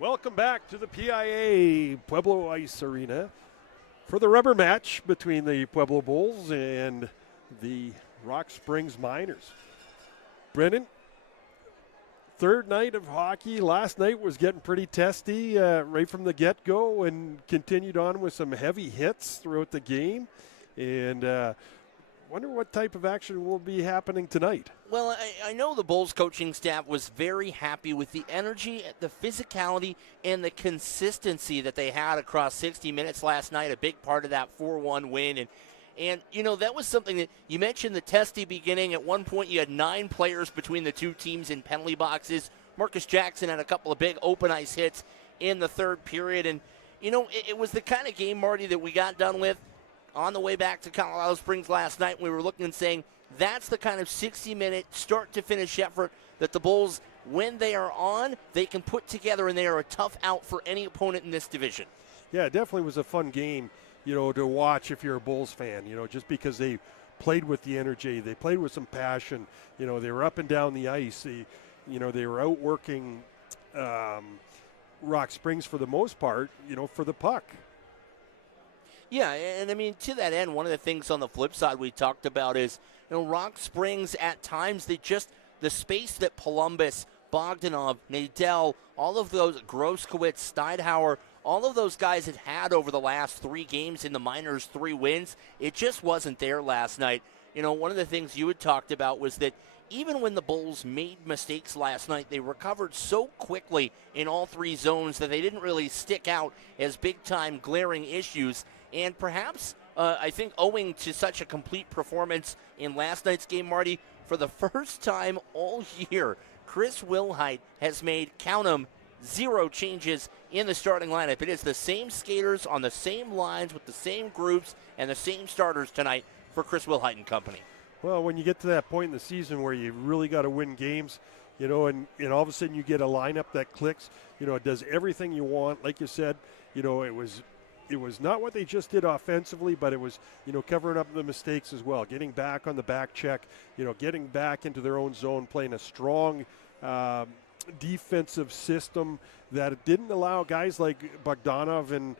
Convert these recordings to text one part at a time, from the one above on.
Welcome back to the PIA Pueblo Ice Arena for the rubber match between the Pueblo Bulls and the Rock Springs Miners. Brendan, third night of hockey. Last night was getting pretty testy right from the get-go and continued on with some heavy hits throughout the game. And wonder what type of action will be happening tonight. Well, I know the Bulls coaching staff was very happy with the energy, the physicality, and the consistency that they had across 60 minutes last night, a big part of that 4-1 win. And you know, that was something that you mentioned, the testy beginning. At one point, you had 9 players between the two teams in penalty boxes. Marcus Jackson had a couple of big open ice hits in the third period. And, you know, it was the kind of game, Marty, that we got done with on the way back to Colorado Springs last night. We were looking and saying that's the kind of 60-minute start-to-finish effort that the Bulls, when they are on, they can put together, and they are a tough out for any opponent in this division. Yeah, it definitely was a fun game, you know, to watch if you're a Bulls fan, you know, just because they played with the energy. They played with some passion. You know, they were up and down the ice. They were outworking Rock Springs for the most part, you know, for the puck. Yeah, and I mean, to that end, one of the things on the flip side we talked about is, you know, Rock Springs at times, the space that Columbus, Bogdanov, Nadell, all of those, Groskowitz, Steidhauer, all of those guys had over the last 3 games in the Miners' 3 wins, it just wasn't there last night. You know, one of the things you had talked about was that even when the Bulls made mistakes last night, they recovered so quickly in all 3 zones that they didn't really stick out as big-time glaring issues. And perhaps, I think, owing to such a complete performance in last night's game, Marty, for the first time all year, Chris Wilhite has made, count 'em, 0 changes in the starting lineup. It is the same skaters on the same lines with the same groups and the same starters tonight for Chris Wilhite and company. Well, when you get to that point in the season where you really got to win games, you know, and all of a sudden you get a lineup that clicks, you know, it does everything you want. Like you said, you know, it was not what they just did offensively, but it was, you know, covering up the mistakes as well, getting back on the back check, you know, getting back into their own zone, playing a strong defensive system that didn't allow guys like Bogdanov and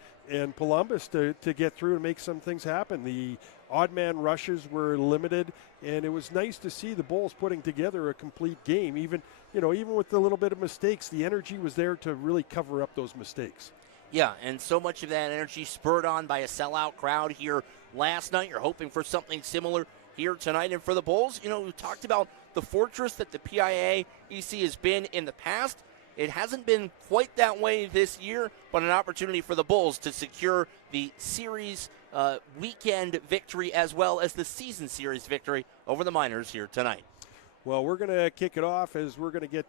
Columbus to get through and make some things happen. The odd man rushes were limited, and it was nice to see the Bulls putting together a complete game. Even with a little bit of mistakes, the energy was there to really cover up those mistakes. Yeah, and so much of that energy spurred on by a sellout crowd here last night. You're hoping for something similar here tonight. And for the Bulls, you know, we talked about the fortress that the PIA EC has been in the past. It hasn't been quite that way this year, but an opportunity for the Bulls to secure the series weekend victory as well as the season series victory over the Miners here tonight. Well, we're going to kick it off as we're going to get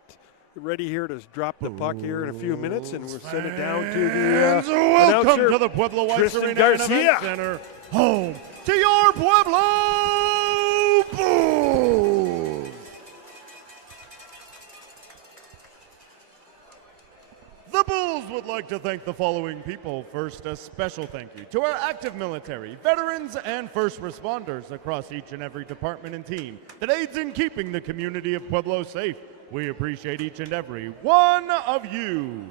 ready here to drop the puck here in a few minutes, and we'll send it down to the welcome announcer, to the Pueblo Ice Arena Garcia. Event Center, home to your Pueblo Bulls. The Bulls would like to thank the following people. First, a special thank you to our active military, veterans, and first responders across each and every department and team that aids in keeping the community of Pueblo safe. We appreciate each and every one of you.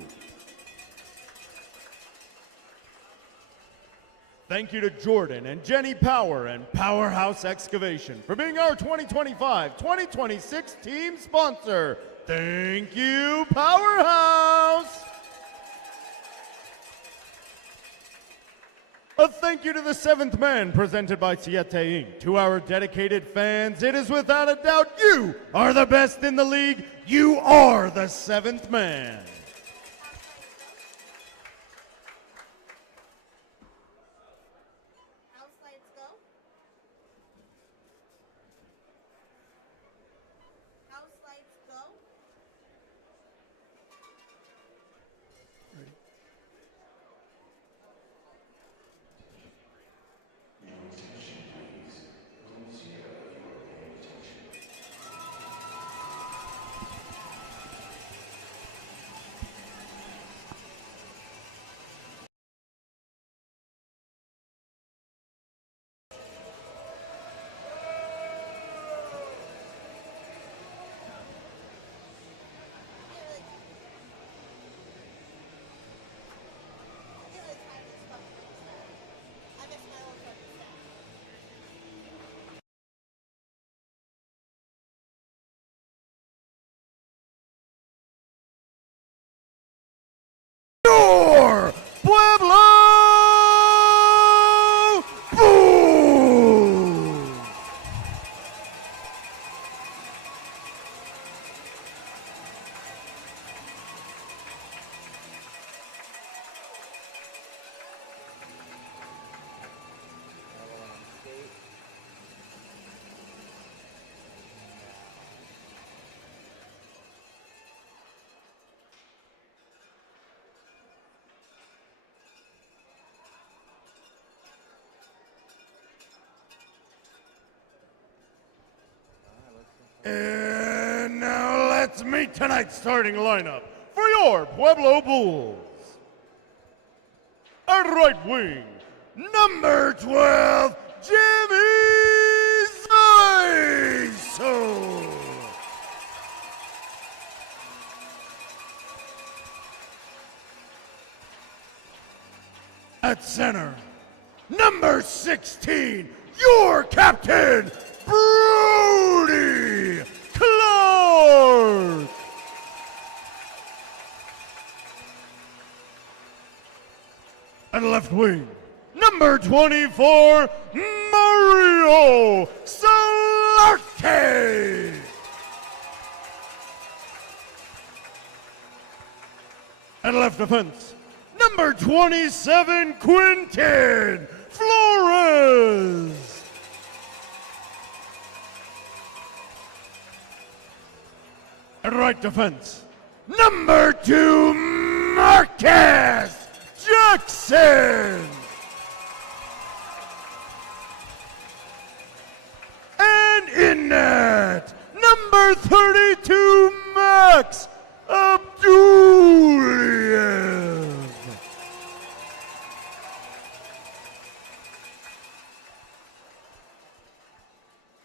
Thank you to Jordan and Jenny Power and Powerhouse Excavation for being our 2025-2026 team sponsor. Thank you, Powerhouse. A thank you to the Seventh Man, presented by Siete Inc. To our dedicated fans, it is without a doubt you are the best in the league. You are the Seventh Man. House lights go. House lights go. And now let's meet tonight's starting lineup for your Pueblo Bulls. At right wing, number 12, Jimmy Zaiso. At center, number 16, your captain, Brody Clark. At left wing, number 24, Mario Solarte. At left defense, number 27, Quinton Flores. At right defense, number 2, Marcus Jackson. And in net, number 32, Max Abduliev.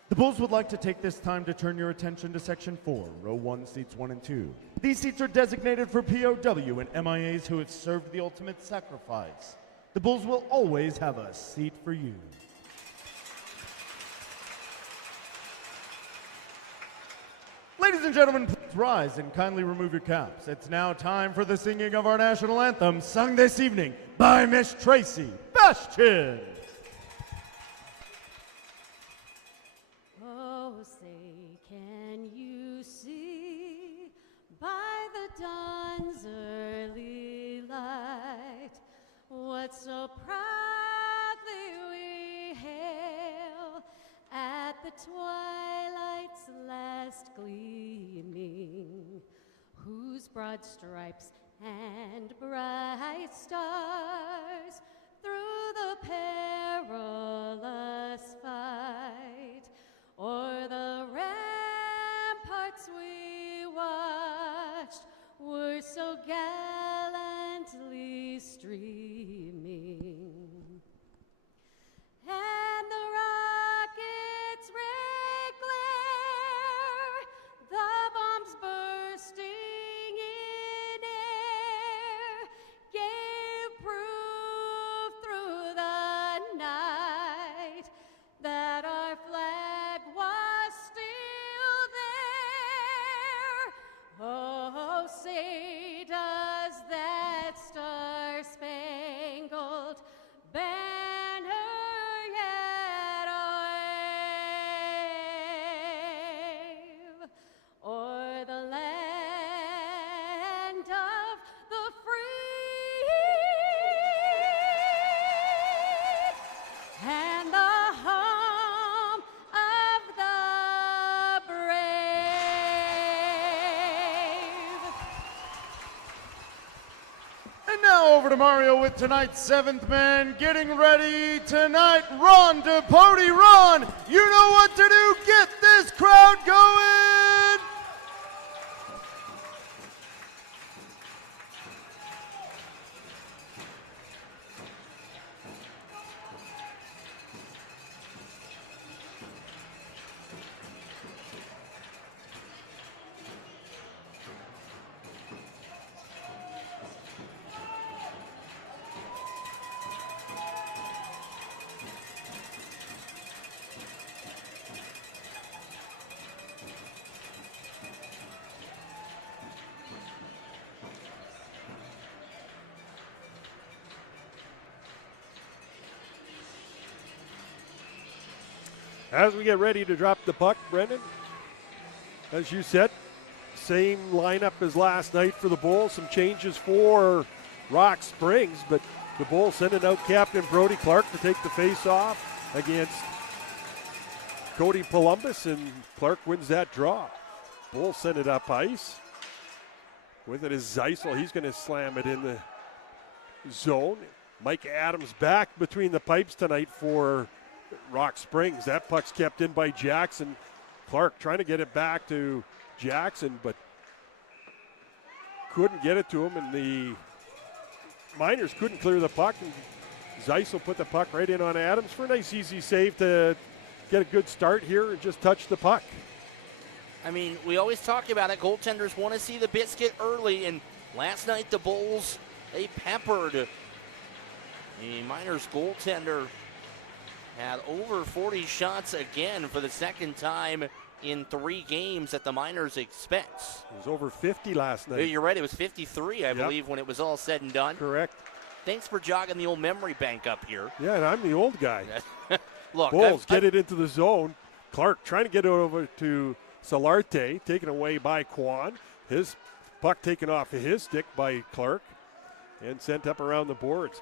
The Bulls would like to take this time to turn your attention to Section 4, Row 1, Seats 1 and 2. These seats are designated for POW and MIAs who have served the ultimate sacrifice. The Bulls will always have a seat for you. Ladies and gentlemen, please rise and kindly remove your caps. It's now time for the singing of our national anthem, sung this evening by Miss Tracy Bastian. Oh, say, can you see by the dawn's early light what so proudly we hail at the twilight's last gleaming, whose broad stripes and bright stars through the perilous fight o'er the ramparts we watched were so gallantly streaming. And the rockets' red glare, the bombs bursting in air, gave proof through the night that our flag was still there. Oh, say does that star-spangled banner yet wave o'er the land of the free and the home of the brave. And now over to Mario with tonight's seventh man. Getting ready tonight, Ron DePody. Ron, you know what to do. Get this crowd going. As we get ready to drop the puck, Brendan, as you said, same lineup as last night for the Bulls. Some changes for Rock Springs, but the Bulls sending out Captain Brody Clark to take the face-off against Cody Columbus, and Clark wins that draw. Bulls send it up ice. With it is Zeisel. He's going to slam it in the zone. Mike Adams back between the pipes tonight for Rock Springs. That puck's kept in by Jackson. Clark trying to get it back to Jackson, but couldn't get it to him, and the Miners couldn't clear the puck. And Zeiss will put the puck right in on Adams for a nice, easy save to get a good start here and just touch the puck. I mean, we always talk about it. Goaltenders want to see the biscuit early, and last night the Bulls, they peppered the Miners goaltender. Had over 40 shots again for the second time in 3 games at the Miners' expense. It was over 50 last night. You're right, it was 53, I believe, when it was all said and done. Correct. Thanks for jogging the old memory bank up here. Yeah, and I'm the old guy. Look, Bulls get it into the zone. Clark trying to get it over to Solarte, taken away by Kwan. His puck taken off of his stick by Clark and sent up around the boards.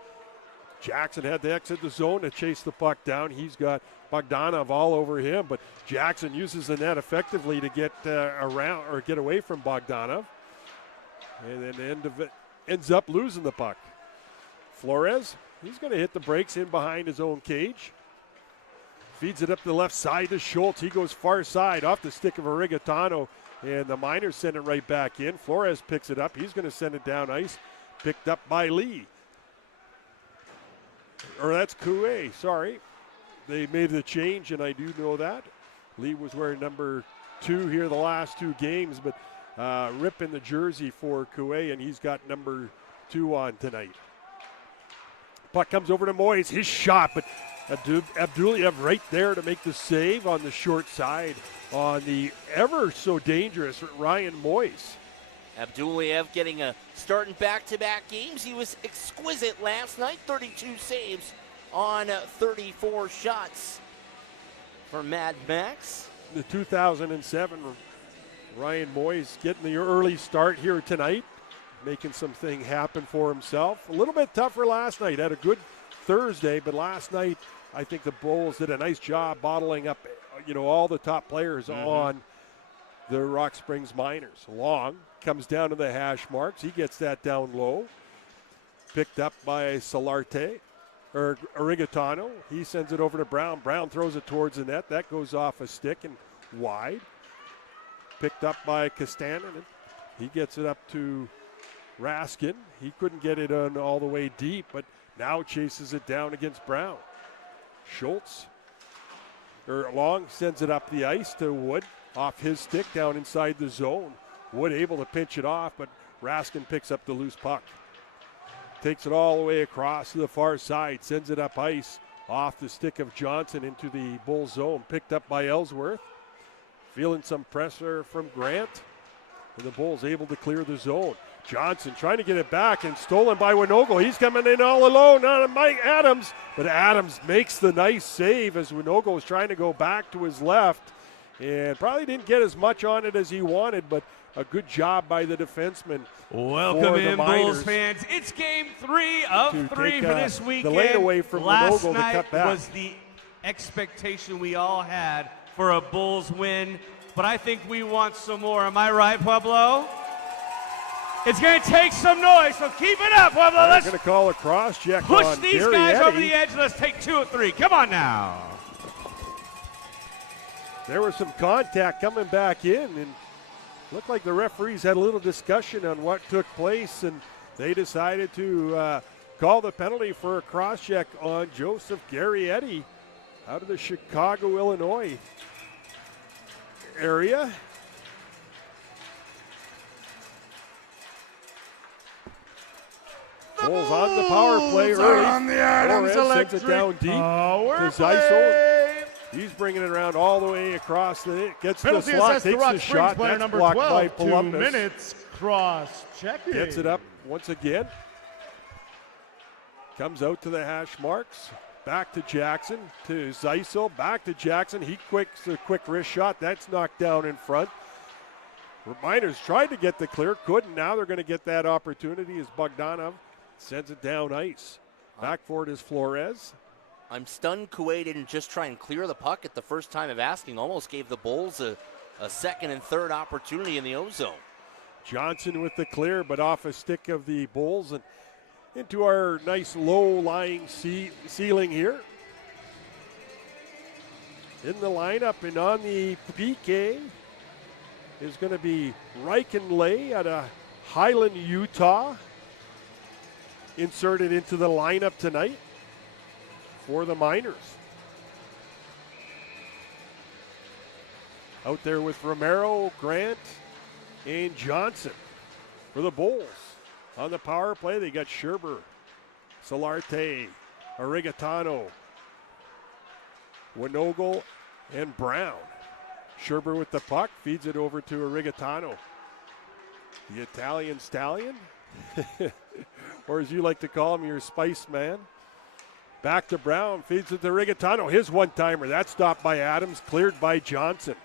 Jackson had to exit the zone to chase the puck down. He's got Bogdanov all over him, but Jackson uses the net effectively to get around or get away from Bogdanov, and then ends up losing the puck. Flores, he's going to hit the brakes in behind his own cage. Feeds it up the left side to Schultz. He goes far side off the stick of Arigatano, and the Miners send it right back in. Flores picks it up. He's going to send it down ice. Picked up by Lee. Or that's Coué, sorry. They made the change, and I do know that. Lee was wearing number 2 here the last 2 games, but ripping the jersey for Coué, and he's got number 2 on tonight. Puck comes over to Moyes. His shot, but Abduliev right there to make the save on the short side on the ever so dangerous Ryan Moyes. Abduliev getting a start in back-to-back games. He was exquisite last night, 32 saves on 34 shots for Mad Max. The 2007 Ryan Moyes getting the early start here tonight, making something happen for himself. A little bit tougher last night. Had a good Thursday, but last night I think the Bulls did a nice job bottling up, all the top players on the Rock Springs Miners. Long comes down to the hash marks. He gets that down low. Picked up by Solarte, or Arigatano. He sends it over to Brown. Brown throws it towards the net. That goes off a stick and wide. Picked up by Kastanen. He gets it up to Raskin. He couldn't get it on all the way deep, but now chases it down against Brown. Schultz, Long sends it up the ice to Wood. Off his stick down inside the zone. Wood able to pinch it off, but Raskin picks up the loose puck. Takes it all the way across to the far side, sends it up ice off the stick of Johnson into the Bull zone. Picked up by Ellsworth. Feeling some pressure from Grant. And the Bulls able to clear the zone. Johnson trying to get it back and stolen by Winogle. He's coming in all alone on Mike Adams, but Adams makes the nice save as Winogle is trying to go back to his left. And probably didn't get as much on it as he wanted, but a good job by the defenseman. Welcome in, Bulls fans. It's game 3 of 3 for this weekend. The lane away from Last Winogle to night cut back. was the expectation we all had for a Bulls win, but I think we want some more. Am I right, Pueblo? It's going to take some noise, so keep it up, Pueblo. Let's going to call a cross check push on these Gary guys Eddy. over the edge. Let's take 2 of 3. Come on now. There was some contact coming back in, and looked like the referees had a little discussion on what took place, and they decided to call the penalty for a cross check on Joseph Garrietti out of the Chicago, Illinois area. Bulls on the power play early. On the Adams Flores sends it down deep to Zeisel. He's bringing it around all the way across the net. Gets to the Penalty slot, assessed to takes Rock the Springs shot. player That's number blocked by 12. 2 Columbus. minutes cross-checking. Gets it up once again. Comes out to the hash marks. Back to Jackson, to Zeisel, back to Jackson. He quicks a quick wrist shot. That's knocked down in front. Miners tried to get the clear, couldn't. Now they're going to get that opportunity as Bogdanov sends it down ice. Back for it is Flores. I'm stunned Kuwait didn't just try and clear the puck at the first time of asking. Almost gave the Bulls a second and third opportunity in the O-zone. Johnson with the clear, but off a stick of the Bulls and into our nice low-lying ceiling here. in the lineup, and on the PK is going to be Reichenley out of Highland, Utah, inserted into the lineup tonight for the Miners. Out there with Romero, Grant, and Johnson. For the Bulls, on the power play, they got Scherber, Solarte, Arigatano, Winogle, and Brown. Scherber with the puck, feeds it over to Arigatano. The Italian Stallion, or as you like to call him, your Spice Man. Back to Brown, feeds it to Arigatano. His one-timer, that's stopped by Adams, cleared by Johnson.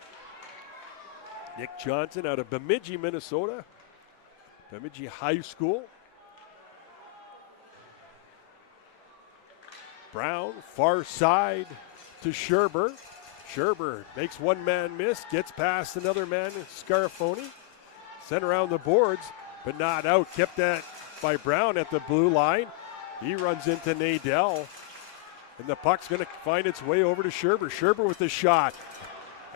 Nick Johnson out of Bemidji, Minnesota. Bemidji High School. Brown, far side to Scherber. Scherber makes one man miss, gets past another man, Scarafoni. Sent around the boards, but not out. Kept that by Brown at the blue line. He runs into Nadell, and the puck's going to find its way over to Scherber. Scherber with the shot.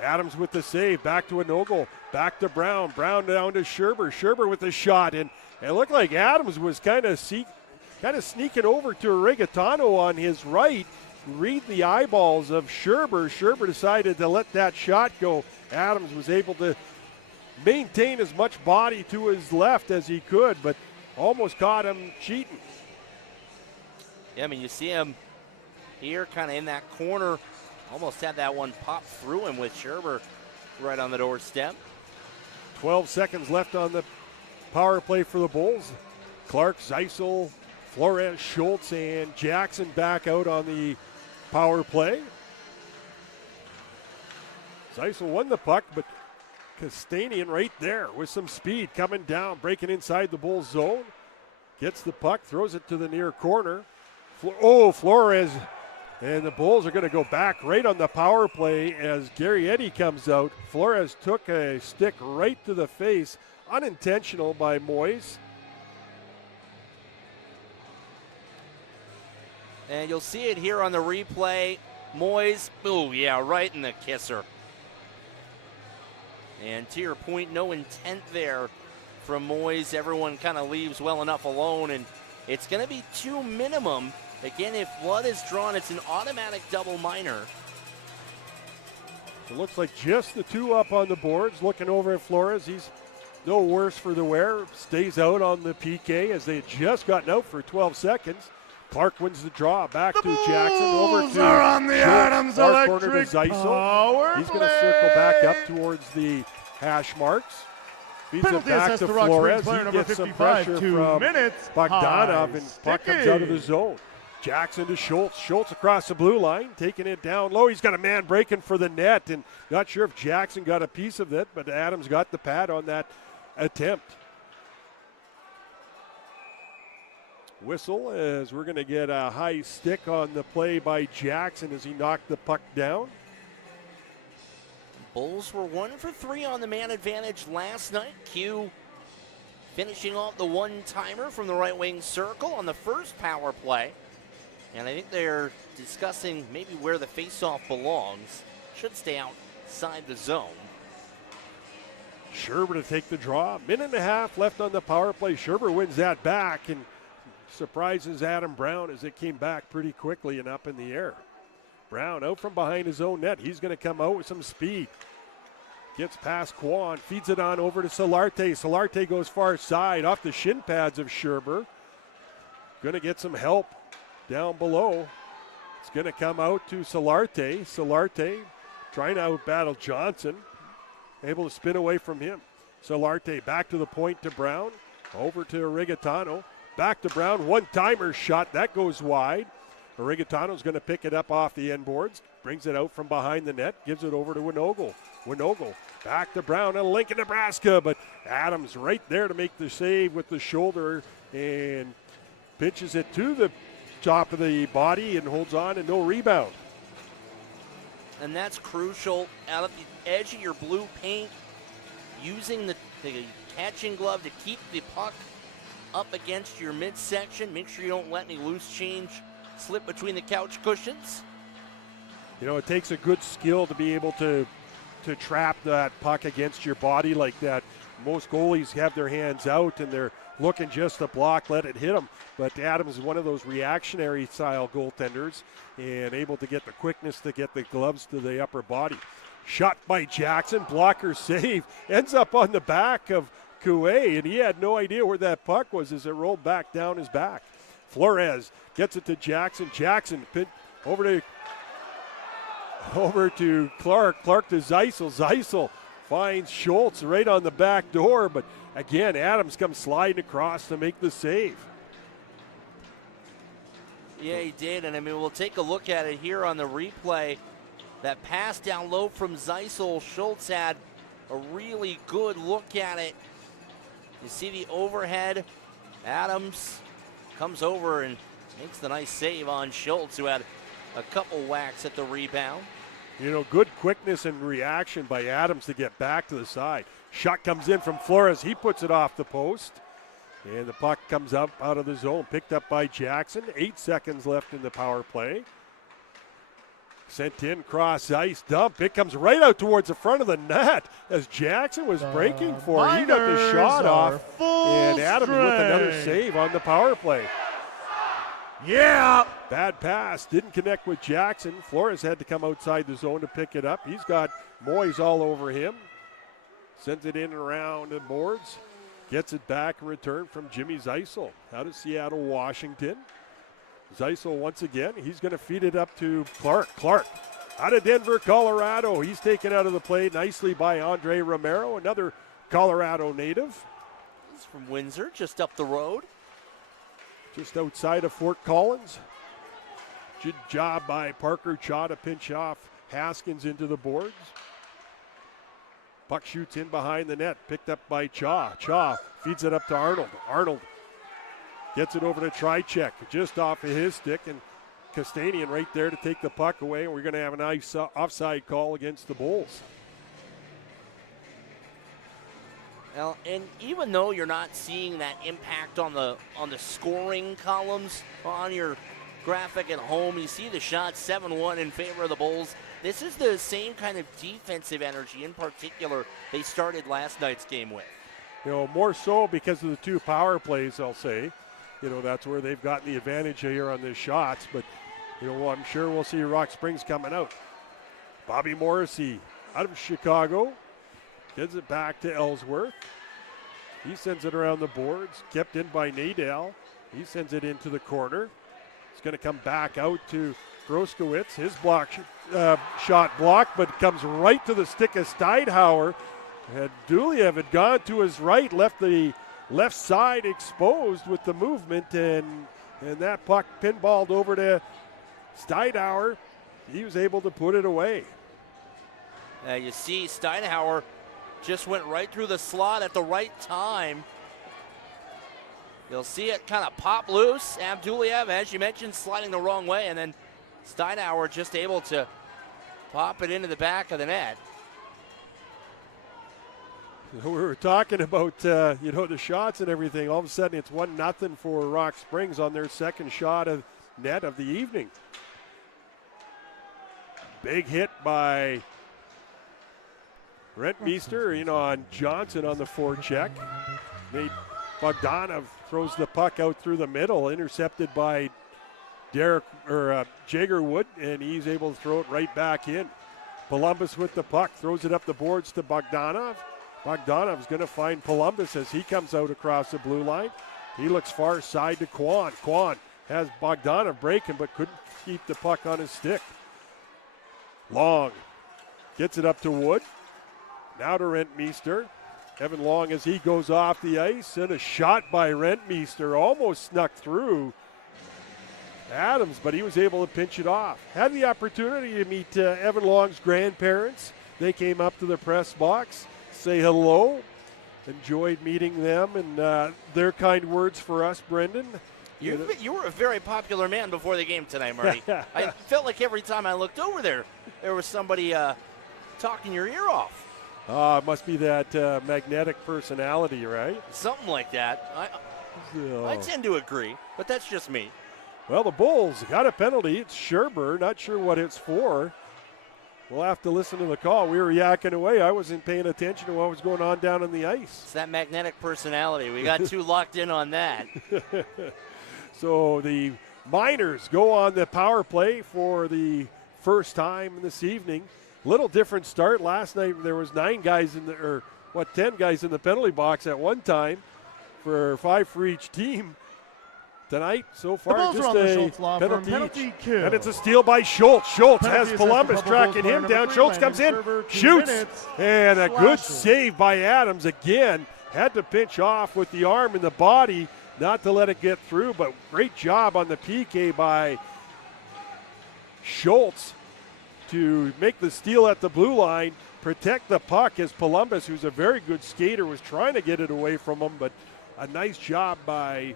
Adams with the save, back to Winogle, back to Brown. Brown down to Scherber. Scherber with the shot, and it looked like Adams was kind of sneaking over to Arigatano on his right. Read the eyeballs of Scherber. Scherber decided to let that shot go. Adams was able to maintain as much body to his left as he could, but almost caught him cheating. Yeah, I mean, you see him here kind of in that corner. Almost had that one pop through him with Scherber right on the doorstep. 12 seconds left on the power play for the Bulls. Clark, Zeisel, Flores, Schultz, and Jackson back out on the power play. Zeisel won the puck, but Castanian right there with some speed coming down, breaking inside the Bulls zone. Gets the puck, throws it to the near corner. Flores. And the Bulls are going to go back right on the power play as Gary Eddy comes out. Flores took a stick right to the face, unintentional by Moyes. And you'll see it here on the replay. Moyes, oh yeah, right in the kisser. And to your point, no intent there from Moyes. Everyone kind of leaves well enough alone, and it's going to be 2 minimum. Again, if blood is drawn, it's an automatic double minor. It looks like just the 2 up on the boards. Looking over at Flores, he's no worse for the wear. Stays out on the PK as they had just gotten out for 12 seconds. Clark wins the draw. Back to Jackson. Over to are on the Adams far corner to Electric Zeisel. Power He's going to circle back up towards the hash marks. Feeds it Penalty back assessed to to Rock Springs Flores. player He number gets some 55, pressure 2 from minutes. Bogdanov, and puck comes out of the Sticky. zone. Jackson to Schultz. Schultz across the blue line, taking it down low. He's got a man breaking for the net, and not sure if Jackson got a piece of it, but Adams got the pad on that attempt. Whistle as we're going to get a high stick on the play by Jackson as he knocked the puck down. Bulls were 1 for 3 on the man advantage last night. Q finishing off the one-timer from the right wing circle on the first power play. And I think they're discussing maybe where the faceoff belongs. Should stay outside the zone. Scherber to take the draw. Minute and a half left on the power play. Scherber wins that back and surprises Adam Brown as it came back pretty quickly and up in the air. Brown out from behind his own net. He's going to come out with some speed. Gets past Quan, feeds it on over to Solarte. Solarte goes far side off the shin pads of Scherber. Going to get some help down below. It's going to come out to Solarte. Solarte trying to outbattle Johnson. Able to spin away from him. Solarte back to the point to Brown. Over to Arigatano. Back to Brown. One-timer shot. That goes wide. Arigatano's going to pick it up off the end boards. Brings it out from behind the net. Gives it over to Winogle. Winogle back to Brown in Lincoln, Nebraska. But Adams right there to make the save with the shoulder. And pitches it to the top of the body and holds on and no rebound. And that's crucial. Out of the edge of your blue paint, using the catching glove to keep the puck up against your midsection. Make sure you don't let any loose change slip between the couch cushions. You know, it takes a good skill to be able to trap that puck against your body like that. Most goalies have their hands out and they're looking just to block, let it hit them. But Adams is one of those reactionary style goaltenders and able to get the quickness to get the gloves to the upper body. Shot by Jackson, blocker save, ends up on the back of Coué, and he had no idea where that puck was as it rolled back down his back. Flores gets it to Jackson. Jackson over to Clark. Clark to Zeisel. Zeisel finds Schultz right on the back door, but again, Adams comes sliding across to make the save. Yeah, he did, and I mean, we'll take a look at it here on the replay. That pass down low from Zeisel. Schultz had a really good look at it. You see the overhead. Adams comes over and makes the nice save on Schultz, who had a couple whacks at the rebound. You know, good quickness and reaction by Adams to get back to the side. Shot comes in from Flores. He puts it off the post. And the puck comes up out of the zone, picked up by Jackson. 8 seconds left in the power play. Sent in, cross ice, dump. It comes right out towards the front of the net as Jackson was breaking for it. He got the shot off, and Adams with another save on the power play. Yeah! Bad pass, didn't connect with Jackson. Flores had to come outside the zone to pick it up. He's got Moyes all over him. Sends it in and around the boards. Gets it back in return from Jimmy Zeisel out of Seattle, Washington. Zeisel once again, he's going to feed it up to Clark. Clark out of Denver, Colorado. He's taken out of the play nicely by Andre Romero, another Colorado native. He's from Windsor, just up the road. Just outside of Fort Collins. Good job by Parker Chaw to pinch off Haskins into the boards. Puck shoots in behind the net, picked up by Chaw. Chaw feeds it up to Arnold. Arnold gets it over to Trichek, just off of his stick, and Castanian right there to take the puck away, and we're going to have a nice offside call against the Bulls. Well, and even though you're not seeing that impact on the scoring columns on your graphic at home, you see the shot 7-1 in favor of the Bulls. This is the same kind of defensive energy in particular they started last night's game with. You know, more so because of the two power plays, I'll say. You know, that's where they've gotten the advantage here on the shots. But, you know, I'm sure we'll see Rock Springs coming out. Bobby Morrissey out of Chicago. Gives it back to Ellsworth. He sends it around the boards. Kept in by Nadal. He sends it into the corner. It's going to come back out to Groskowitz. His shot blocked, but comes right to the stick of Steinhauer. And Duliev had gone to his right, left the left side exposed with the movement, and that puck pinballed over to Steinhauer. He was able to put it away. You see Steinhauer just went right through the slot at the right time. You'll see it kind of pop loose. Abduliev, as you mentioned, sliding the wrong way, and then Steinhauer just able to pop it into the back of the net. We were talking about, the shots and everything. All of a sudden, it's 1-0 for Rock Springs on their second shot of net of the evening. Big hit by Rentmeester, on Johnson on the forecheck. Bogdanov throws the puck out through the middle, intercepted by Jagerwood, and he's able to throw it right back in. Columbus with the puck, throws it up the boards to Bogdanov. Bogdanov's going to find Columbus as he comes out across the blue line. He looks far side to Kwan. Kwan has Bogdanov breaking, but couldn't keep the puck on his stick. Long gets it up to Wood. Now to Rentmeester. Evan Long as he goes off the ice, and a shot by Rentmeester almost snuck through Adams, but he was able to pinch it off. Had the opportunity to meet Evan Long's grandparents. They came up to the press box, say hello. Enjoyed meeting them and their kind words for us, Brendan. You were a very popular man before the game tonight, Marty. I felt like every time I looked over there was somebody talking your ear off. It must be that magnetic personality, right? Something like that. I tend to agree, but that's just me. Well, the Bulls got a penalty. It's Scherber. Not sure what it's for. We'll have to listen to the call. We were yakking away. I wasn't paying attention to what was going on down on the ice. It's that magnetic personality. We got too locked in on that. So the Miners go on the power play for the first time this evening. Little different start. Last night there was 10 guys in the penalty box at one time, for 5 for each team. Tonight, so far, Bulls just are on the a Schultz Law Firm penalty each. kill. And it's a steal by Schultz. Schultz Penalty has assist Columbus to Pueblo tracking Bulls him player down. number Schultz 3, comes in, Landon Server, 2 shoots, minutes. and a good Slashes. save by Adams again. Had to pinch off with the arm and the body not to let it get through, but great job on the PK by Schultz to make the steal at the blue line, protect the puck as Columbus, who's a very good skater, was trying to get it away from him, but a nice job by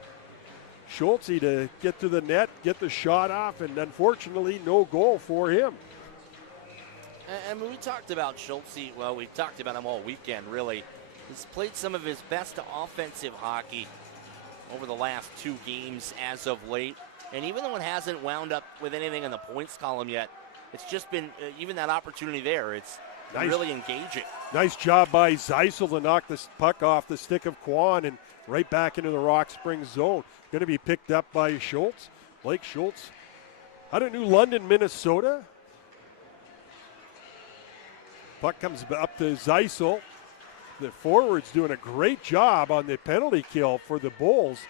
Schultz to get to the net, get the shot off, and unfortunately no goal for him. And we talked about Schultz. Well, we talked about him all weekend, really. He's played some of his best offensive hockey over the last 2 games as of late. And even though it hasn't wound up with anything in the points column yet, it's just been, even that opportunity there, it's Nice. really engaging. Nice job by Zeisel to knock the puck off the stick of Kwan and right back into the Rock Springs zone. Going to be picked up by Schultz. Blake Schultz out of New London, Minnesota. Puck comes up to Zeisel. The forward's doing a great job on the penalty kill for the Bulls.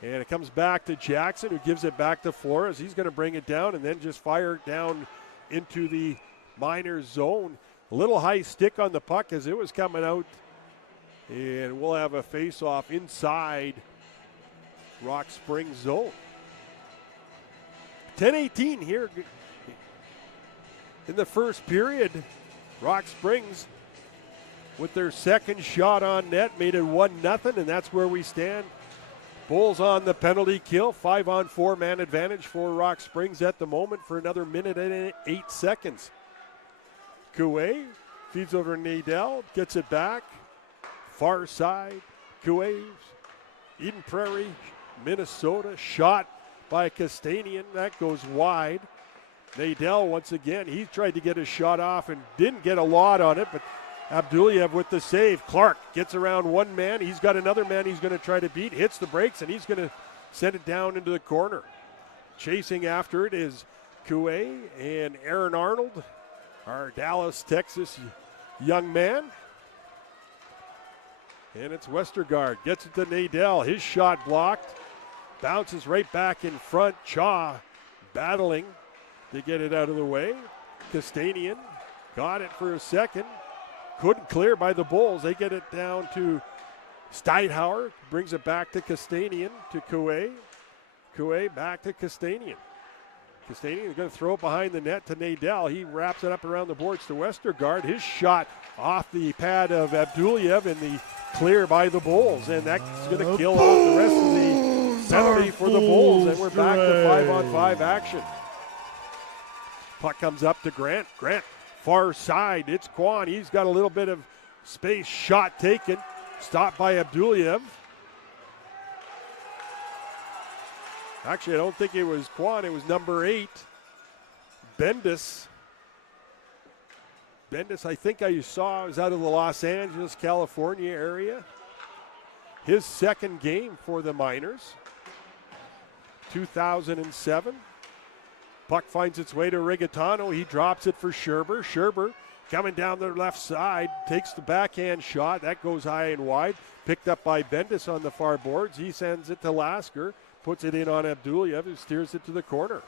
And it comes back to Jackson, who gives it back to Flores. He's going to bring it down and then just fire it down into the Miners zone. A little high stick on the puck as it was coming out. And we'll have a face-off inside Rock Springs zone. 10-18 here in the first period. Rock Springs with their second shot on net made it 1-0, and that's where we stand. Bulls on the penalty kill. 5-on-4 man advantage for Rock Springs at the moment for another minute and 8 seconds. Coué feeds over to Nadell, gets it back. Far side, Coué, Eden Prairie, Minnesota. Shot by Castanian. That goes wide. Nadell, once again, he tried to get a shot off and didn't get a lot on it, but Abduliev with the save. Clark gets around one man. He's got another man he's going to try to beat. Hits the brakes, and he's going to send it down into the corner. Chasing after it is Coué and Aaron Arnold, our Dallas, Texas young man. And it's Westergaard. Gets it to Nadell. His shot blocked. Bounces right back in front. Chaw battling to get it out of the way. Castanian got it for a second. Couldn't clear by the Bulls. They get it down to Steinhauer. Brings it back to Castanian, to Coué. Coué back to Castanian. Castanian is going to throw it behind the net to Nadell. He wraps it up around the boards to Westergaard. His shot off the pad of Abduliev in the clear by the Bulls. And that's going to kill off the rest of the penalty for the Bulls. And we're back to 5-on-5 action. Puck comes up to Grant. Grant, far side. It's Kwan. He's got a little bit of space. Shot taken. Stopped by Abduliev. Actually, I don't think it was Kwan. It was number 8, Bendis. Bendis, I think I saw, was out of the Los Angeles, California area. His second game for the Miners. 2007. Puck finds its way to Rigatano. He drops it for Scherber. Scherber coming down the left side, takes the backhand shot. That goes high and wide. Picked up by Bendis on the far boards. He sends it to Lasker. Puts it in on Abduliev, who steers it to the corner.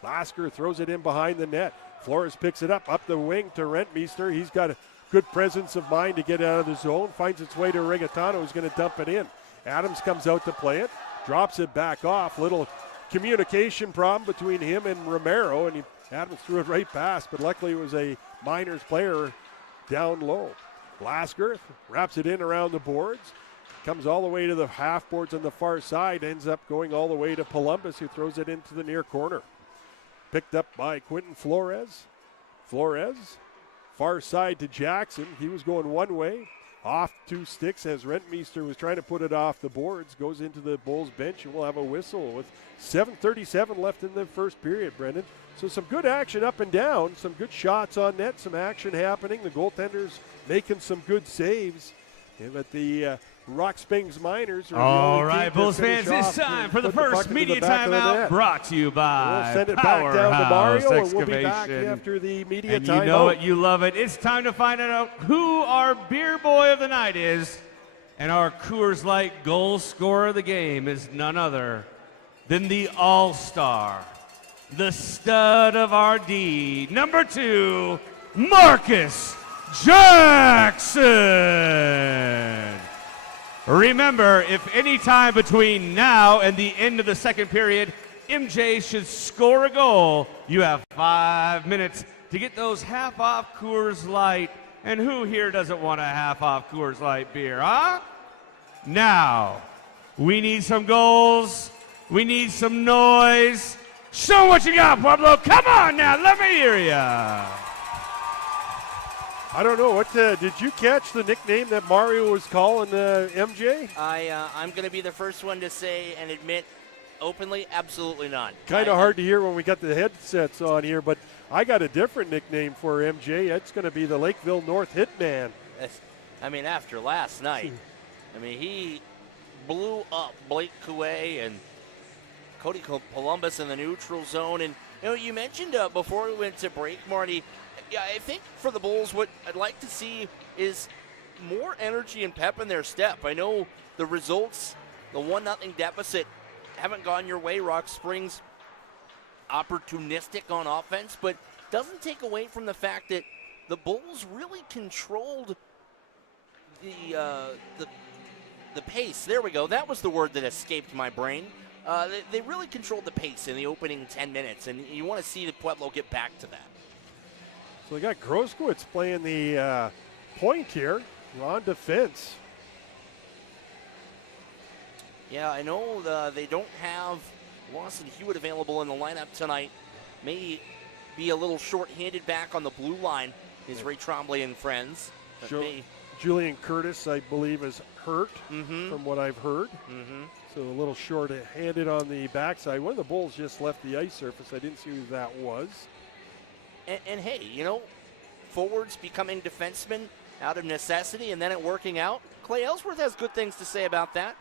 Lasker throws it in behind the net. Flores picks it up the wing to Rentmeester. He's got a good presence of mind to get out of the zone. Finds its way to Rigatano, who's going to dump it in. Adams comes out to play it. Drops it back off. Little communication problem between him and Romero, and Adams threw it right past, but luckily it was a Miners player down low. Lasker wraps it in around the boards. Comes all the way to the half boards on the far side, ends up going all the way to Columbus, who throws it into the near corner. Picked up by Quentin Flores. Flores, far side to Jackson. He was going one way. off 2 sticks as Rentmeester was trying to put it off the boards. Goes into the Bulls bench, and we'll have a whistle with 7:37 left in the first period, Brendan. So some good action up and down, some good shots on net, some action happening. The goaltenders making some good saves. But the Rock Springs Miners are all right, Bulls fans, it's time for the first media timeout brought to you by We'll send it back down to Mario, and we'll be back Excavation. after the media And timeout. you know it, you love it. It's time to find out who our beer boy of the night is. And our Coors Light goal scorer of the game is none other than the all-star, the stud of our D, number 2, Marcus Jackson. Remember, if any time between now and the end of the second period, MJ should score a goal, you have 5 minutes to get those half-off Coors Light. And who here doesn't want a half-off Coors Light beer, huh? Now, we need some goals. We need some noise. Show what you got, Pueblo. Come on now, let me hear ya. I don't know. What did you catch the nickname that Mario was calling MJ? I'm going to be the first one to say and admit openly, absolutely not. Kind of hard to hear when we got the headsets on here, but I got a different nickname for MJ. It's going to be the Lakeville North Hitman. I mean, after last night, he blew up Blake Coué and Cody Columbus in the neutral zone. And, you mentioned before we went to break, Marty, yeah, I think for the Bulls, what I'd like to see is more energy and pep in their step. I know the results, the 1-0 deficit, haven't gone your way. Rock Springs opportunistic on offense, but doesn't take away from the fact that the Bulls really controlled the pace. There we go. That was the word that escaped my brain. They really controlled the pace in the opening 10 minutes, and you want to see the Pueblo get back to that. So we got Groskowitz playing the point here. On defense. Yeah, I know they don't have Lawson Hewitt available in the lineup tonight. May be a little short-handed back on the blue line, is Ray Trombley and friends. Julian Curtis, I believe, is hurt from what I've heard. So a little short-handed on the backside. One of the Bulls just left the ice surface. I didn't see who that was. And hey, forwards becoming defensemen out of necessity and then it working out. Clay Ellsworth has good things to say about that.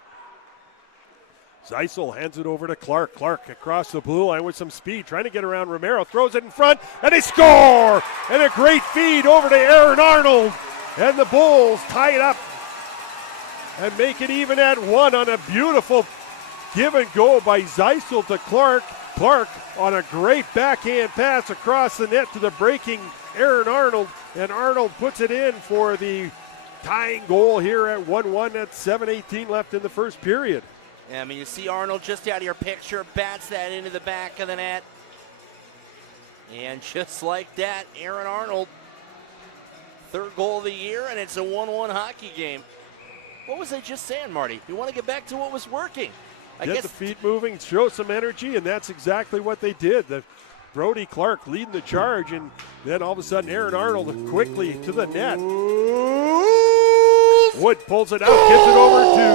Zeisel hands it over to Clark. Clark across the blue line with some speed, trying to get around Romero, throws it in front, and they score! And a great feed over to Aaron Arnold. And the Bulls tie it up and make it even at 1 on a beautiful give and go by Zeisel to Clark. Clark on a great backhand pass across the net to the breaking Aaron Arnold, and Arnold puts it in for the tying goal here at 1-1 at 7:18 left in the first period. Yeah, you see Arnold just out of your picture, bats that into the back of the net. And just like that, Aaron Arnold, 3rd goal of the year, and it's a 1-1 hockey game. What was I just saying, Marty? You want to get back to what was working. Get the feet moving, show some energy, and that's exactly what they did. Brody Clark leading the charge, and then all of a sudden Aaron Arnold quickly to the net. Wood pulls it out, gets it over to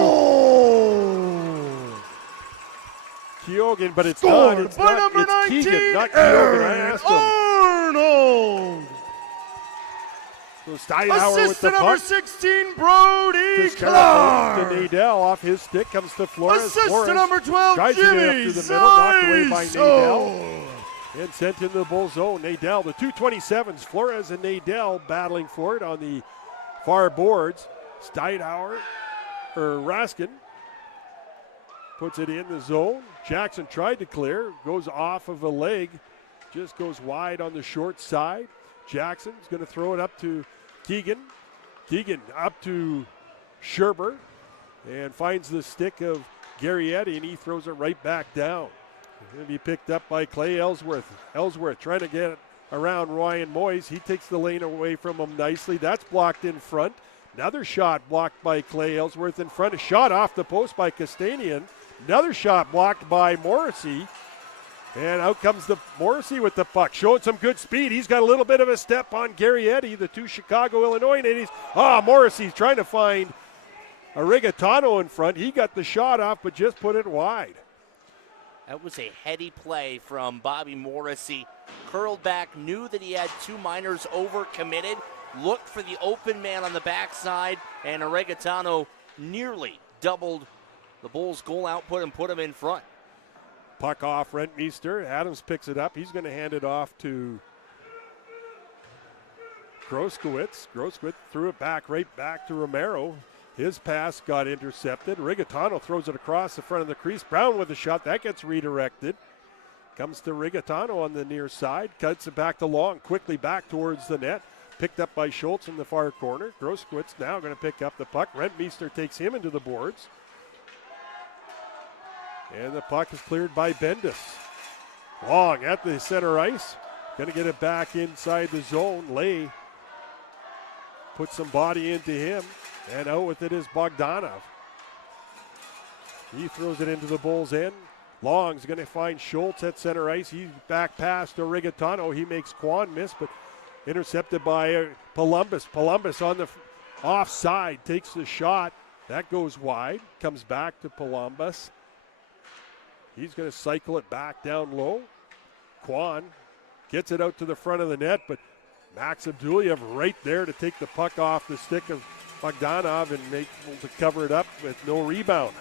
Keoghan, but it's not. It's Keegan, not Keoghan. I asked him. Arnold! So Steinhauer with the Assistant number puck. 16, Brody To Clark. Nadell, off his stick comes to Flores. Assistant Flores number 12, tries to get it up Jimmy through the middle, knocked away by Zeisel. Nadell. And sent into the Bull zone. Nadell, the 227s, Flores and Nadell battling for it on the far boards. Steinhauer, or Raskin, puts it in the zone. Jackson tried to clear, goes off of a leg, just goes wide on the short side. Jackson's going to throw it up to Keegan. Keegan up to Scherber and finds the stick of Garrietti, and he throws it right back down. Going to be picked up by Clay Ellsworth. Ellsworth trying to get around Ryan Moyes. He takes the lane away from him nicely. That's blocked in front. Another shot blocked by Clay Ellsworth in front. A shot off the post by Castanian. Another shot blocked by Morrissey. And out comes the Morrissey with the puck, showing some good speed. He's got a little bit of a step on Gary Eddy, the two Chicago, Illinois natives. Morrissey's trying to find a Rigatano in front. He got the shot off, but just put it wide. That was a heady play from Bobby Morrissey. Curled back, knew that he had two minors over, committed, looked for the open man on the backside, and Rigatano nearly doubled the Bulls' goal output and put him in front. Puck off Rentmeester. Adams picks it up. He's going to hand it off to Groskowitz. Groskowitz threw it right back to Romero. His pass got intercepted. Rigatano throws it across the front of the crease. Brown with a shot. That gets redirected. Comes to Rigatano on the near side. Cuts it back to Long. Quickly back towards the net. Picked up by Schultz in the far corner. Groskowitz now going to pick up the puck. Rentmeester takes him into the boards. And the puck is cleared by Bendis. Long at the center ice. Going to get it back inside the zone. Lay puts some body into him. And out with it is Bogdanov. He throws it into the Bulls' end. Long's going to find Schultz at center ice. He's back past to Rigatano. He makes Kwan miss, but intercepted by Columbus. Columbus on the offside takes the shot. That goes wide. Comes back to Columbus. He's going to cycle it back down low. Kwan gets it out to the front of the net, but Max Abdulyev right there to take the puck off the stick of Bogdanov and able to cover it up with no rebound.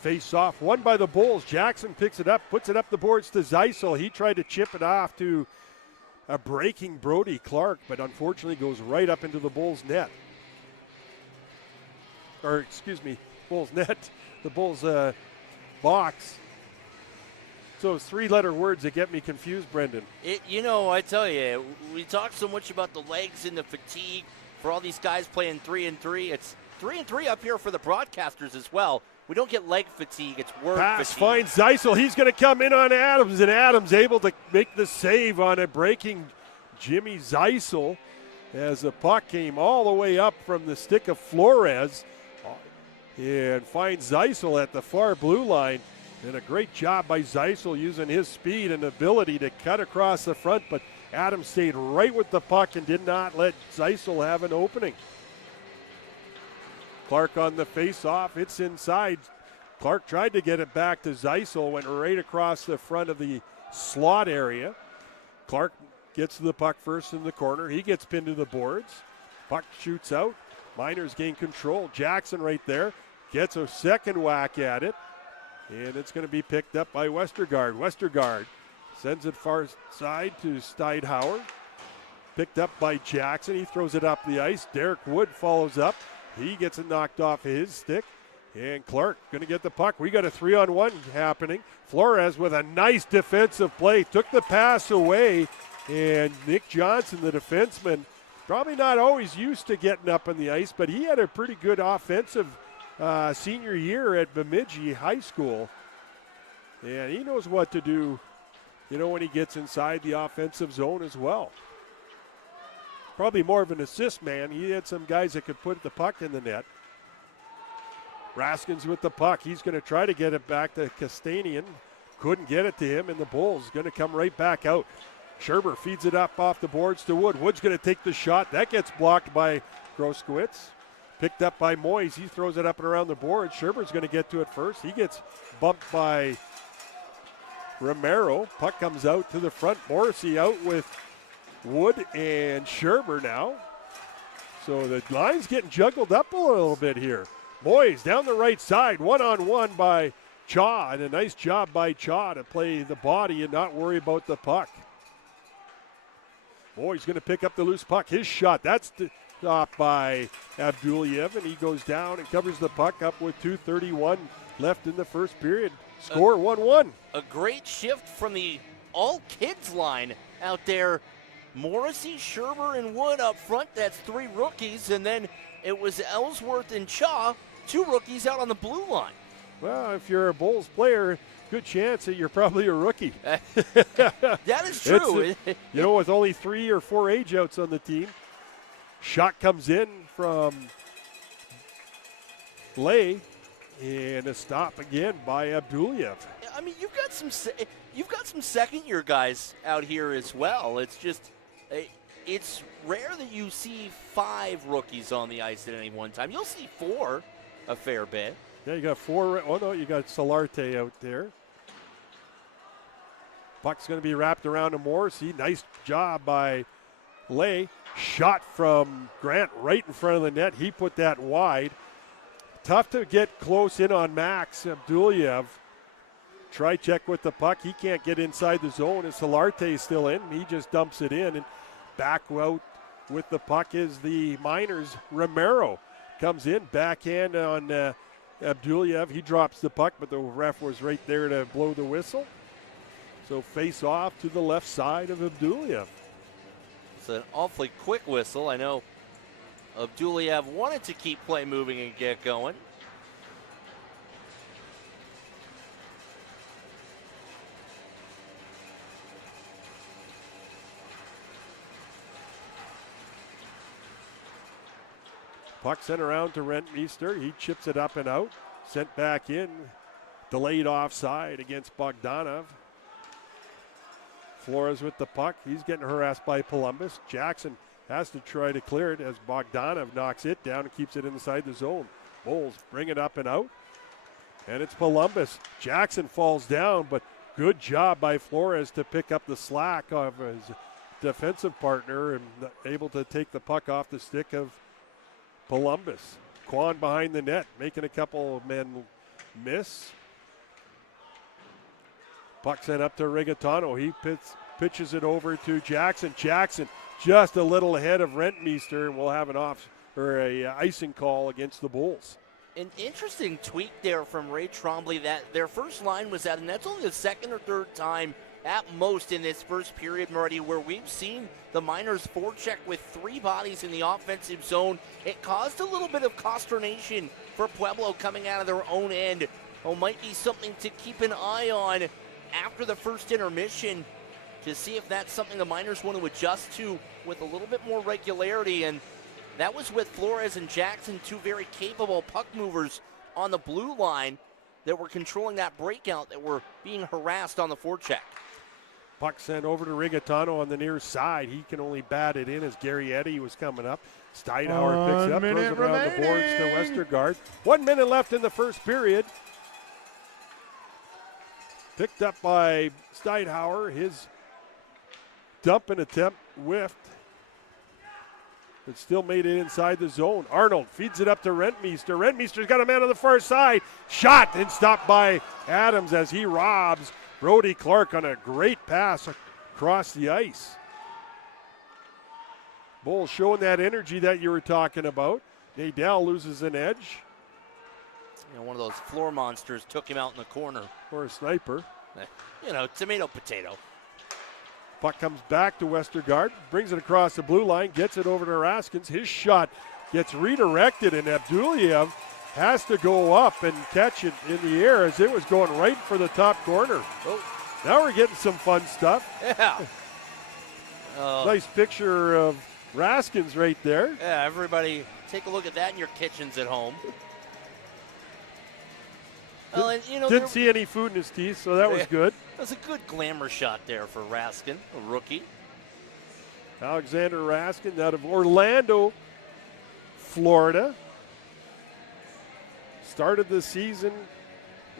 Face off, won by the Bulls. Jackson picks it up, puts it up the boards to Zeisel. He tried to chip it off to a breaking Brody Clark, but unfortunately goes right up into the Bulls net. Or, excuse me, Bulls net, the Bulls box. So it's three-letter words that get me confused, Brendan. I tell you, we talk so much about the legs and the fatigue for all these guys playing 3-3. It's 3-3 up here for the broadcasters as well. We don't get leg fatigue, it's word Pass fatigue. finds Zeisel. He's going to come in on Adams, and Adams able to make the save on a breaking Jimmy Zeisel as the puck came all the way up from the stick of Flores and finds Zeisel at the far blue line. And a great job by Zeisel using his speed and ability to cut across the front, but Adams stayed right with the puck and did not let Zeisel have an opening. Clark on the face-off. It's inside. Clark tried to get it back to Zeisel, went right across the front of the slot area. Clark gets to the puck first in the corner. He gets pinned to the boards. Puck shoots out. Miners gain control. Jackson right there gets a second whack at it. And it's going to be picked up by Westergaard. Westergaard sends it far side to Steidhauer. Picked up by Jackson. He throws it up the ice. Derek Wood follows up. He gets it knocked off his stick. And Clark going to get the puck. We got a 3-on-1 happening. Flores with a nice defensive play. Took the pass away. And Nick Johnson, the defenseman, probably not always used to getting up on the ice, but he had a pretty good offensive senior year at Bemidji High School. And he knows what to do, when he gets inside the offensive zone as well. Probably more of an assist man. He had some guys that could put the puck in the net. Raskins with the puck. He's going to try to get it back to Castanian. Couldn't get it to him, and the Bulls going to come right back out. Scherber feeds it up off the boards to Wood. Wood's going to take the shot. That gets blocked by Groskowitz. Picked up by Moyes. He throws it up and around the board. Scherber's going to get to it first. He gets bumped by Romero. Puck comes out to the front. Morrissey out with Wood and Scherber now. So the line's getting juggled up a little bit here. Moyes down the right side, one-on-one by Chaw, and a nice job by Chaw to play the body and not worry about the puck. Moyes going to pick up the loose puck. His shot, that's stopped by Abdulyev, and he goes down and covers the puck up with 2:31 left in the first period. Score 1-1. A great shift from the all-kids line out there. Morrissey, Scherber, and Wood up front. That's three rookies. And then it was Ellsworth and Chaw, two rookies out on the blue line. Well, if you're a Bulls player, good chance that you're probably a rookie. That is true. With only 3 or 4 age outs on the team. Shot comes in from Lay, and a stop again by Abduliev. I mean, you've got some second-year guys out here as well. It's just, it's rare that you see 5 rookies on the ice at any one time. You'll see 4 a fair bit. Yeah, you got 4. Oh no, you got Solarte out there. Puck's going to be wrapped around to Morrissey. Nice job by Lay. Shot from Grant right in front of the net. He put that wide. Tough to get close in on Max Abduliev. Try check with the puck. He can't get inside the zone. And Solarte is still in. He just dumps it in. And back out with the puck is the Miners. Romero comes in. Backhand on Abduliev. He drops the puck, but the ref was right there to blow the whistle. So face off to the left side of Abduliev. It's an awfully quick whistle. I know Abduliev wanted to keep play moving and get going. Puck sent around to Rentmeester. He chips it up and out. Sent back in. Delayed offside against Bogdanov. Flores with the puck. He's getting harassed by Columbus. Jackson has to try to clear it as Bogdanov knocks it down and keeps it inside the zone. Bulls bring it up and out. And it's Columbus. Jackson falls down, but good job by Flores to pick up the slack of his defensive partner and able to take the puck off the stick of Columbus. Quan behind the net, making a couple of men miss. Puck sent up to Rigatano. He pitches it over to Jackson. Jackson just a little ahead of Rentmeester, and we'll have an icing call against the Bulls. An interesting tweak there from Ray Trombley that their first line was out, and that's only the second or third time at most in this first period, Marty, where we've seen the Miners forecheck with 3 bodies in the offensive zone. It caused a little bit of consternation for Pueblo coming out of their own end. Might be something to keep an eye on after the first intermission to see if that's something the Miners want to adjust to with a little bit more regularity. And that was with Flores and Jackson, 2 very capable puck movers on the blue line that were controlling that breakout, that were being harassed on the forecheck. Puck sent over to Rigatano on the near side. He can only bat it in as Gary Eddy was coming up. Steinhauer picks it up, throws it around the boards to Westergaard. 1 minute left in the first period. Picked up by Steinhauer. His dumping attempt whiffed. But still made it inside the zone. Arnold feeds it up to Rentmeester. Rentmeester's got a man on the far side. Shot and stopped by Adams as he robs Brody Clark on a great pass across the ice. Bulls showing that energy that you were talking about. Nadell loses an edge. One of those floor monsters took him out in the corner. Or a sniper. Tomato, potato. Puck comes back to Westergaard, brings it across the blue line, gets it over to Raskins. His shot gets redirected, and Abduliev has to go up and catch it in the air as it was going right for the top corner. Oh. Now we're getting some fun stuff. Yeah. Nice picture of Raskins right there. Yeah, everybody take a look at that in your kitchens at home. Well, and, didn't see any food in his teeth, so that was good. That was a good glamour shot there for Raskin, a rookie. Alexander Raskin out of Orlando, Florida. Started the season,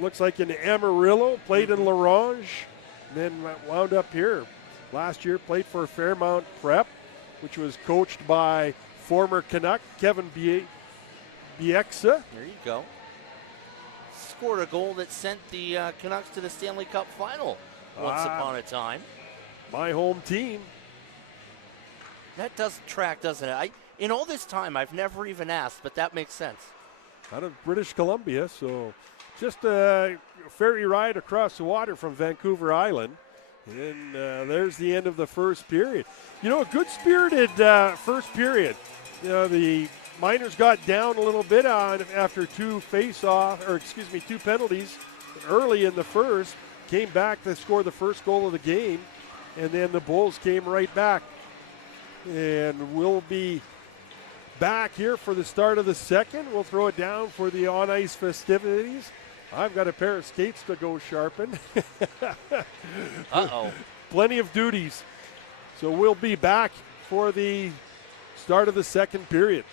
looks like in Amarillo, played in La Ronge, then wound up here. Last year played for Fairmount Prep, which was coached by former Canuck Kevin Bieksa. There you go. Scored a goal that sent the Canucks to the Stanley Cup final once upon a time. My home team. That does track, doesn't it? In all this time, I've never even asked, but that makes sense. Out of British Columbia, so just a ferry ride across the water from Vancouver Island. And there's the end of the first period. A good spirited first period. The Miners got down a little bit after 2 penalties early in the first, came back to score the first goal of the game, and then the Bulls came right back. And we'll be back here for the start of the second. We'll throw it down for the on-ice festivities. I've got a pair of skates to go sharpen. Uh-oh. Plenty of duties. So we'll be back for the start of the second period.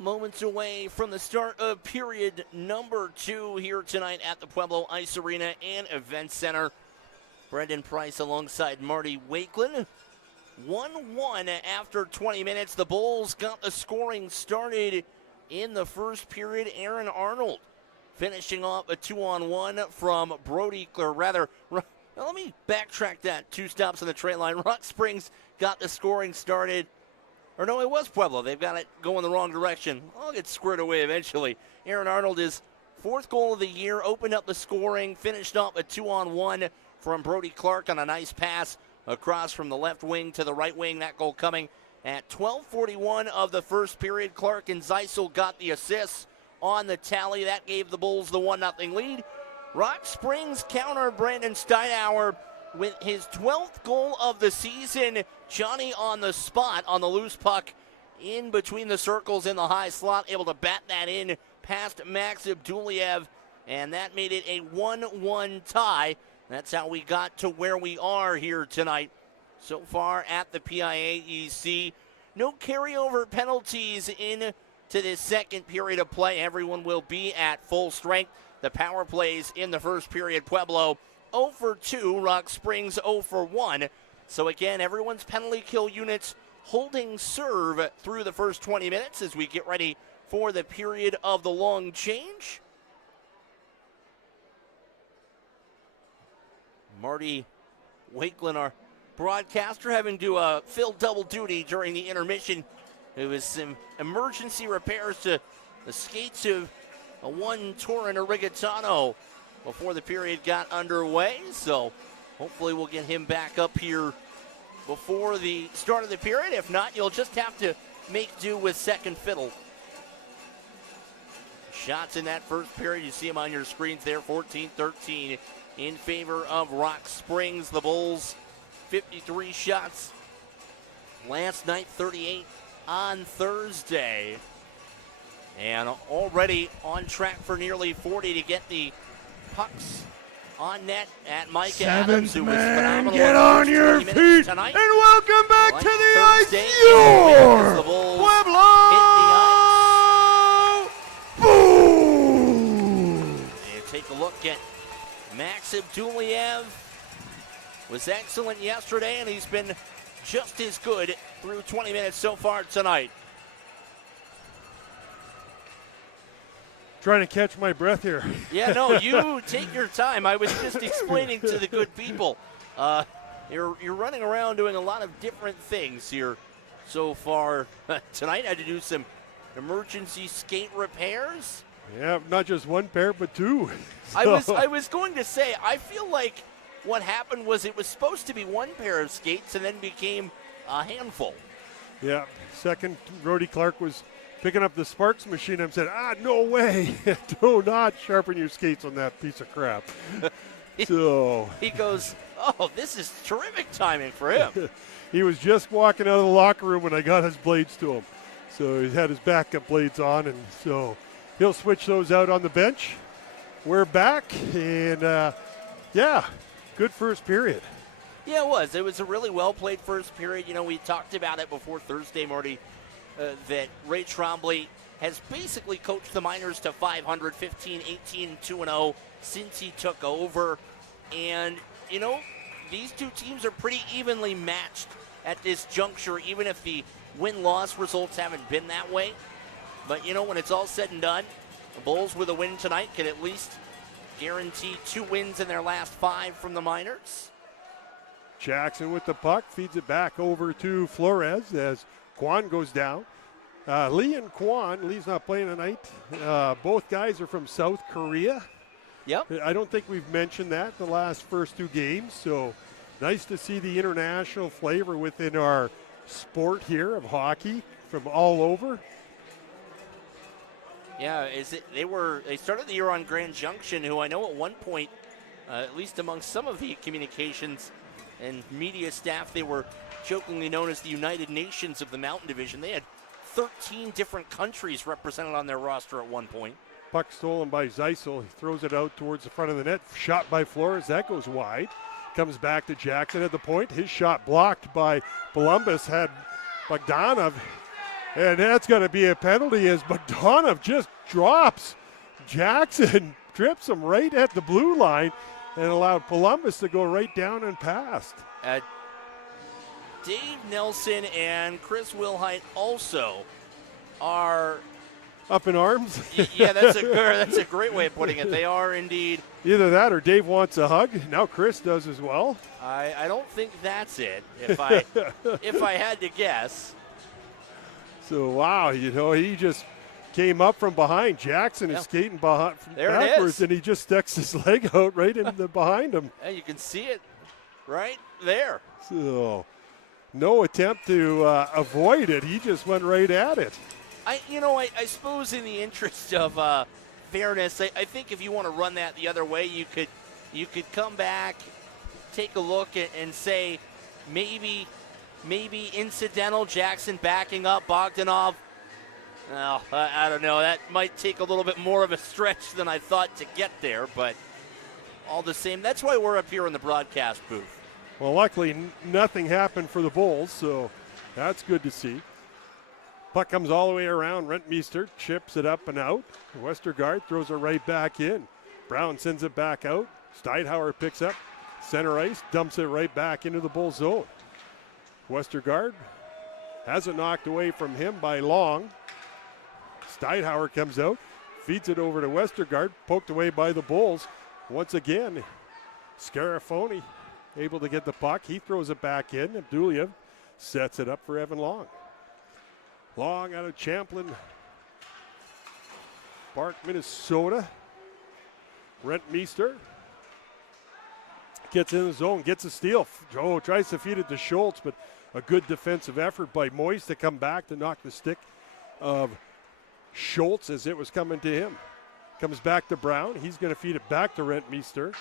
Moments away from the start of period number 2 here tonight at the Pueblo Ice Arena and Event Center. Brendan Price alongside Marty Wakeland. 1-1 after 20 minutes. The Bulls got the scoring started in the first period. Aaron Arnold finishing off a 2-on-1 from Brody, or rather, let me backtrack that. 2 stops on the trade line. Rock Springs got the scoring started. Or no, it was Pueblo. They've got it going the wrong direction. I'll get squared away eventually. Aaron Arnold, his 4th goal of the year, opened up the scoring, finished off a 2-on-1 from Brody Clark on a nice pass across from the left wing to the right wing. That goal coming at 12:41 of the first period. Clark and Zeisel got the assists on the tally. That gave the Bulls the 1-0 lead. Rock Springs counter Brandon Steinauer with his 12th goal of the season. Johnny on the spot on the loose puck in between the circles in the high slot, able to bat that in past Max Abduliev, and that made it a 1-1 tie. That's how we got to where we are here tonight. So far at the PIAEC, no carryover penalties into this second period of play. Everyone will be at full strength. The power plays in the first period. Pueblo 0 for 2, Rock Springs 0 for 1. So again, everyone's penalty kill units holding serve through the first 20 minutes as we get ready for the period of the long change. Marty Wakeland, our broadcaster, having to fill double duty during the intermission. It was some emergency repairs to the skates of one Torren Rigatano before the period got underway. So hopefully we'll get him back up here before the start of the period. If not, you'll just have to make do with second fiddle. Shots in that first period, you see them on your screens there, 14-13 in favor of Rock Springs. The Bulls, 53 shots last night, 38 on Thursday. And already on track for nearly 40 to get the pucks on net at Mike Adams, who was phenomenal. Get on your feet tonight. and welcome back Like to the Thursday, ice, your the Bulls Pueblo Boom! And take a look at Max Abduliev. Was excellent yesterday, and he's been just as good through 20 minutes so far tonight. Trying to catch my breath here. Yeah, no, you take your time. I was just explaining to the good people. You're running around doing a lot of different things here so far. Tonight I had to do some emergency skate repairs. Yeah, not just one pair, but 2. I was going to say, I feel like what happened was it was supposed to be one pair of skates and then became a handful. Yeah, second, Brody Clark was picking up the Sparks machine. I said, no way. Do not sharpen your skates on that piece of crap. So he goes, oh, this is terrific timing for him. He was just walking out of the locker room when I got his blades to him. So he had his backup blades on, and so he'll switch those out on the bench. We're back, and good first period. Yeah, it was. It was a really well-played first period. You know, we talked about it before Thursday, Marty, that Ray Trombley has basically coached the Miners to 500, 15, 18, 2-0 since he took over. And, you know, these two teams are pretty evenly matched at this juncture, even if the win-loss results haven't been that way. But, you know, when it's all said and done, the Bulls with a win tonight can at least guarantee 2 wins in their last 5 from the Miners. Jackson with the puck, feeds it back over to Flores as Kwan goes down. Lee and Kwan, Lee's not playing tonight. Both guys are from South Korea. Yep. I don't think we've mentioned that the first 2 games, so nice to see the international flavor within our sport here of hockey from all over. Yeah, they started the year on Grand Junction, who I know at one point, at least among some of the communications and media staff, they were jokingly known as the United Nations of the Mountain Division. They had 13 different countries represented on their roster at one point. Puck stolen by Zeisel. He throws it out towards the front of the net. Shot by Flores. That goes wide. Comes back to Jackson at the point. His shot blocked by Columbus. Had Bogdanov And that's going to be a penalty as Bogdanov just drops Jackson, trips him right at the blue line, and allowed Columbus to go right down and past. Dave Nelson and Chris Wilhite also are up in arms. Yeah, that's a great way of putting it. They are indeed. Either that or Dave wants a hug. Now Chris does as well. I don't think that's it. If I had to guess. So wow, he just came up from behind. Jackson is skating backwards, and he just sticks his leg out right in behind him. And you can see it right there. So no attempt to avoid it. He just went right at it. I suppose in the interest of fairness, I think if you want to run that the other way, you could come back, take a look and say maybe incidental, Jackson backing up, Bogdanov. Well, I don't know. That might take a little bit more of a stretch than I thought to get there, but all the same, that's why we're up here in the broadcast booth. Well, luckily nothing happened for the Bulls, so that's good to see. Puck comes all the way around. Rentmeester chips it up and out. Westergaard throws it right back in. Brown sends it back out. Steidhauer picks up center ice, dumps it right back into the Bull zone. Westergaard has it knocked away from him by Long. Steidhauer comes out, feeds it over to Westergaard, poked away by the Bulls. Once again, Scarafoni able to get the puck. He throws it back in. Abduliev sets it up for Evan Long. Long out of Champlin Park, Minnesota. Rentmeester gets in the zone, gets a steal. Joe tries to feed it to Schultz, but a good defensive effort by Moise to come back to knock the stick of Schultz as it was coming to him. Comes back to Brown. He's going to feed it back to Rentmeester.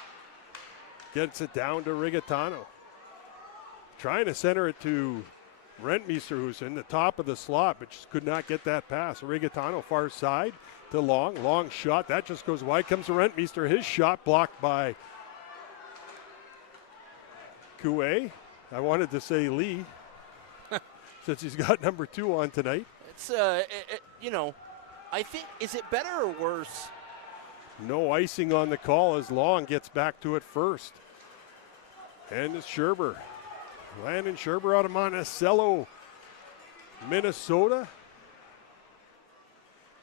Gets it down to Rigatano. Trying to center it to Rentmeester, who's in the top of the slot, but just could not get that pass. Rigatano far side to Long. Long shot. That just goes wide. Comes to Rentmeester. His shot blocked by Coué. I wanted to say Lee since he's got number 2 on tonight. It's, I think, is it better or worse? No icing on the call as Long gets back to it first. And it's Scherber. Landon Scherber out of Monticello, Minnesota.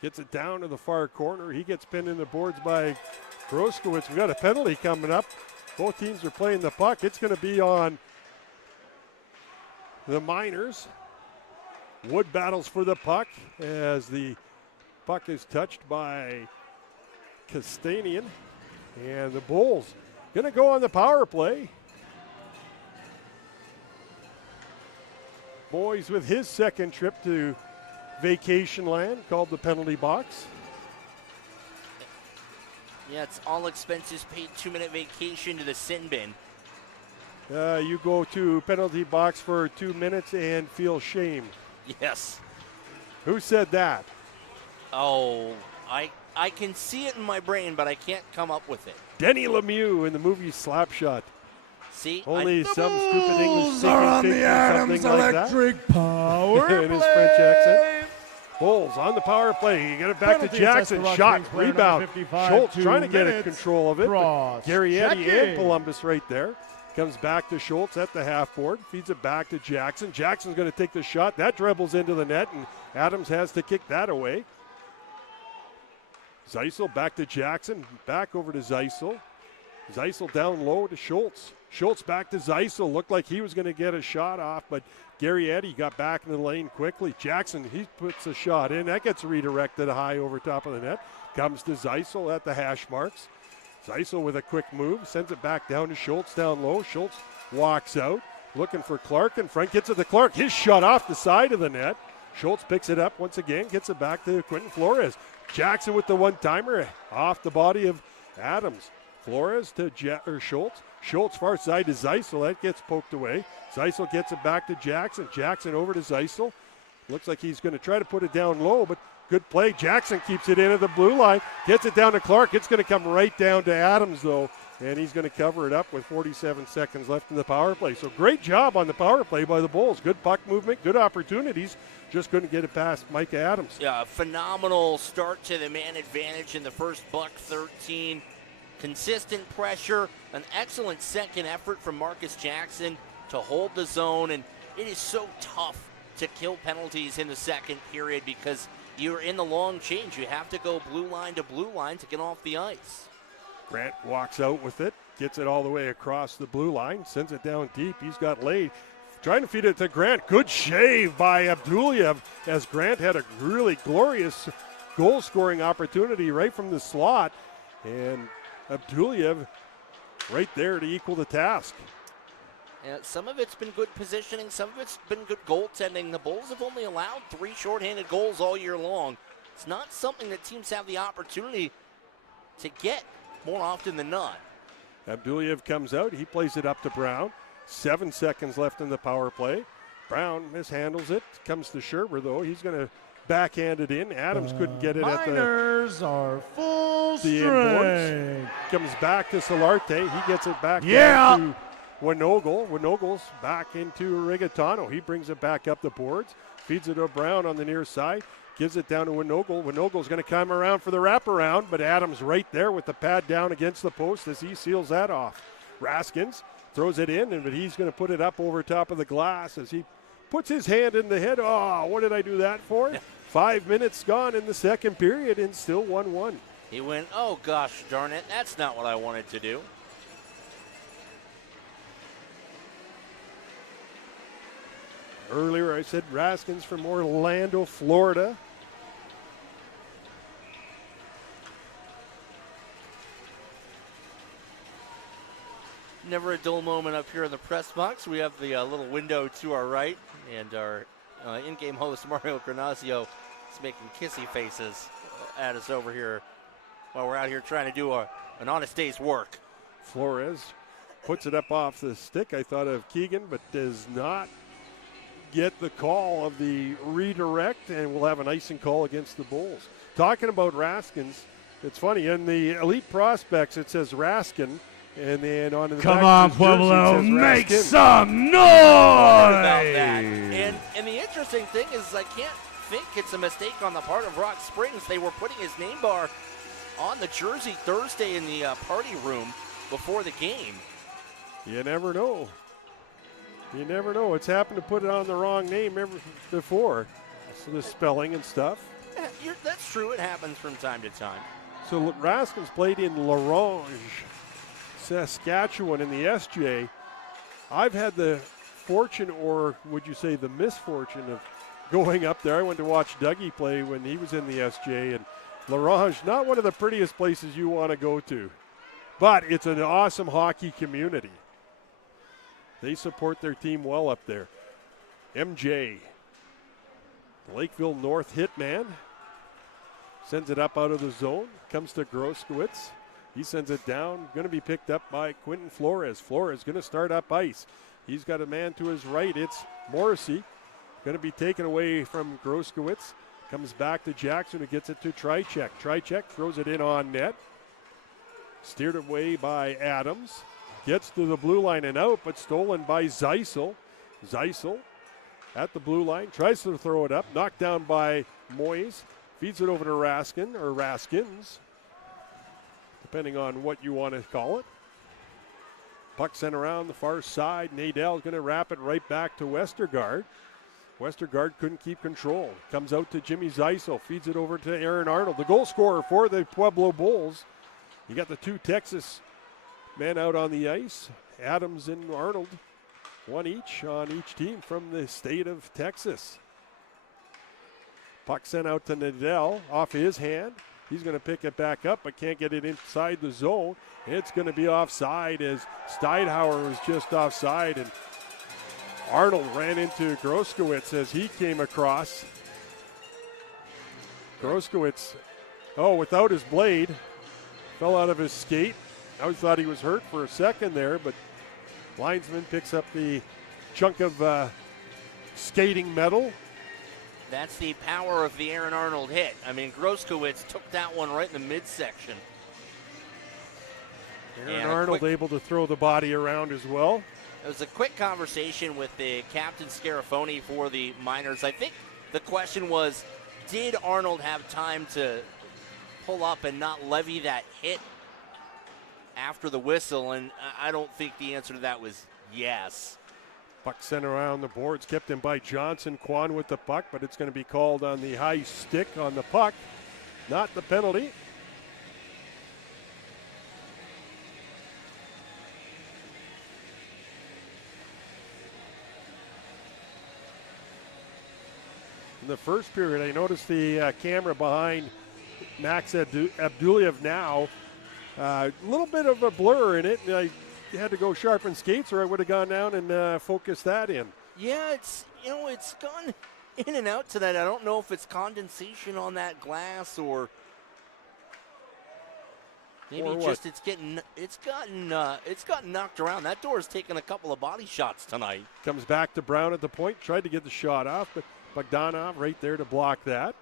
Gets it down to the far corner. He gets pinned in the boards by Groskowitz. We've got a penalty coming up. Both teams are playing the puck. It's going to be on the Miners. Wood battles for the puck as the puck is touched by Castanian. And the Bulls going to go on the power play. Boys with his second trip to vacation land called the penalty box. Yeah, it's all expenses paid 2-minute vacation to the sin bin. You go to penalty box for 2 minutes and feel shame. Yes. Who said that? Oh, I can see it in my brain, but I can't come up with it. Denny Lemieux in the movie Slapshot. See, only some stupid English are on speaking the Adams like Electric Power in his French accent. Bulls on the power play. You get it back to Jackson. Shot, rebound. Schultz trying to get control of it. Garrietti and Columbus right there. Comes back to Schultz at the half board. Feeds it back to Jackson. Jackson's going to take the shot. That dribbles into the net, and Adams has to kick that away. Zeisel back to Jackson. Back over to Zeisel. Zeisel down low to Schultz. Schultz back to Zeisel. Looked like he was going to get a shot off, but Garrietti got back in the lane quickly. Jackson, he puts a shot in. That gets redirected high over top of the net. Comes to Zeisel at the hash marks. Zeisel with a quick move. Sends it back down to Schultz down low. Schultz walks out. Looking for Clark in front. Gets it to Clark. His shot off the side of the net. Schultz picks it up once again. Gets it back to Quentin Flores. Jackson with the one-timer off the body of Adams. Flores to Schultz. Schultz far side to Zeisel. That gets poked away. Zeisel gets it back to Jackson. Jackson over to Zeisel. Looks like he's going to try to put it down low, but good play. Jackson keeps it in at the blue line. Gets it down to Clark. It's going to come right down to Adams, though. and he's going to cover it up with 47 seconds left in the power play. So great job on the power play by the Bulls. Good puck movement, good opportunities. Just couldn't get it past Micah Adams. Yeah, a phenomenal start to the man advantage in the first buck 13. Consistent pressure, an excellent second effort from Marcus Jackson to hold the zone, and it is so tough to kill penalties in the second period because you're in the long change. You have to go blue line to blue line to get off the ice. Grant walks out with it, gets it all the way across the blue line, sends it down deep. He's got laid. Trying to feed it to Grant. Good shave by Abduliev as Grant had a really glorious goal-scoring opportunity right from the slot. And Abduliev right there to equal the task. And some of it's been good positioning. Some of it's been good goaltending. The Bulls have only allowed 3 shorthanded goals all year long. It's not something that teams have the opportunity to get more often than not. Abduliev comes out. He plays it up to Brown. 7 seconds left in the power play. Brown mishandles it. Comes to Scherber, though. He's going to backhand it in. Adams couldn't get it at the Miners are full the strength. Comes back to Solarte. He gets it back Yeah. down to Winogel. Winogel's back into Rigatano. He brings it back up the boards. Feeds it to Brown on the near side. Gives it down to Winogel. Winogel's going to come around for the wraparound, but Adams right there with the pad down against the post as he seals that off. Raskins throws it in, but he's going to put it up over top of the glass as he puts his hand in the head. Oh, what did I do that for? 5 minutes gone in the second period and still 1-1. He went, oh gosh darn it, that's not what I wanted to do. Earlier I said Raskins from Orlando, Florida. Never a dull moment up here in the press box. We have the little window to our right, and our in-game host, Mario Granazio, is making kissy faces at us over here while we're out here trying to do an honest day's work. Flores puts it up off the stick. I thought of Keegan, but does not get the call of the redirect, and we'll have an icing call against the Bulls. Talking about Raskins, it's funny, in the elite prospects it says Raskin, and then on the Come back on, of his jersey, Pueblo, it says make Raskin. some noise! About that. And the interesting thing is I can't think it's a mistake on the part of Rock Springs. They were putting his name bar on the jersey Thursday in the party room before the game. You never know. You never know. It's happened to put it on the wrong name before. So the spelling and stuff. That's true. It happens from time to time. So Raskins played in Larange, Saskatchewan in the SJ. I've had the fortune, or would you say the misfortune, of going up there. I went to watch Dougie play when he was in the SJ, and Larange, not one of the prettiest places you want to go to, but it's an awesome hockey community. They support their team well up there. MJ, Lakeville North hitman, sends it up out of the zone, comes to Groskowitz. He sends it down, going to be picked up by Quentin Flores. Flores going to start up ice. He's got a man to his right. It's Morrissey. Going to be taken away from Groskowitz. Comes back to Jackson, who gets it to Trichek. Trichek throws it in on net. Steered away by Adams. Gets to the blue line and out, but stolen by Zeisel. Zeisel at the blue line. Tries to throw it up. Knocked down by Moyes. Feeds it over to Raskin, or Raskins, depending on what you want to call it. Puck sent around the far side. Nadell's going to wrap it right back to Westergaard. Westergaard couldn't keep control. Comes out to Jimmy Zeisel. Feeds it over to Aaron Arnold, the goal scorer for the Pueblo Bulls. You got the two Texas men out on the ice. Adams and Arnold, one each on each team from the state of Texas. Puck sent out to Nadell off his hand. He's going to pick it back up, but can't get it inside the zone. It's going to be offside as Steidhauer was just offside, and Arnold ran into Groskowitz as he came across. Groskowitz, without his blade, fell out of his skate. I always thought he was hurt for a second there, but linesman picks up the chunk of skating metal. That's the power of the Aaron Arnold hit. I mean, Groskowitz took that one right in the midsection. Aaron And a Arnold quick- able to throw the body around as well. It was a quick conversation with the captain Scarafoni for the Miners. I think the question was, did Arnold have time to pull up and not levy that hit after the whistle? And I don't think the answer to that was yes. Puck sent around the boards, kept in by Johnson. Kwan with the puck, but it's going to be called on the high stick on the puck. Not the penalty. In the first period, I noticed the camera behind Max Abduliev now. A little bit of a blur in it. I had to go sharpen skates, or I would have gone down and focused that in. Yeah, it's gone in and out tonight. I don't know if it's condensation on that glass or maybe Or just it's gotten knocked around. That door's taken a couple of body shots tonight. Comes back to Brown at the point, tried to get the shot off, but Bogdanov right there to block that.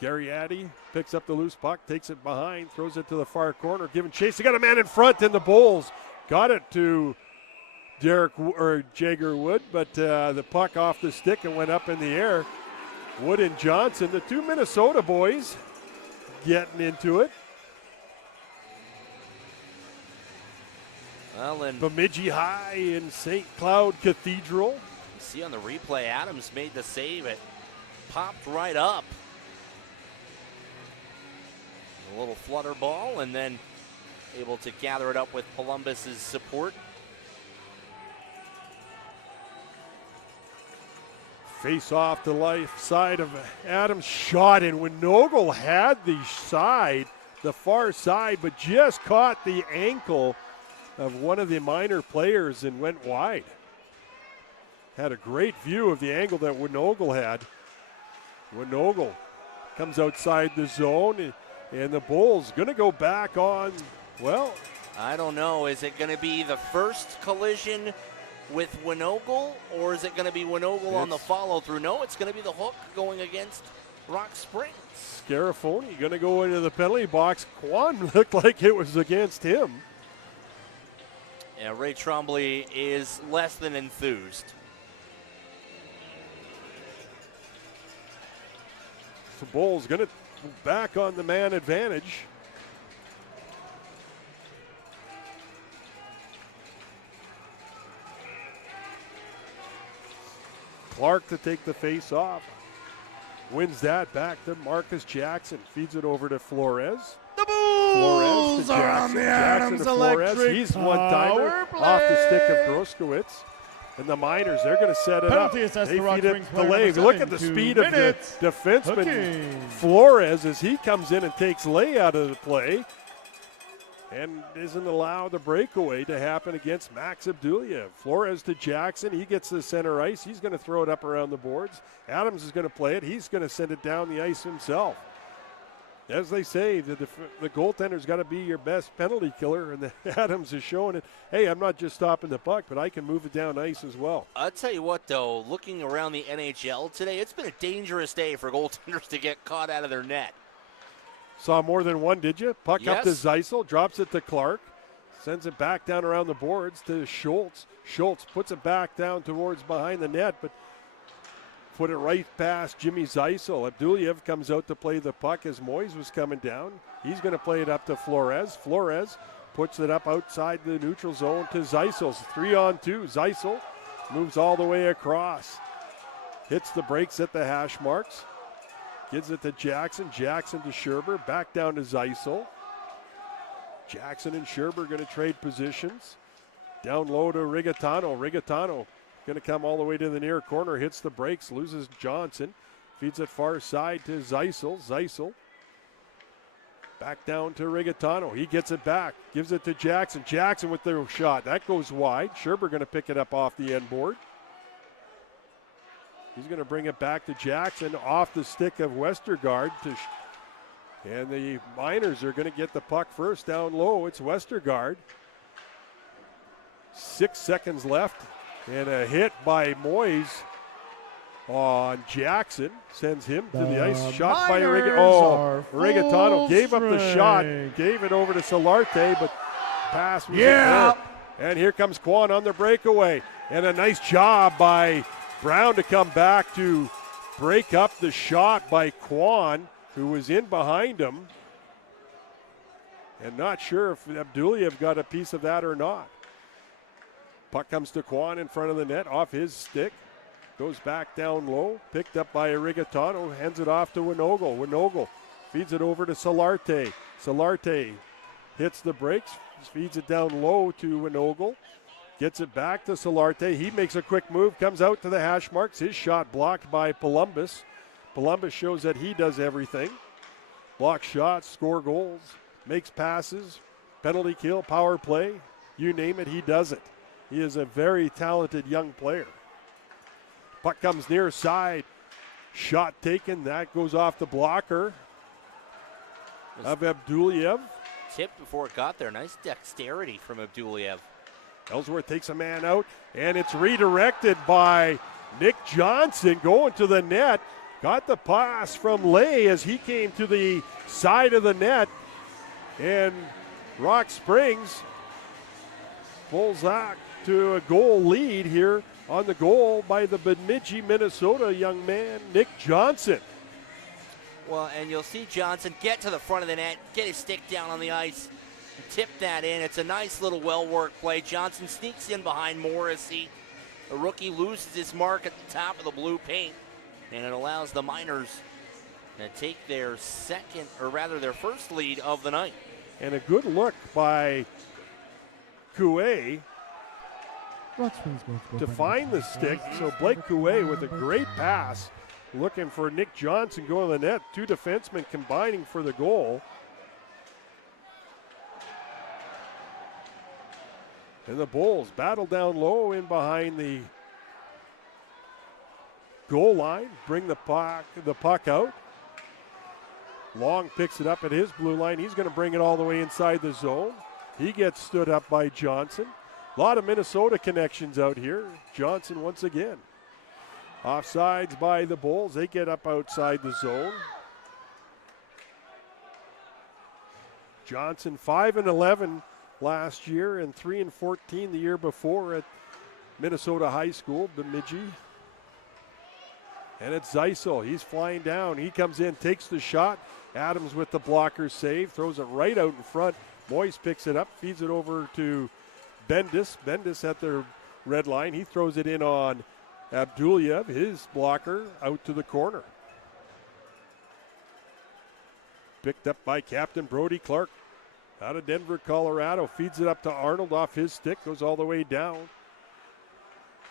Gary Addy picks up the loose puck, takes it behind, throws it to the far corner, giving chase. They got a man in front, and the Bulls got it to Jagger Wood, but the puck off the stick and went up in the air. Wood and Johnson, the two Minnesota boys, getting into it. Well, and Bemidji High and St. Cloud Cathedral. you see on the replay, Adams made the save. It popped right up. A little flutter ball, and then able to gather it up with Columbus's support. Face off the left side of Adams, shot in. Winogle had the side, the far side, but just caught the ankle of one of the Miner players and went wide. Had a great view of the angle that Winogle had. Winogle comes outside the zone, and the Bulls going to go back on, well, I don't know. Is it going to be the first collision with Winogle, or is it going to be Winogle on the follow-through? No, it's going to be the hook going against Rock Springs. Scarafoni going to go into the penalty box. Kwan looked like it was against him. Yeah, Ray Trombley is less than enthused. The Bulls going to back on the man advantage. Clark to take the face off. Wins that back to Marcus Jackson. Feeds it over to Flores. The Flores Bulls to are Jackson. on the Jackson Adams to Flores. Electric He's one-timer power off the stick of play. Groskowitz. And the Miners, they're going to set it Penalty up. assessed They to Rock feed it Springs to player Lave. number Look at the 7, 2 speed of the minutes. defenseman Hooking. Flores as he comes in and takes Lay out of the play and isn't allowed the breakaway to happen against Max Abduliev. Flores to Jackson. He gets to the center ice. He's going to throw it up around the boards. Adams is going to play it. He's going to send it down the ice himself. As they say, the goaltender's got to be your best penalty killer, and Adams is showing it. Hey, I'm not just stopping the puck, but I can move it down ice as well. I'll tell you what, though, looking around the NHL today, it's been a dangerous day for goaltenders to get caught out of their net. Saw more than one, did you? Puck up to Yes. Zeisel, drops it to Clark, sends it back down around the boards to Schultz. Schultz puts it back down towards behind the net, but put it right past Jimmy Zeisel. Abduliev comes out to play the puck as Moyes was coming down. He's going to play it up to Flores. Flores puts it up outside the neutral zone to Zeisel. 3-on-2. Zeisel moves all the way across. Hits the brakes at the hash marks. Gives it to Jackson. Jackson to Scherber. Back down to Zeisel. Jackson and Scherber going to trade positions. Down low to Rigatano. Rigatano going to come all the way to the near corner. Hits the brakes. Loses Johnson. Feeds it far side to Zeisel. Zeisel back down to Rigatano. He gets it back. Gives it to Jackson. Jackson with the shot. That goes wide. Scherber going to pick it up off the end board. He's going to bring it back to Jackson off the stick of Westergaard. And the Miners are going to get the puck first down low. It's Westergaard. 6 seconds left. And a hit by Moyes on Jackson. Sends him to the ice. The Shot by Miners are Rigatano full gave up the shot. strength. Gave it over to Solarte, but pass was Yeah. there. And here comes Quan on the breakaway. And a nice job by Brown to come back to break up the shot by Quan, who was in behind him. And not sure if Abduliev got a piece of that or not. Puck comes to Quan in front of the net, off his stick. Goes back down low, picked up by Rigatano, hands it off to Winogle. Winogle feeds it over to Solarte. Solarte hits the brakes, feeds it down low to Winogle. Gets it back to Solarte. He makes a quick move, comes out to the hash marks. His shot blocked by Columbus. Columbus shows that he does everything. Blocks shots, score goals, makes passes, penalty kill, power play. You name it, he does it. He is a very talented young player. Puck comes near side. Shot taken. That goes off the blocker of Abduliev. Tipped before it got there. Nice dexterity from Abduliev. Ellsworth takes a man out, and it's redirected by Nick Johnson going to the net. Got the pass from Lay as he came to the side of the net. And Rock Springs pulls back to a goal lead here on the goal by the Bemidji, Minnesota young man, Nick Johnson. Well, and you'll see Johnson get to the front of the net, get his stick down on the ice, tip that in. It's a nice little well-worked play. Johnson sneaks in behind Morrissey. The rookie loses his mark at the top of the blue paint, and it allows the Miners to take their their first lead of the night. And a good look by Coué to find the stick. So Blake Coué with a great pass, looking for Nick Johnson going to the net. Two defensemen combining for the goal. And the Bulls battle down low in behind the goal line, bring the puck out. Long picks it up at his blue line. He's going to bring it all the way inside the zone. He gets stood up by Johnson. A lot of Minnesota connections out here. Johnson once again. Offsides by the Bulls. They get up outside the zone. Johnson 5-11 last year and 3-14 the year before at Minnesota High School, Bemidji. And it's Zeisel. He's flying down. He comes in, takes the shot. Adams with the blocker save, throws it right out in front. Moyes picks it up, feeds it over to Bendis. Bendis at the red line. He throws it in on Abduliev, his blocker, out to the corner. Picked up by Captain Brody Clark out of Denver, Colorado. Feeds it up to Arnold off his stick, goes all the way down.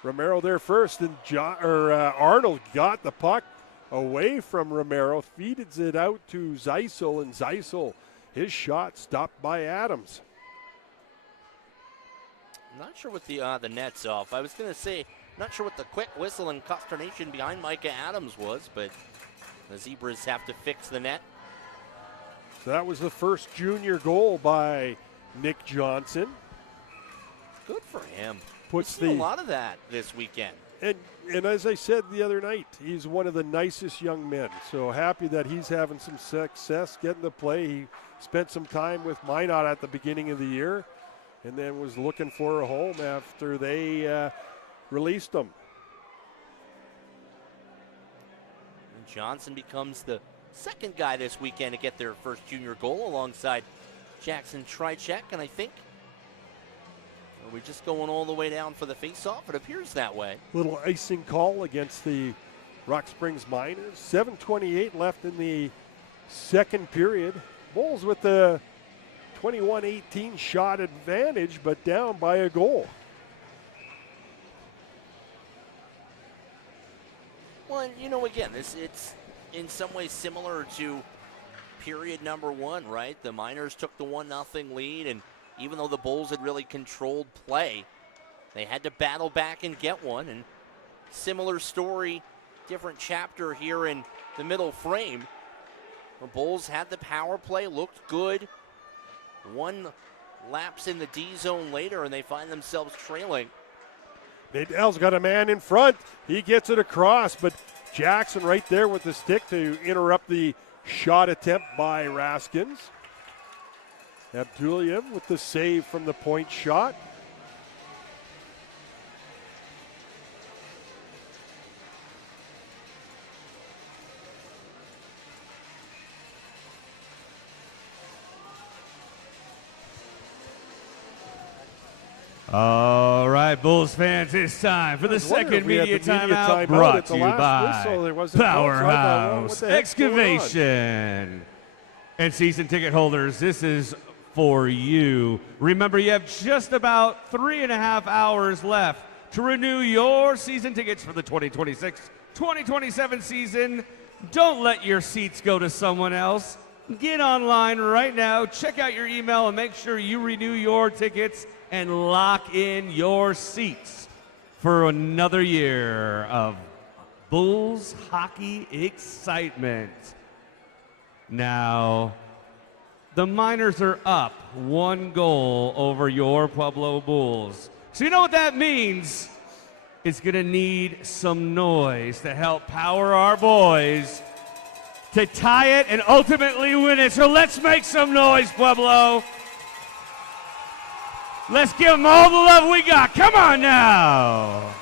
Romero there first, and Arnold got the puck away from Romero, feeds it out to Zeisel, and Zeisel, his shot stopped by Adams. I'm not sure what the net's off. I was going to say, not sure what the quick whistle and consternation behind Micah Adams was, but the Zebras have to fix the net. So that was the first junior goal by Nick Johnson. Good for him. Puts We've seen a lot of that this weekend. And as I said the other night, he's one of the nicest young men. So happy that he's having some success getting to play. He spent some time with Minot at the beginning of the year and then was looking for a home after they released him. And Johnson becomes the second guy this weekend to get their first junior goal alongside Jackson Trichek, and I think are we just going all the way down for the face-off? It appears that way. Little icing call against the Rock Springs Miners. 7:28 left in the second period. Bulls with the 21-18 shot advantage, but down by a goal. Well, you know, again, it's in some ways similar to period number one, right? The Miners took the 1-0 lead, and even though the Bulls had really controlled play, they had to battle back and get one. And similar story, different chapter here in the middle frame. The Bulls had the power play, looked good. One lapse in the D zone later, and they find themselves trailing. Nadell's got a man in front. He gets it across, but Jackson right there with the stick to interrupt the shot attempt by Raskins. Abduliev with the save from the point shot. All right, Bulls fans, it's time for the second media timeout brought to you by Powerhouse Excavation. And season ticket holders, this is for you. Remember, you have just about 3.5 hours left to renew your season tickets for the 2026-2027 season. Don't let your seats go to someone else. Get online right now, check out your email, and make sure you renew your tickets and lock in your seats for another year of Bulls hockey excitement. Now, the Miners are up 1 goal over your Pueblo Bulls. So you know what that means? It's gonna need some noise to help power our boys to tie it and ultimately win it. So let's make some noise, Pueblo. Let's give them all the love we got. Come on now.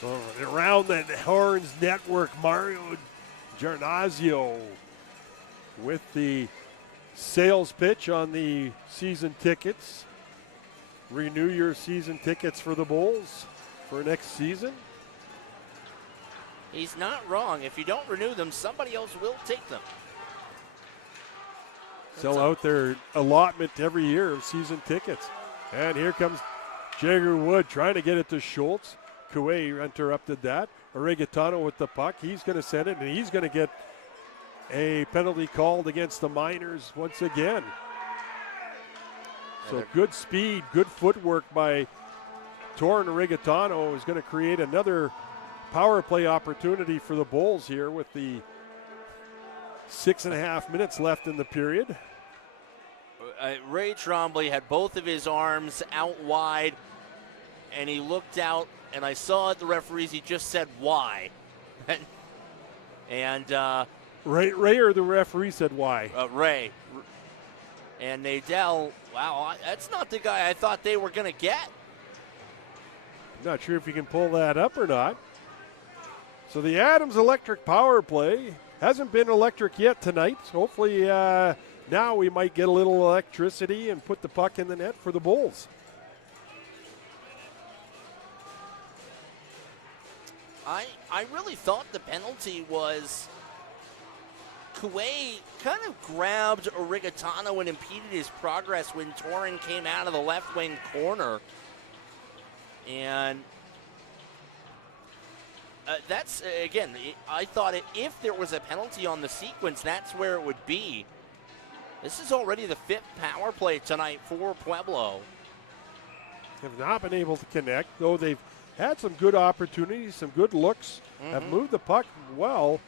So around the Horns Network, Mario Giannazio with the sales pitch on the season tickets. Renew your season tickets for the Bulls for next season. He's not wrong. If you don't renew them, somebody else will take them. Sell out their allotment every year of season tickets. And here comes Jagger Wood trying to get it to Schultz. Koué interrupted that. Oregatano with the puck. He's going to send it, and he's going to get a penalty called against the Miners once again. So good speed, good footwork by Torren Oregatano is going to create another power play opportunity for the Bulls here with the 6.5 minutes left in the period. Ray Trombley had both of his arms out wide, and he looked out, and I saw at the referees, he just said, why? and Ray or the referee said why? Ray. And Nadell, wow, that's not the guy I thought they were going to get. Not sure if you can pull that up or not. So the Adams electric power play hasn't been electric yet tonight. Hopefully now we might get a little electricity and put the puck in the net for the Bulls. I really thought the penalty was Koué kind of grabbed Oregatano and impeded his progress when Torren came out of the left wing corner. And that's, again, I thought if there was a penalty on the sequence, that's where it would be. This is already the 5th power play tonight for Pueblo. Have not been able to connect, though they've had some good opportunities, some good looks, have moved the puck well,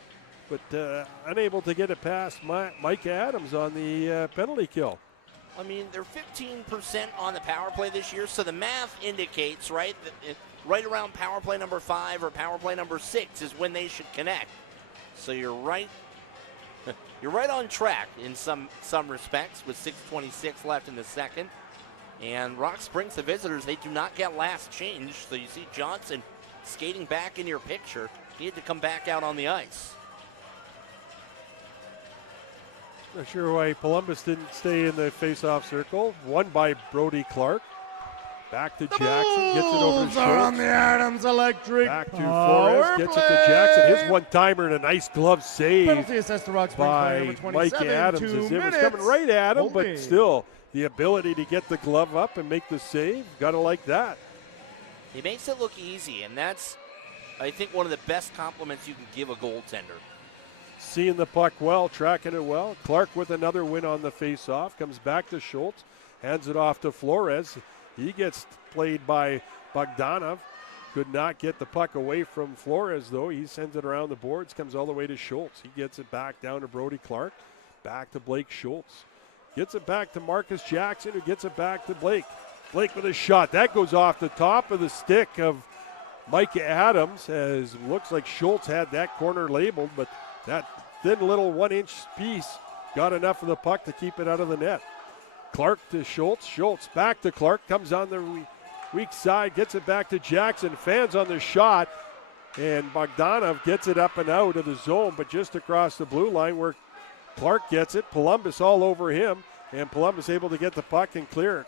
but unable to get it past Mike Adams on the penalty kill. I mean, they're 15% on the power play this year, so the math indicates, right, that right around power play number 5 or power play number 6 is when they should connect. So you're right. You're right on track in some respects with 6:26 left in the second. And Rock Springs, the visitors, they do not get last change. So you see Johnson skating back in your picture. He had to come back out on the ice. Not sure why Columbus didn't stay in the face-off circle. Won by Brody Clark. Back to Jackson, gets it over to Schultz. Are on the Adams Electric Back to Flores, gets it to Jackson. His one-timer and a nice glove save penalty assessed to Rock Springs by by number 27, Mike Adams. 2 As it was minutes. coming right at him, Holding. but still the ability to get the glove up and make the save. Gotta like that. He makes it look easy, and that's, I think, one of the best compliments you can give a goaltender. Seeing the puck well, tracking it well. Clark with another win on the face-off. Comes back to Schultz, hands it off to Flores. He gets played by Bogdanov. Could not get the puck away from Flores, though. He sends it around the boards, comes all the way to Schultz. He gets it back down to Brody Clark. Back to Blake Schultz. Gets it back to Marcus Jackson, who gets it back to Blake. Blake with a shot. That goes off the top of the stick of Mike Adams, as looks like Schultz had that corner labeled, but that thin little 1-inch piece got enough of the puck to keep it out of the net. Clark to Schultz. Schultz back to Clark. Comes on the weak side. Gets it back to Jackson. Fans on the shot. And Bogdanov gets it up and out of the zone, but just across the blue line where Clark gets it. Columbus all over him. And Columbus able to get the puck and clear it.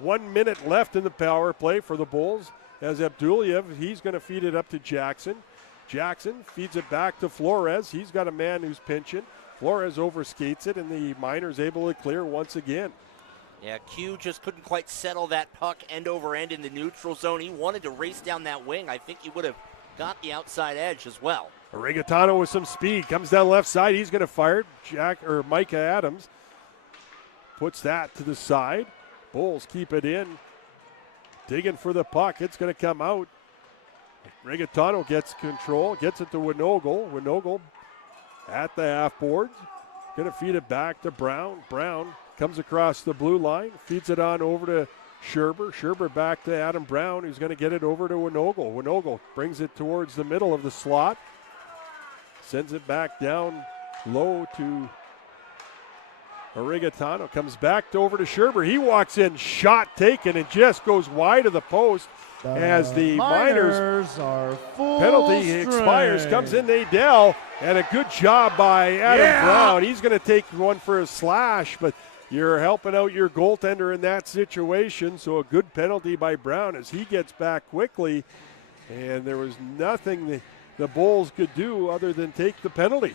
1 minute left in the power play for the Bulls. As Abduliev, he's going to feed it up to Jackson. Jackson feeds it back to Flores. He's got a man who's pinching. Flores overskates it, and the Miners able to clear once again. Yeah, Q just couldn't quite settle that puck end over end in the neutral zone. He wanted to race down that wing. I think he would have got the outside edge as well. Rigatano with some speed comes down left side. He's going to fire it. Micah Adams puts that to the side. Bulls keep it in. Digging for the puck. It's going to come out. Rigatano gets control. Gets it to Winogle. Winogle at the half boards. Going to feed it back to Brown. Brown comes across the blue line. Feeds it on over to Scherber. Scherber back to Adam Brown, who's going to get it over to Winogle. Winogle brings it towards the middle of the slot. Sends it back down low to Rigatano. Comes back over to Scherber. He walks in, shot taken, and just goes wide of the post as the Miners are full penalty strength. expires. Comes in Nadell, and a good job by Adam Brown. He's going to take one for a slash, but you're helping out your goaltender in that situation, so a good penalty by Brown as he gets back quickly, and there was nothing the Bulls could do other than take the penalty.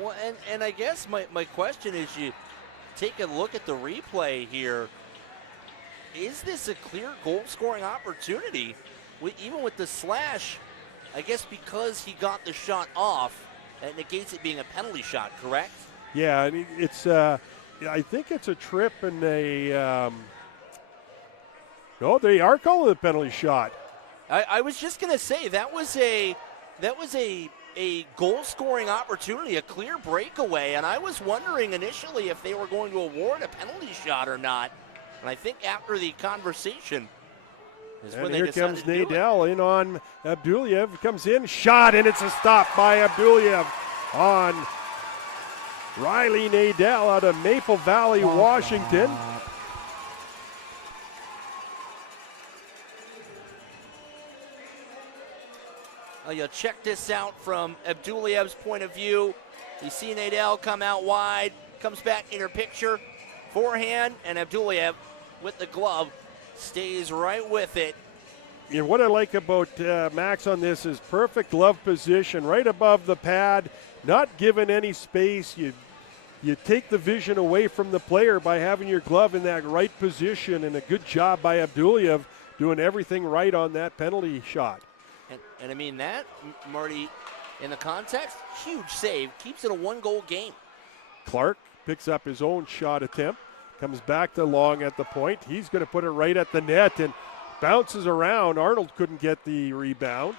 Well, and I guess my question is, you take a look at the replay here. Is this a clear goal-scoring opportunity? Even with the slash, I guess because he got the shot off, that negates it being a penalty shot, correct? Yeah, and it's I think it's a trip and no, they are calling the penalty shot. I was just going to say that was a goal-scoring opportunity, a clear breakaway, and I was wondering initially if they were going to award a penalty shot or not. And I think after the conversation is when they decided to do it. Here comes Nadell in on Abduliev. Comes in, shot, and it's a stop by Abduliev on Riley Nadell out of Maple Valley, Washington. You'll check this out from Abduliev's point of view. You see Nadell come out wide, comes back in her picture, forehand, and Abduliev with the glove stays right with it. And what I like about Max on this is perfect glove position right above the pad, not given any space. You take the vision away from the player by having your glove in that right position, and a good job by Abduliev doing everything right on that penalty shot. And I mean that, Marty, in the context, huge save, keeps it a one-goal game. Clark picks up his own shot attempt, comes back to Long at the point. He's going to put it right at the net and bounces around. Arnold couldn't get the rebound.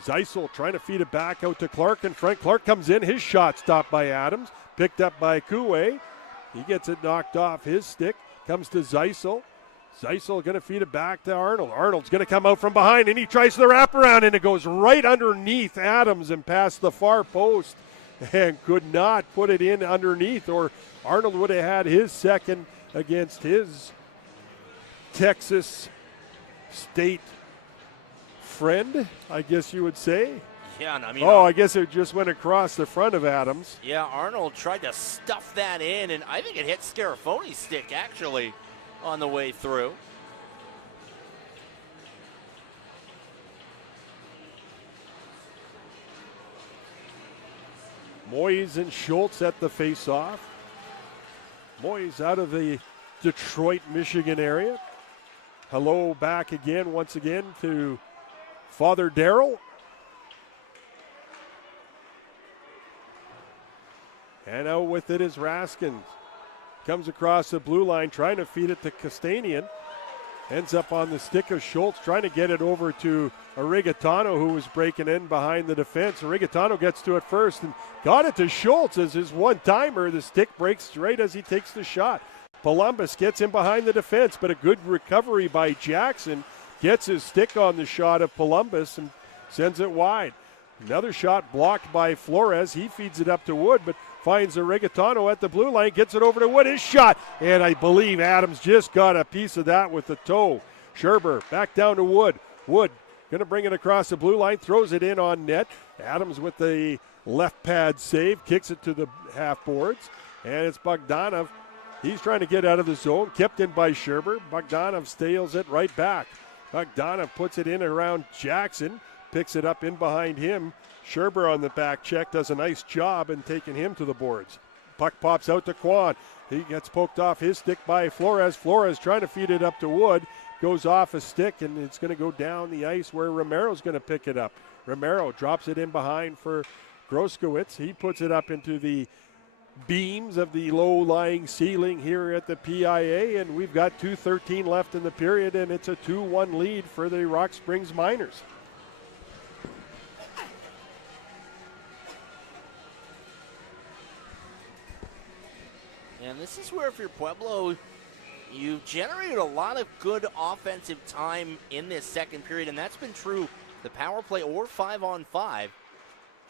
Zeisel trying to feed it back out to Clark in front. Clark comes in, his shot stopped by Adams, picked up by Koué. He gets it knocked off his stick, comes to Zeisel. Zeisel going to feed it back to Arnold. Arnold's going to come out from behind, and he tries the wraparound, and it goes right underneath Adams and past the far post and could not put it in underneath, or Arnold would have had his second against his Texas State friend, I guess you would say. Yeah, and I mean, I guess it just went across the front of Adams. Yeah, Arnold tried to stuff that in, and I think it hit Scarafoni's stick, actually, on the way through. Moyes and Schultz at the face-off. Moyes out of the Detroit, Michigan area. Hello back again, once again, to Father Darrell. And out with it is Raskins. Comes across the blue line, trying to feed it to Castanian. Ends up on the stick of Schultz, trying to get it over to Arigatano, who was breaking in behind the defense. Arigatano gets to it first and got it to Schultz as his one-timer. The stick breaks right as he takes the shot. Columbus gets in behind the defense, but a good recovery by Jackson. Gets his stick on the shot of Columbus and sends it wide. Another shot blocked by Flores. He feeds it up to Wood, but finds Arigatano at the blue line, gets it over to Wood. His shot, and I believe Adams just got a piece of that with the toe. Scherber back down to Wood. Wood going to bring it across the blue line, throws it in on net. Adams with the left pad save, kicks it to the half boards, and it's Bogdanov. He's trying to get out of the zone, kept in by Scherber. Bogdanov steals it right back. Bogdanov puts it in around Jackson, picks it up in behind him. Scherber on the back check does a nice job in taking him to the boards. Puck pops out to Quan. He gets poked off his stick by Flores. Flores trying to feed it up to Wood. Goes off a stick, and it's going to go down the ice where Romero's going to pick it up. Romero drops it in behind for Groskowitz. He puts it up into the beams of the low-lying ceiling here at the PIA, and we've got 2:13 left in the period, and it's a 2-1 lead for the Rock Springs Miners. And this is where, if you're Pueblo, you generated a lot of good offensive time in this second period, and that's been true the power play or 5-on-5.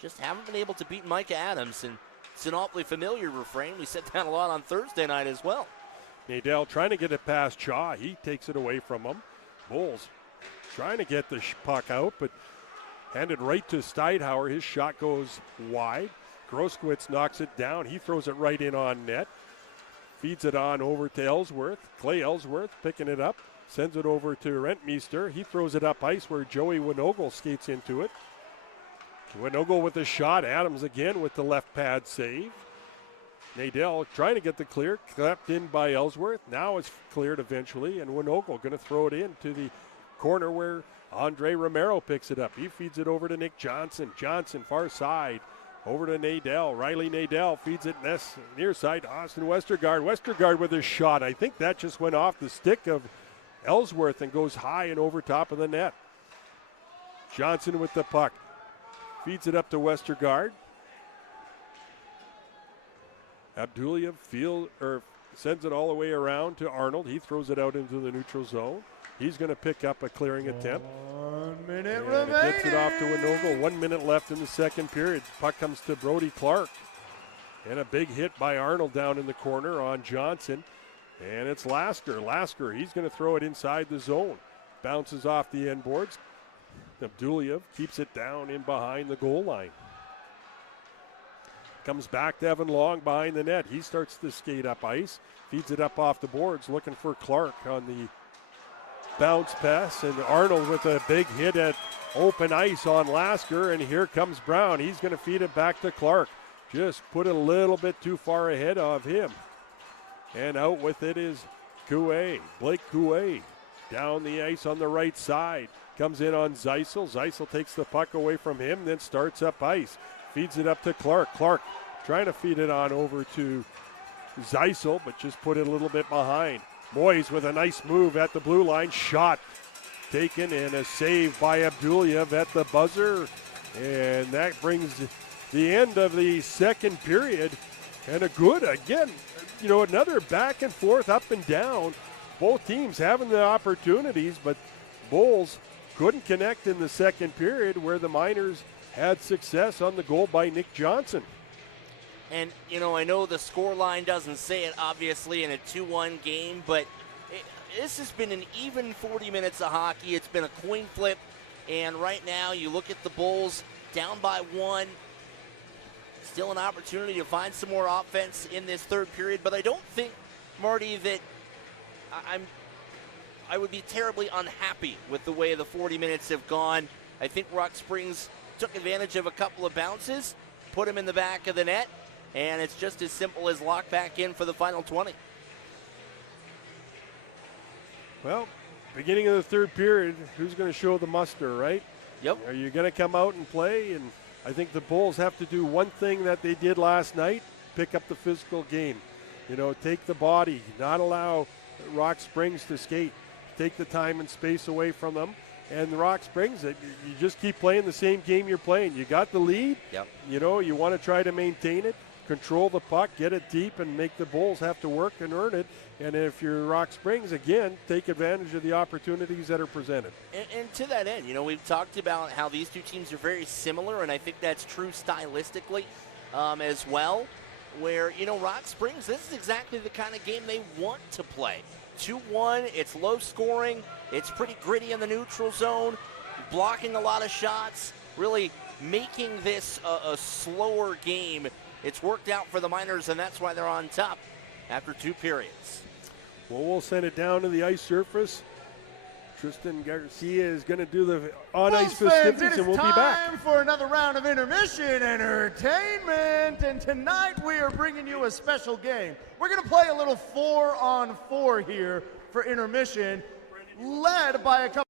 Just haven't been able to beat Micah Adams, and it's an awfully familiar refrain. We said that a lot on Thursday night as well. Nadell trying to get it past Chaw. He takes it away from him. Bulls trying to get the puck out, but handed right to Steidhauer. His shot goes wide. Groskowitz knocks it down. He throws it right in on net. Feeds it on over to Ellsworth. Clay Ellsworth picking it up. Sends it over to Rentmeester. He throws it up ice where Joey Winogle skates into it. Winogle with a shot. Adams again with the left pad save. Nadell trying to get the clear. Clapped in by Ellsworth. Now it's cleared eventually. And Winogle going to throw it into the corner where Andre Romero picks it up. He feeds it over to Nick Johnson. Johnson far side. Over to Nadell. Riley Nadell feeds it near side to Austin Westergaard. Westergaard with a shot. I think that just went off the stick of Ellsworth and goes high and over top of the net. Johnson with the puck. Feeds it up to Westergaard. Abduliev sends it all the way around to Arnold. He throws it out into the neutral zone. He's going to pick up a clearing attempt. 1 minute And remaining. gets it off to Winogle. 1 minute left in the second period. Puck comes to Brody Clark. And a big hit by Arnold down in the corner on Johnson. And it's Lasker. Lasker, he's going to throw it inside the zone. Bounces off the end boards. Abduliev keeps it down in behind the goal line. Comes back to Evan Long behind the net. He starts to skate up ice. Feeds it up off the boards, looking for Clark on the bounce pass, and Arnold with a big hit at open ice on Lasker, and here comes Brown. He's going to feed it back to Clark. Just put it a little bit too far ahead of him. And out with it is Coué, Blake Coué. Down the ice on the right side. Comes in on Zeisel. Zeisel takes the puck away from him, then starts up ice. Feeds it up to Clark. Clark trying to feed it on over to Zeisel, but just put it a little bit behind. Moyes with a nice move at the blue line. Shot taken and a save by Abduliev at the buzzer. And that brings the end of the second period. And a good, again, another back and forth, up and down. Both teams having the opportunities, but Bulls couldn't connect in the second period where the Miners had success on the goal by Nick Johnson. And, I know the score line doesn't say it, obviously, in a 2-1 game, but this has been an even 40 minutes of hockey. It's been a coin flip, and right now you look at the Bulls down by 1. Still an opportunity to find some more offense in this third period, but I don't think, Marty, that I would be terribly unhappy with the way the 40 minutes have gone. I think Rock Springs took advantage of a couple of bounces, put him in the back of the net, and it's just as simple as lock back in for the final 20. Well, beginning of the third period, who's going to show the muster, right? Yep. Are you going to come out and play? And I think the Bulls have to do one thing that they did last night, pick up the physical game. Take the body, not allow Rock Springs to skate. take the time and space away from them. And the Rock Springs, you just keep playing the same game you're playing. You got the lead. Yep. You know, you want to try to maintain it, control the puck, get it deep, and make the Bulls have to work and earn it. And if you're Rock Springs, again, take advantage of the opportunities that are presented. And to that end, you know, we've talked about how these two teams are very similar, and I think that's true stylistically as well, where, you know, Rock Springs, this is exactly the kind of game they want to play. 2-1, it's low scoring, it's pretty gritty in the neutral zone, blocking a lot of shots, really making this a slower game. It's worked out for the Miners, and that's why they're on top after 2 periods. Well, we'll send it down to the ice surface. Tristan Garcia is going to do the on-ice Bulls fans, festivities, it is and we'll be back. time for another round of intermission entertainment, and tonight we are bringing you a special game. We're going to play a little 4-on-4 here for intermission, led by a couple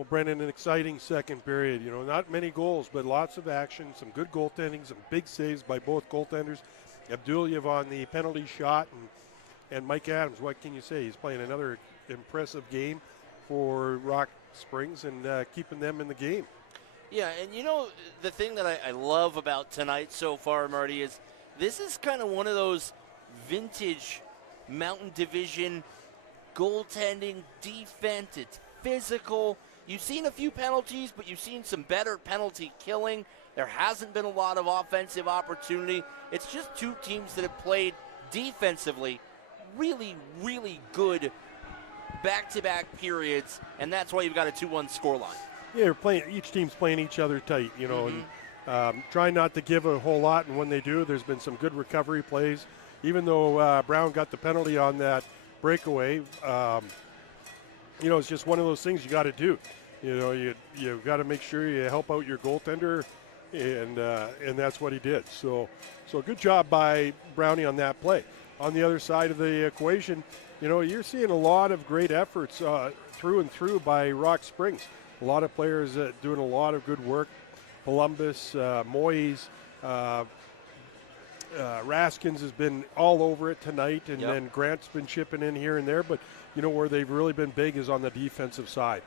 Well, Brendan, an exciting second period. You know, not many goals, but lots of action, some good goaltending, some big saves by both goaltenders. Abdulyev on the penalty shot, and Mike Adams, what can you say? He's playing another impressive game for Rock Springs and keeping them in the game. Yeah, and you know, the thing that I love about tonight so far, Marty, is this is kind of one of those vintage Mountain Division goaltending, defense. It's physical. You've seen a few penalties, but you've seen some better penalty killing. There hasn't been a lot of offensive opportunity. It's just two teams that have played defensively really, really good back-to-back periods, and that's why you've got a 2-1 scoreline. Yeah, they're playing. Each team's playing each other tight, you know, and trying not to give a whole lot. And when they do, there's been some good recovery plays. Even though Brown got the penalty on that breakaway, you know, it's just one of those things you got to do. You know, you got to make sure you help out your goaltender, and that's what he did. So good job by Brownie on that play. On the other side of the equation, you know, you're seeing a lot of great efforts through and through by Rock Springs. A lot of players doing a lot of good work. Columbus, Moyes, Raskins has been all over it tonight, and then Grant's been chipping in here and there. But, you know, where they've really been big is on the defensive side.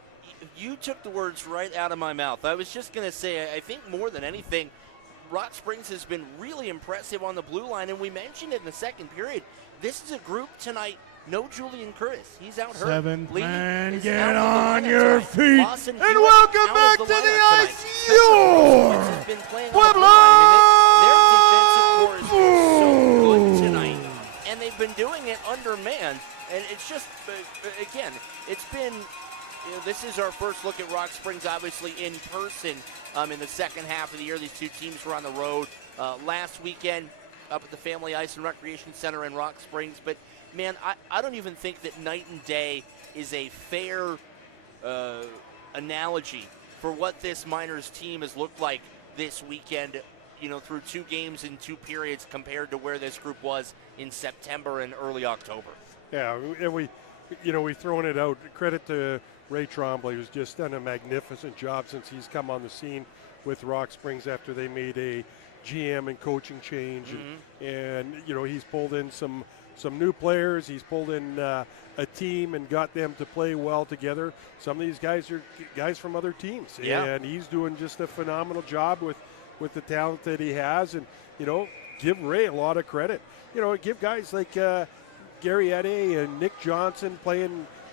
You took the words right out of my mouth. I was just going to say, I think more than anything, Rock Springs has been really impressive on the blue line, and we mentioned it in the second period. This is a group tonight. No Julian Curtis. He's out hurt. Seventh Lee man, is get out on of the your lineup feet, tonight. Lawson and Hewitt welcome out back of to the lineup ice, tonight. your Has been playing on the blue line. I mean, their defensive core has been so good tonight, and they've been doing it undermanned. And it's just, again, it's been, you know, this is our first look at Rock Springs, obviously, in person in the second half of the year. These two teams were on the road last weekend up at the Family Ice and Recreation Center in Rock Springs. But, man, I don't even think that night and day is a fair analogy for what this Miners team has looked like this weekend, you know, through two games in two periods compared to where this group was in September and early October. Yeah, and we've thrown it out. Credit to Ray Trombley, who's just done a magnificent job since he's come on the scene with Rock Springs after they made a GM and coaching change. And you know, he's pulled in some new players. He's pulled in a team and got them to play well together. Some of these guys are guys from other teams. Yeah. And he's doing just a phenomenal job with the talent that he has. And, you know, give Ray a lot of credit. You know, give guys like Gary Eddy and Nick Johnson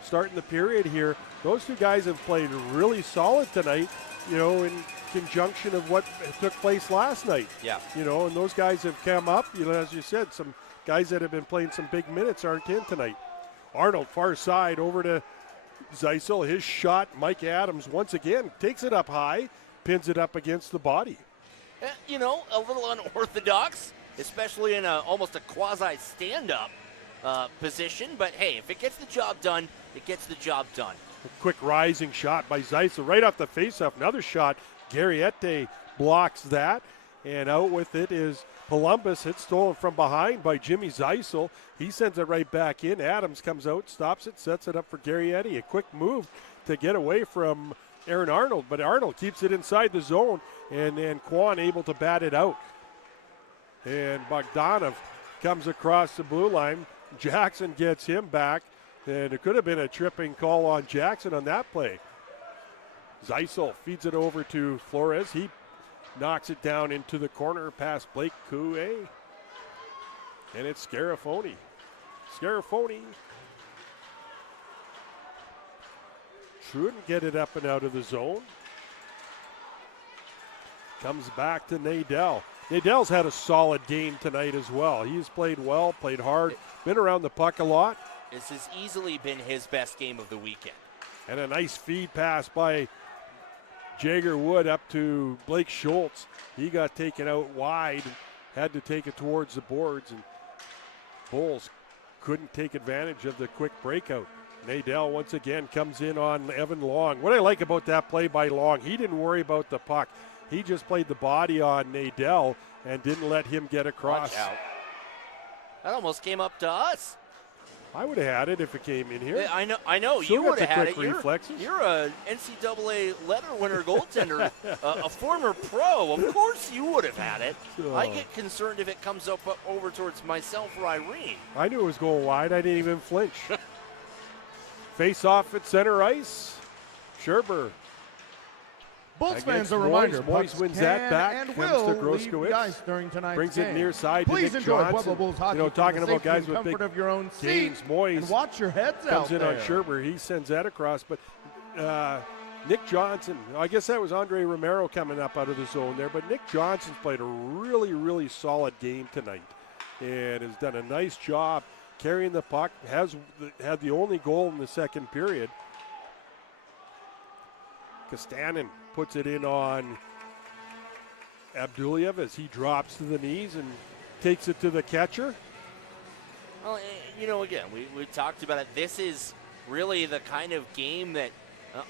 starting the period here. Those two guys have played really solid tonight, you know, in conjunction of what took place last night. Yeah. You know, and those guys have come up, you know, as you said, some guys that have been playing some big minutes aren't in tonight. Arnold, far side, over to Zeisel. His shot, Mike Adams, once again, takes it up high, pins it up against the body. You know, a little unorthodox, especially in almost a quasi-stand-up position. But, hey, if it gets the job done, it gets the job done. A quick rising shot by Zeisel right off the faceoff. Another shot. Garriette blocks that. And out with it is Columbus. It's stolen from behind by Jimmy Zeisel. He sends it right back in. Adams comes out, stops it, sets it up for Garriette. A quick move to get away from Aaron Arnold. But Arnold keeps it inside the zone. And then Kwan able to bat it out. And Bogdanov comes across the blue line. Jackson gets him back. And it could have been a tripping call on Jackson on that play. Zeisel feeds it over to Flores. He knocks it down into the corner past Blake Coué. And it's Scarafoni. Scarafoni shouldn't get it up and out of the zone. Comes back to Nadell. Nadell's had a solid game tonight as well. He's played well, played hard, been around the puck a lot. This has easily been his best game of the weekend. And a nice feed pass by Jagger Wood up to Blake Schultz. He got taken out wide, had to take it towards the boards, and Bulls couldn't take advantage of the quick breakout. Nadell once again comes in on Evan Long. What I like about that play by Long, he didn't worry about the puck. He just played the body on Nadell and didn't let him get across. Watch out. That almost came up to us. I would have had it if it came in here. I know. Still You got would have the had it. quick reflexes. You're a NCAA letter winner goaltender, a former pro. Of course you would have had it. So- I get concerned if it comes up over towards myself or Irene. I knew it was going wide. I didn't even flinch. Face off at center ice. Scherber. Bulls Against fans, a Moyes. reminder, Moyes pucks wins can that back, and comes will to leave the Groskowitz. ice during tonight's Brings game. it near side to Please Nick enjoy Johnson. Pueblo Bulls hockey talking from the about guys safety with and comfort big of your own seat, games. Moyes and watch your heads out comes in there. on Scherber. He sends that across. But Nick Johnson, I guess that was Andre Romero coming up out of the zone there. But Nick Johnson's played a really, really solid game tonight and has done a nice job carrying the puck. Had the only goal in the second period. Kostanen puts it in on Abduliev as he drops to the knees and takes it to the catcher. Well, again, we talked about it. This is really the kind of game that,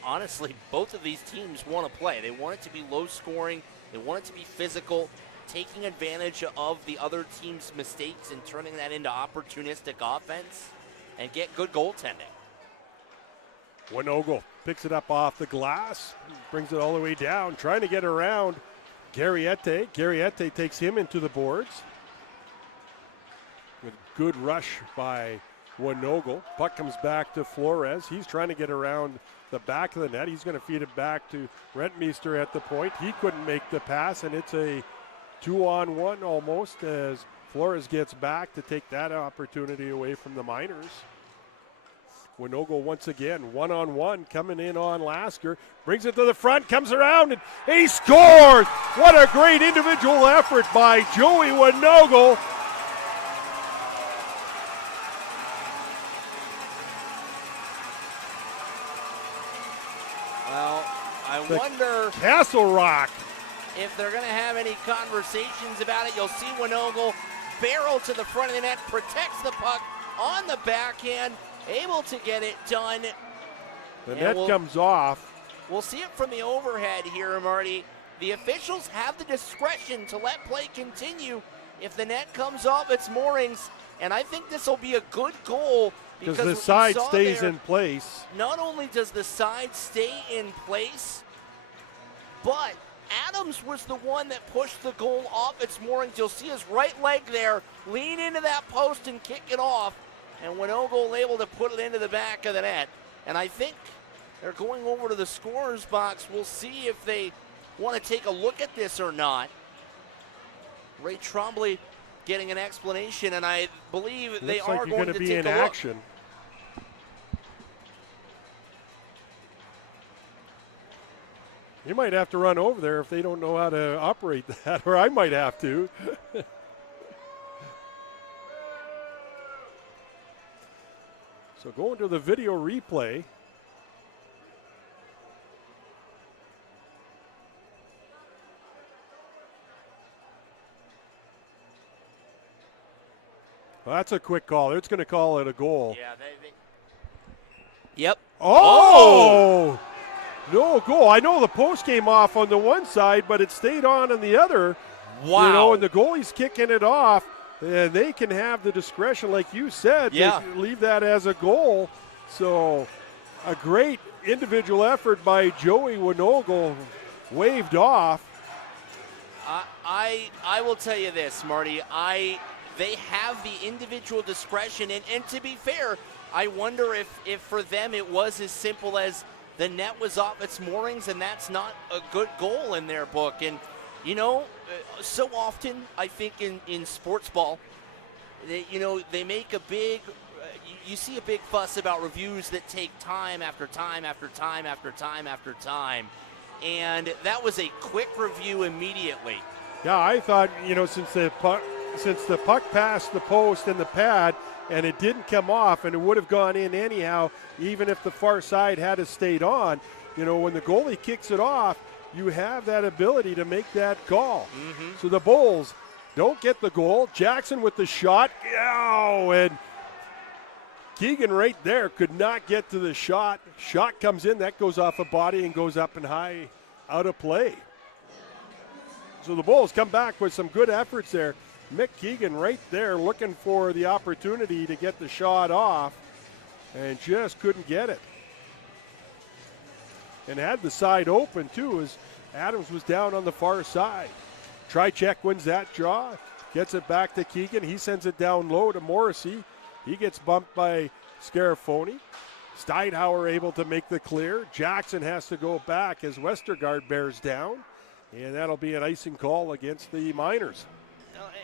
honestly, both of these teams want to play. They want it to be low scoring. They want it to be physical, taking advantage of the other team's mistakes and turning that into opportunistic offense and get good goaltending. Winogle picks it up off the glass, brings it all the way down, trying to get around Garriete. Garriete takes him into the boards. With good rush by Winogle. Puck comes back to Flores. He's trying to get around the back of the net. He's going to feed it back to Rentmeester at the point. He couldn't make the pass, and it's a 2-on-1 almost as Flores gets back to take that opportunity away from the Miners. Winogle once again, 1-on-1, coming in on Lasker. Brings it to the front, comes around, and he scores! What a great individual effort by Joey Winogle. Well, I wonder Castle Rock. if they're going to have any conversations about it. You'll see Winogle barrel to the front of the net, protects the puck on the backhand, able to get it done. The And net comes off. We'll see it from the overhead here, Marty. The officials have the discretion to let play continue. If the net comes off its moorings, and I think this will be a good goal Because what the we side saw stays there, in place. Not only does the side stay in place, but Adams was the one that pushed the goal off its moorings. You'll see his right leg there lean into that post and kick it off, and Winogle able to put it into the back of the net. And I think they're going over to the scorer's box. We'll see if they want to take a look at this or not. Ray Trombley getting an explanation, and I believe they Looks are like you're going going to be take in a look. action. You might have to run over there if they don't know how to operate that, or I might have to. So going to the video replay. Well, that's a quick call. It's going to call it a goal. Yeah, Yep. Oh! No goal. I know the post came off on the one side, but it stayed on the other. Wow. You know, and the goalie's kicking it off, and they can have the discretion, like you said, Yeah. to leave that as a goal. So a great individual effort by Joey Winogle, waved off. I will tell you this, Marty. They have the individual discretion, and to be fair, I wonder if for them it was as simple as the net was off its moorings, and that's not a good goal in their book. And, you know, so often I think in sports ball, they make a big, you see a big fuss about reviews that take time after time after time after time after time. And that was a quick review immediately. Yeah, I thought, since the puck passed the post and the pad and it didn't come off and it would have gone in anyhow, even if the far side had stayed on, when the goalie kicks it off, you have that ability to make that call. Mm-hmm. So the Bulls don't get the goal. Jackson with the shot. Oh, and Keegan right there could not get to the shot. Shot comes in. That goes off a body and goes up and high out of play. So the Bulls come back with some good efforts there. Mick Keegan right there looking for the opportunity to get the shot off and just couldn't get it. And had the side open too as Adams was down on the far side. Trycheck wins that draw, gets it back to Keegan. He sends it down low to Morrissey. He gets bumped by Scarafoni. Steinhauer able to make the clear. Jackson has to go back as Westergaard bears down. And that'll be an icing call against the Miners.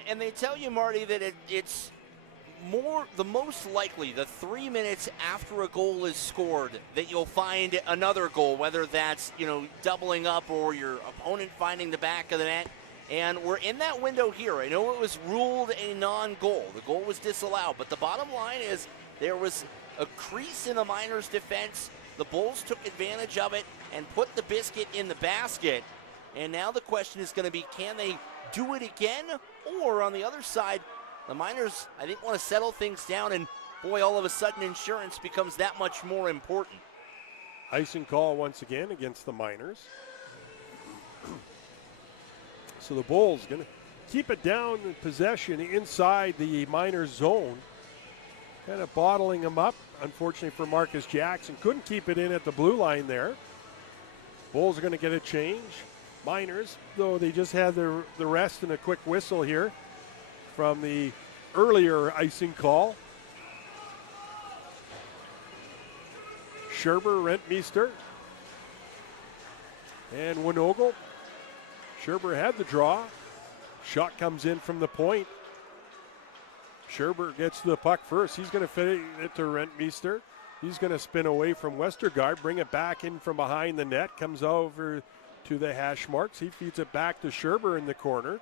And they tell you, Marty, that it's the most likely the 3 minutes after a goal is scored that you'll find another goal, whether that's, doubling up or your opponent finding the back of the net. And we're in that window here. I know it was ruled a non-goal. The goal was disallowed. But the bottom line is there was a crease in the Miners' defense. The Bulls took advantage of it and put the biscuit in the basket. And now the question is going to be, can they do it again? Or on the other side, the Miners, I think, want to settle things down. And, boy, all of a sudden insurance becomes that much more important. Icing call once again against the Miners. So the Bulls going to keep it down in possession inside the Miners zone. Kind of bottling them up, unfortunately for Marcus Jackson. Couldn't keep it in at the blue line there. Bulls are going to get a change. Miners, though they just had the rest and a quick whistle here from the earlier icing call. Scherber, Rentmeester, and Winogle. Scherber had the draw. Shot comes in from the point. Scherber gets the puck first. He's going to fit it to Rentmeester. He's going to spin away from Westergaard, bring it back in from behind the net, comes over to the hash marks. He feeds it back to Scherber in the corner.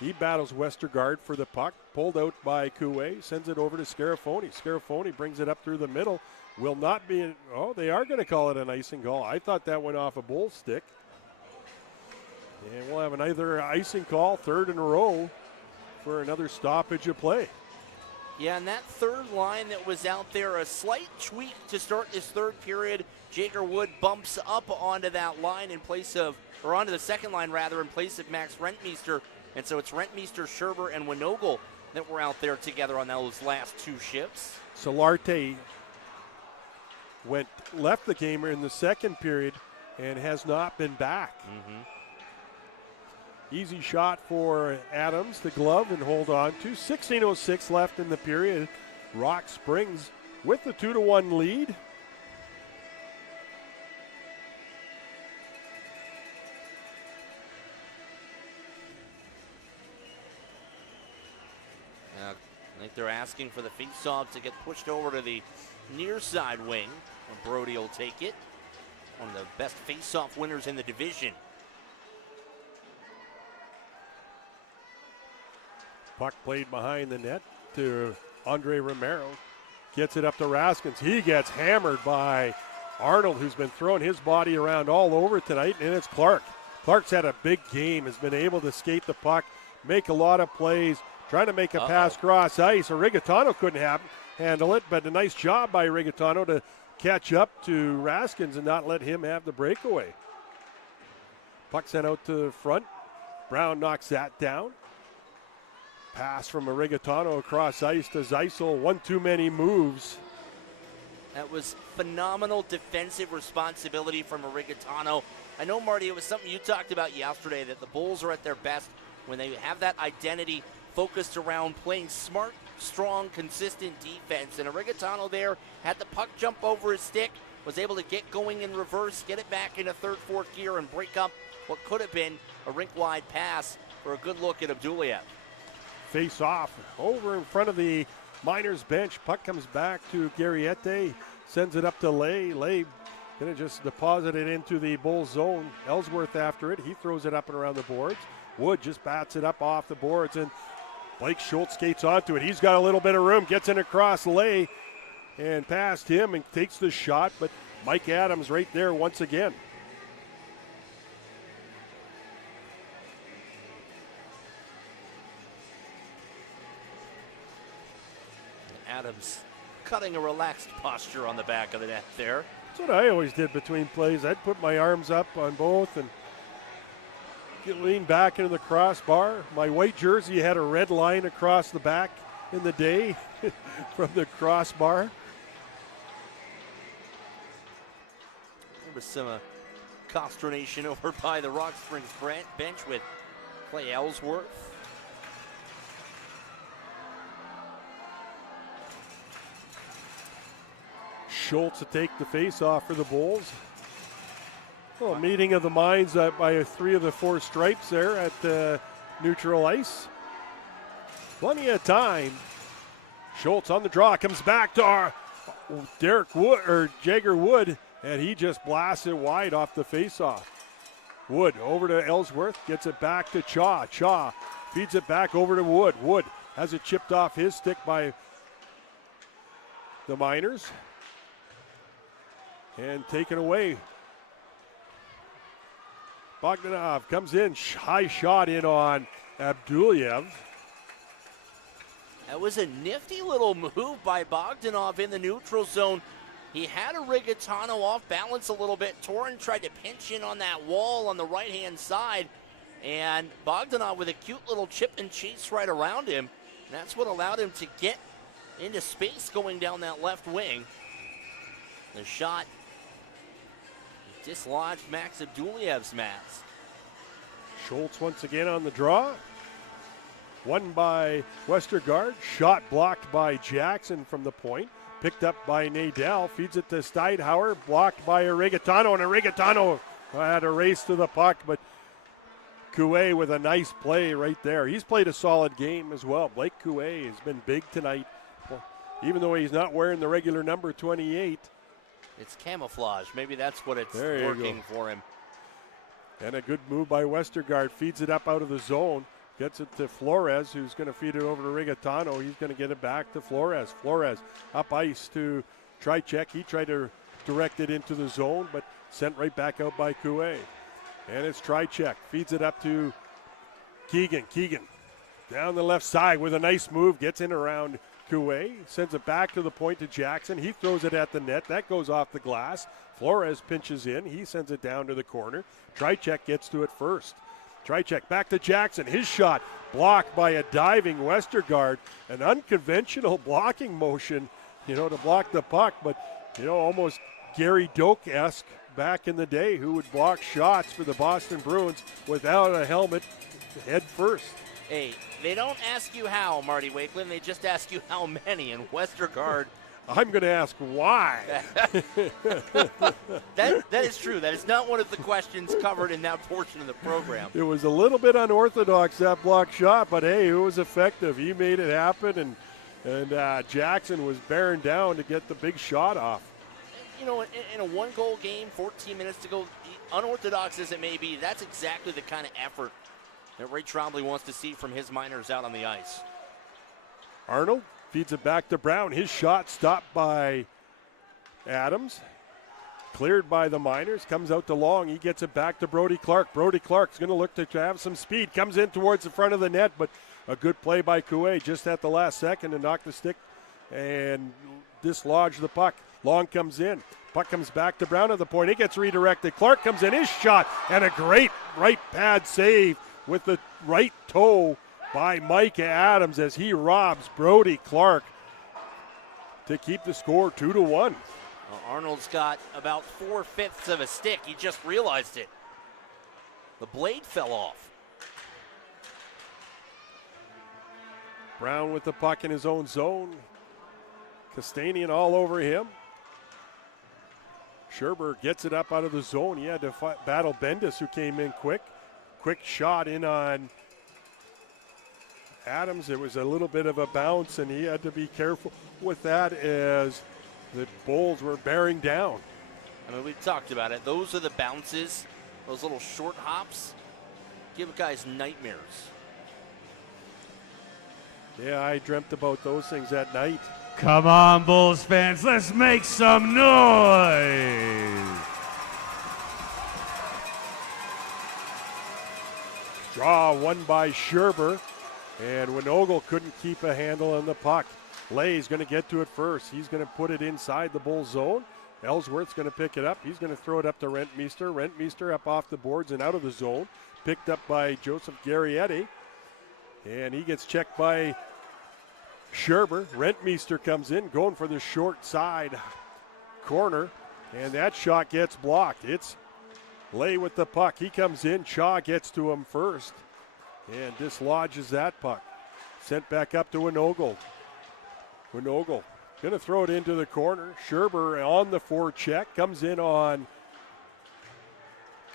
He battles Westergaard for the puck, pulled out by Coué, sends it over to Scarafoni. Scarafoni brings it up through the middle. Will not be, they are going to call it an icing call. I thought that went off a Bull stick. And we'll have another icing call, third in a row, for another stoppage of play. Yeah, and that third line that was out there, a slight tweak to start this third period. Jager Wood bumps up onto that line onto the second line rather, in place of Max Rentmeester. And so it's Rentmeester, Scherber, and Winogle that were out there together on those last two shifts. Solarte left the game in the second period and has not been back. Easy shot for Adams, the glove, and hold on to. 16:06 left in the period. Rock Springs with the 2-1 lead. I think they're asking for the faceoff to get pushed over to the near side wing. And Brody will take it. One of the best faceoff winners in the division. Puck played behind the net to Andre Romero. Gets it up to Raskins. He gets hammered by Arnold, who's been throwing his body around all over tonight, and it's Clark. Clark's had a big game, has been able to skate the puck, make a lot of plays, trying to make a pass cross ice. Rigatano couldn't handle it, but a nice job by Rigatano to catch up to Raskins and not let him have the breakaway. Puck sent out to the front. Brown knocks that down. Pass from Rigatano across ice to Zeisel. One too many moves. That was phenomenal defensive responsibility from Rigatano. I know, Marty, it was something you talked about yesterday, that the Bulls are at their best when they have that identity focused around playing smart, strong, consistent defense. And Rigatano there had the puck jump over his stick, was able to get going in reverse, get it back into third, fourth gear, and break up what could have been a rink-wide pass for a good look at Abduliev. Face off over in front of the Miners bench. Puck comes back to Garriette, sends it up to Lay. Lay gonna just deposit it into the Bulls zone. Ellsworth after it. He throws it up and around the boards. Wood just bats it up off the boards, and Blake Schultz skates onto it. He's got a little bit of room, gets it across Lay and past him and takes the shot, but Mike Adams right there once again. Adams cutting a relaxed posture on the back of the net there. That's what I always did between plays. I'd put my arms up on both and lean back into the crossbar. My white jersey had a red line across the back in the day from the crossbar. There was some consternation over by the Rock Springs bench with Clay Ellsworth. Schultz to take the face-off for the Bulls. Well, meeting of the minds by 3 of the 4 stripes there at neutral ice. Plenty of time. Schultz on the draw, comes back to our Jagger Wood, and he just blasts it wide off the face-off. Wood over to Ellsworth, gets it back to Chaw. Chaw feeds it back over to Wood. Wood has it chipped off his stick by the Miners. And taken away. Bogdanov comes in, high shot in on Abdulyev. That was a nifty little move by Bogdanov in the neutral zone. He had a Rigatano off balance a little bit. Torin tried to pinch in on that wall on the right-hand side. And Bogdanov with a cute little chip and chase right around him. And that's what allowed him to get into space going down that left wing. The shot dislodged Max Abdulyev's mask. Schultz once again on the draw. Won by Westergaard. Shot blocked by Jackson from the point. Picked up by Nadell. Feeds it to Steidhauer. Blocked by Rigatano. And Rigatano had a race to the puck. But Coué with a nice play right there. He's played a solid game as well. Blake Coué has been big tonight. Well, even though he's not wearing the regular number 28. It's camouflage. Maybe that's what it's There you working go. for him. And a good move by Westergaard. Feeds it up out of the zone. Gets it to Flores, who's going to feed it over to Rigatano. He's going to get it back to Flores. Flores up ice to Tricek. He tried to direct it into the zone, but sent right back out by Coué. And it's Tricek. Feeds it up to Keegan. Keegan down the left side with a nice move. Gets in around Coué. Sends it back to the point to Jackson. He throws it at the net. That goes off the glass. Flores pinches in. He sends it down to the corner. Tricek gets to it first. Tricek back to Jackson. His shot blocked by a diving Westergaard. An unconventional blocking motion, to block the puck, but, almost Gary Doak-esque back in the day, who would block shots for the Boston Bruins without a helmet head first. Hey, they don't ask you how, Marty Wakeland. They just ask you how many. And Westergaard. I'm going to ask why. That is true. That is not one of the questions covered in that portion of the program. It was a little bit unorthodox, that block shot, but hey, it was effective. He made it happen, and Jackson was bearing down to get the big shot off. In a one-goal game, 14 minutes to go, unorthodox as it may be, that's exactly the kind of effort that Ray Trombley wants to see from his Miners out on the ice. Arnold feeds it back to Brown. His shot stopped by Adams. Cleared by the Miners. Comes out to Long. He gets it back to Brody Clark. Brody Clark's going to look to have some speed. Comes in towards the front of the net, but a good play by Coué just at the last second to knock the stick and dislodge the puck. Long comes in. Puck comes back to Brown at the point. It gets redirected. Clark comes in. His shot and a great right pad save with the right toe by Mike Adams as he robs Brody Clark to keep the score 2-1. Well, Arnold's got about 4/5 of a stick. He just realized it. The blade fell off. Brown with the puck in his own zone. Castanian all over him. Scherber gets it up out of the zone. He had to battle Bendis, who came in quick. Quick shot in on Adams. It was a little bit of a bounce, and he had to be careful with that as the Bulls were bearing down. I mean, we've talked about it. Those are the bounces, those little short hops, give guys nightmares. Yeah, I dreamt about those things at night. Come on, Bulls fans, let's make some noise. Draw won by Scherber, and Winogle couldn't keep a handle on the puck. Lay's going to get to it first. He's going to put it inside the Bull zone. Ellsworth's going to pick it up. He's going to throw it up to Rentmeester. Rentmeester up off the boards and out of the zone. Picked up by Joseph Garrietti. And he gets checked by Scherber. Rentmeester comes in, going for the short side corner. And that shot gets blocked. It's Lay with the puck. He comes in. Shaw gets to him first and dislodges that puck. Sent back up to Winogle. Winogle going to throw it into the corner. Scherber on the forecheck. Comes in on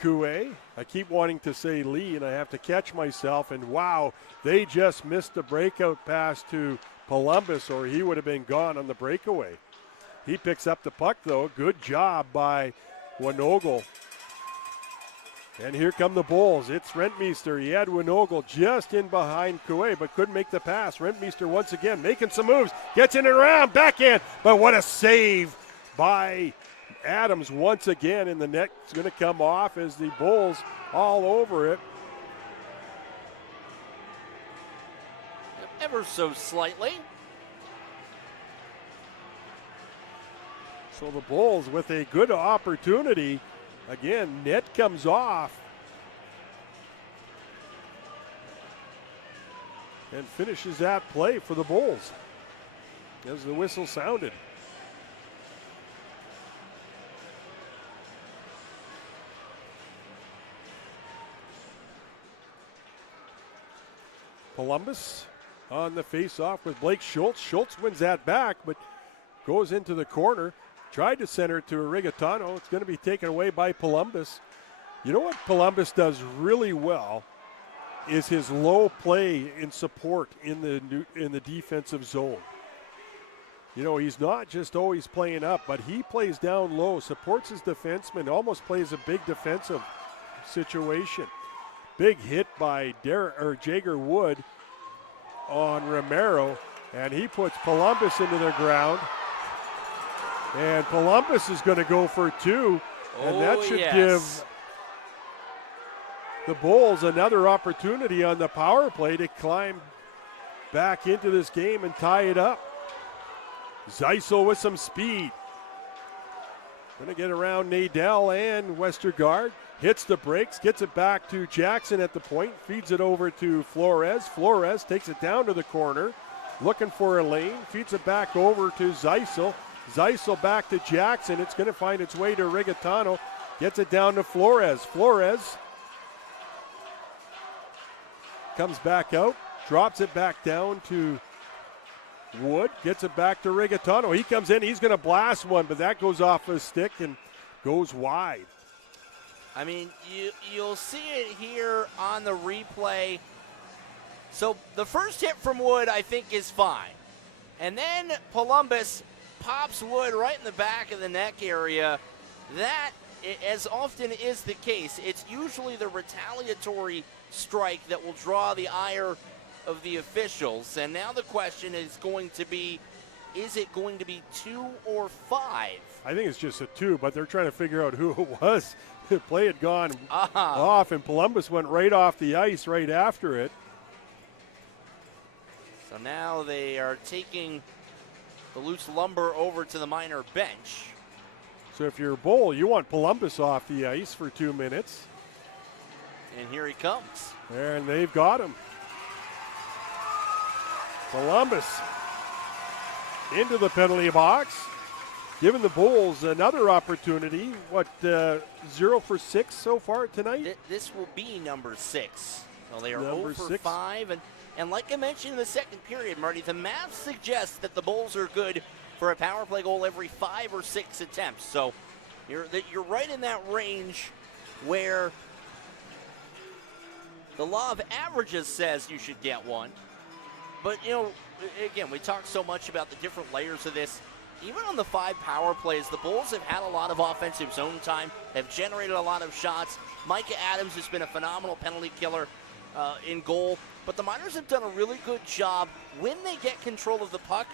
Coué. I keep wanting to say Lee, and I have to catch myself. And wow, they just missed the breakout pass to Columbus, or he would have been gone on the breakaway. He picks up the puck, though. Good job by Winogle. And here come the Bulls. It's Rentmeester. He had Winogle just in behind Coué, but couldn't make the pass. Rentmeester once again making some moves. Gets in and around, backhand. But what a save by Adams once again. And the net's going to come off as the Bulls all over it. Ever so slightly. So the Bulls with a good opportunity. Again, net comes off and finishes that play for the Bulls as the whistle sounded. Columbus on the face-off with Blake Schultz. Schultz wins that back, but goes into the corner. Tried to center it to Rigatano. It's going to be taken away by Columbus. You know what Columbus does really well is his low play in support in the defensive zone. You know, he's not just always playing up, but he plays down low, supports his defenseman, almost plays a big defensive situation. Big hit by Jager Wood on Romero, and he puts Columbus into the ground. And Columbus is going to go for two, and that should give the Bulls another opportunity on the power play to climb back into this game and tie it up. Zeisel with some speed. Going to get around Nadell and Westergaard. Hits the brakes, gets it back to Jackson at the point, feeds it over to Flores. Flores takes it down to the corner, looking for a lane, feeds it back over to Zeisel. Zeisel back to Jackson. It's going to find its way to Rigatano. Gets it down to Flores. Flores comes back out, drops it back down to Wood, gets it back to Rigatano. He comes in, he's going to blast one, but that goes off his stick and goes wide. I mean, you'll see it here on the replay. So the first hit from Wood, I think, is fine. And then Columbus pops Wood right in the back of the neck area. That, as often is the case, it's usually the retaliatory strike that will draw the ire of the officials. And now the question is going to be, is it going to be 2 or 5? I think it's just a 2, but they're trying to figure out who it was. The play had gone off, and Columbus went right off the ice right after it. So now they are taking the loose lumber over to the minor bench. So if you're a Bull, you want Columbus off the ice for 2 minutes. And here he comes. And they've got him. Columbus into the penalty box, giving the Bulls another opportunity. 0 for 6 so far tonight? This will be number 6. So they are number 0 for 6. 5. And like I mentioned in the second period, Marty, the math suggests that the Bulls are good for a power play goal every 5 or 6 attempts. So you're right in that range where the law of averages says you should get one. But, you know, again, we talk so much about the different layers of this. Even on the 5 power plays, the Bulls have had a lot of offensive zone time, have generated a lot of shots. Micah Adams has been a phenomenal penalty killer in goal. But the Miners have done a really good job. When they get control of the puck,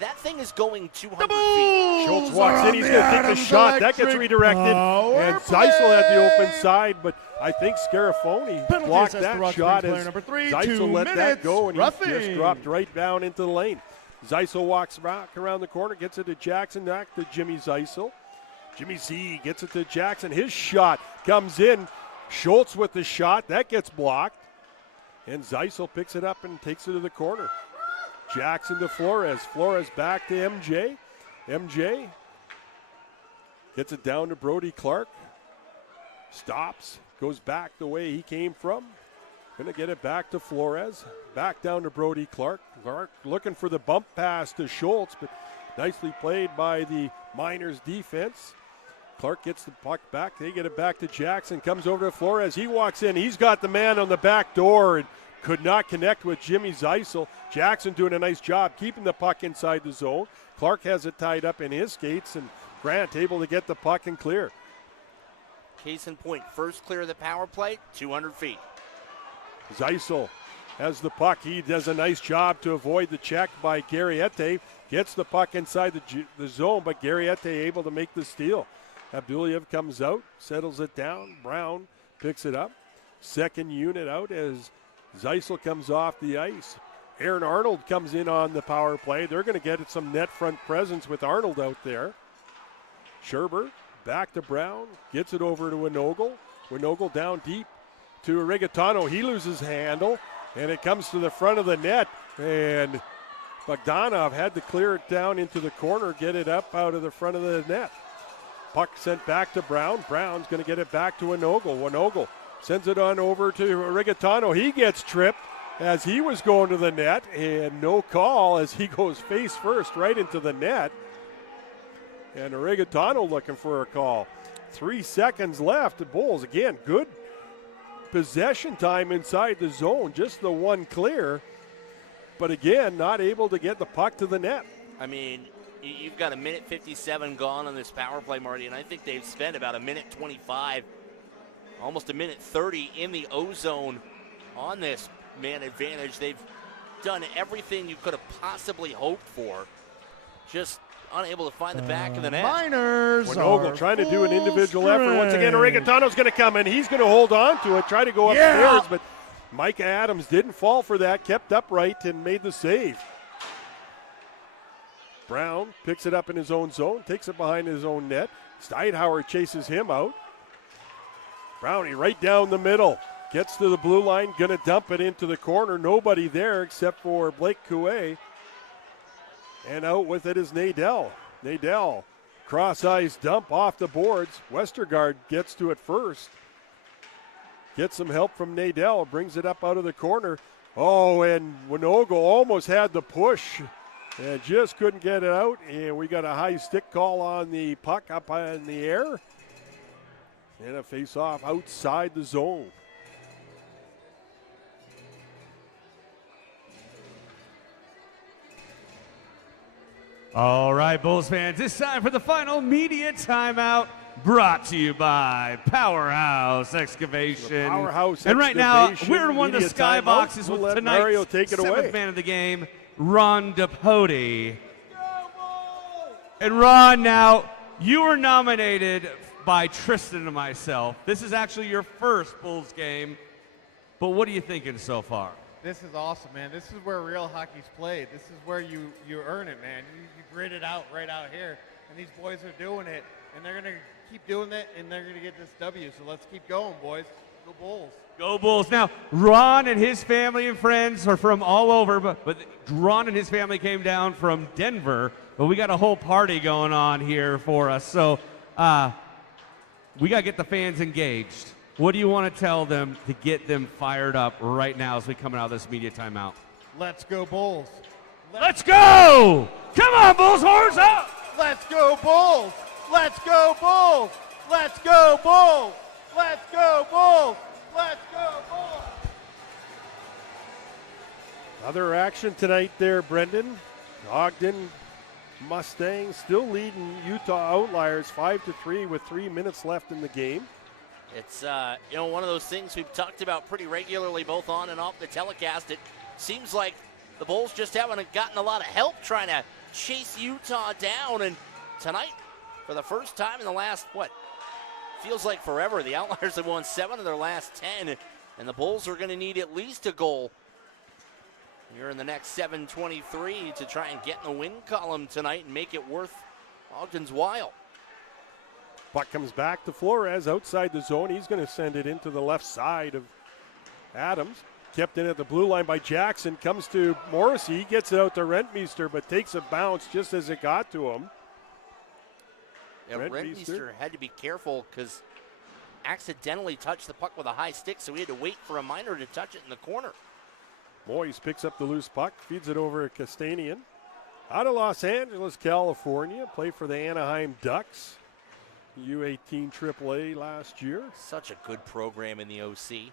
that thing is going 200 feet. Schultz walks in, he's going to take the shot. That gets redirected. And Zeisel had the open side, but I think Scarafoni blocked that shot as Zeisel let that go, and he just dropped right down into the lane. Zeisel walks back around the corner, gets it to Jackson, back to Jimmy Zeisel. Jimmy Z gets it to Jackson. His shot comes in. Schultz with the shot. That gets blocked. And Zeisel picks it up and takes it to the corner. Jackson to Flores. Flores back to MJ. MJ gets it down to Brody Clark. Stops. Goes back the way he came from. Going to get it back to Flores. Back down to Brody Clark. Clark looking for the bump pass to Schultz, but nicely played by the Miners defense. Clark gets the puck back. They get it back to Jackson. Comes over to Flores. He walks in. He's got the man on the back door and could not connect with Jimmy Zeisel. Jackson doing a nice job keeping the puck inside the zone. Clark has it tied up in his skates, and Grant able to get the puck and clear. Case in point, first clear of the power play, 200 feet. Zeisel has the puck. He does a nice job to avoid the check by Garriette. Gets the puck inside the zone, but Garriette able to make the steal. Abduliev comes out, settles it down. Brown picks it up. Second unit out as Zeisel comes off the ice. Aaron Arnold comes in on the power play. They're going to get some net front presence with Arnold out there. Scherber back to Brown. Gets it over to Winogle. Winogle down deep to Rigatano. He loses handle, and it comes to the front of the net. And Bogdanov had to clear it down into the corner, get it up out of the front of the net. Puck sent back to Brown. Brown's going to get it back to Winogle. Winogle sends it on over to Rigatano. He gets tripped as he was going to the net, and no call as he goes face first right into the net. And Rigatano looking for a call. 3 seconds left. The Bulls, again, good possession time inside the zone. Just the one clear. But again, not able to get the puck to the net. I mean, you've got a minute 57 gone on this power play, Marty, and I think they've spent about a minute 25, almost a minute 30 in the O-zone on this man advantage. They've done everything you could have possibly hoped for. Just unable to find the back of the net. Miners Winogle are trying to do an full individual effort. Once again, strength. Rigatano's going to come in. He's going to hold on to it, try to go upstairs, but Micah Adams didn't fall for that, kept upright and made the save. Brown picks it up in his own zone, takes it behind his own net. Steinhauer chases him out. Brownie right down the middle. Gets to the blue line, going to dump it into the corner. Nobody there except for Blake Coué. And out with it is Nadell. Nadell, cross-ice dump off the boards. Westergaard gets to it first. Gets some help from Nadell, brings it up out of the corner. Oh, and Winogle almost had the push and just couldn't get it out. And we got a high stick call on the puck up in the air. And a face-off outside the zone. All right, Bulls fans, it's time for the final media timeout, brought to you by Powerhouse Excavation. Powerhouse and right now, Excavation we're in one of the media timeout. skyboxes We'll with let Mario tonight's take it seventh away. man of the game, Ron Depody. And Ron, now, you were nominated by Tristan and myself. This is actually your first Bulls game, but what are you thinking so far? This is awesome, man. This is where real hockey's played. This is where you earn it, man. You grit it out right out here. And these boys are doing it, and they're going to keep doing it, and they're going to get this W. So let's keep going, boys. Go Bulls. Go Bulls. Now, Ron and his family and friends are from all over, but Ron and his family came down from Denver, but we got a whole party going on here for us. So we got to get the fans engaged. What do you want to tell them to get them fired up right now as we come out of this media timeout? Let's go Bulls. Let's go! Come on, Bulls, horns up! Let's go Bulls. Let's go Bulls. Let's go Bulls. Let's go Bulls. Let's go Bulls. Other action tonight there, Brendan. Ogden Mustangs still leading Utah Outliers 5-3 with 3 minutes left in the game. It's, one of those things we've talked about pretty regularly, both on and off the telecast. It seems like the Bulls just haven't gotten a lot of help trying to chase Utah down. And tonight, for the first time in the last, feels like forever, the Outliers have won 7 of their last 10. And the Bulls are going to need at least a goal here in the next 7:23 to try and get in the win column tonight and make it worth Ogden's while. Puck comes back to Flores outside the zone. He's going to send it into the left side of Adams. Kept in at the blue line by Jackson. Comes to Morrissey. He gets it out to Rentmeester, but takes a bounce just as it got to him. Yeah, Rentmeester had to be careful because accidentally touched the puck with a high stick, so he had to wait for a Miner to touch it in the corner. Moyes picks up the loose puck, feeds it over to Castanian. Out of Los Angeles, California, played for the Anaheim Ducks, U18 AAA last year. Such a good program in the OC.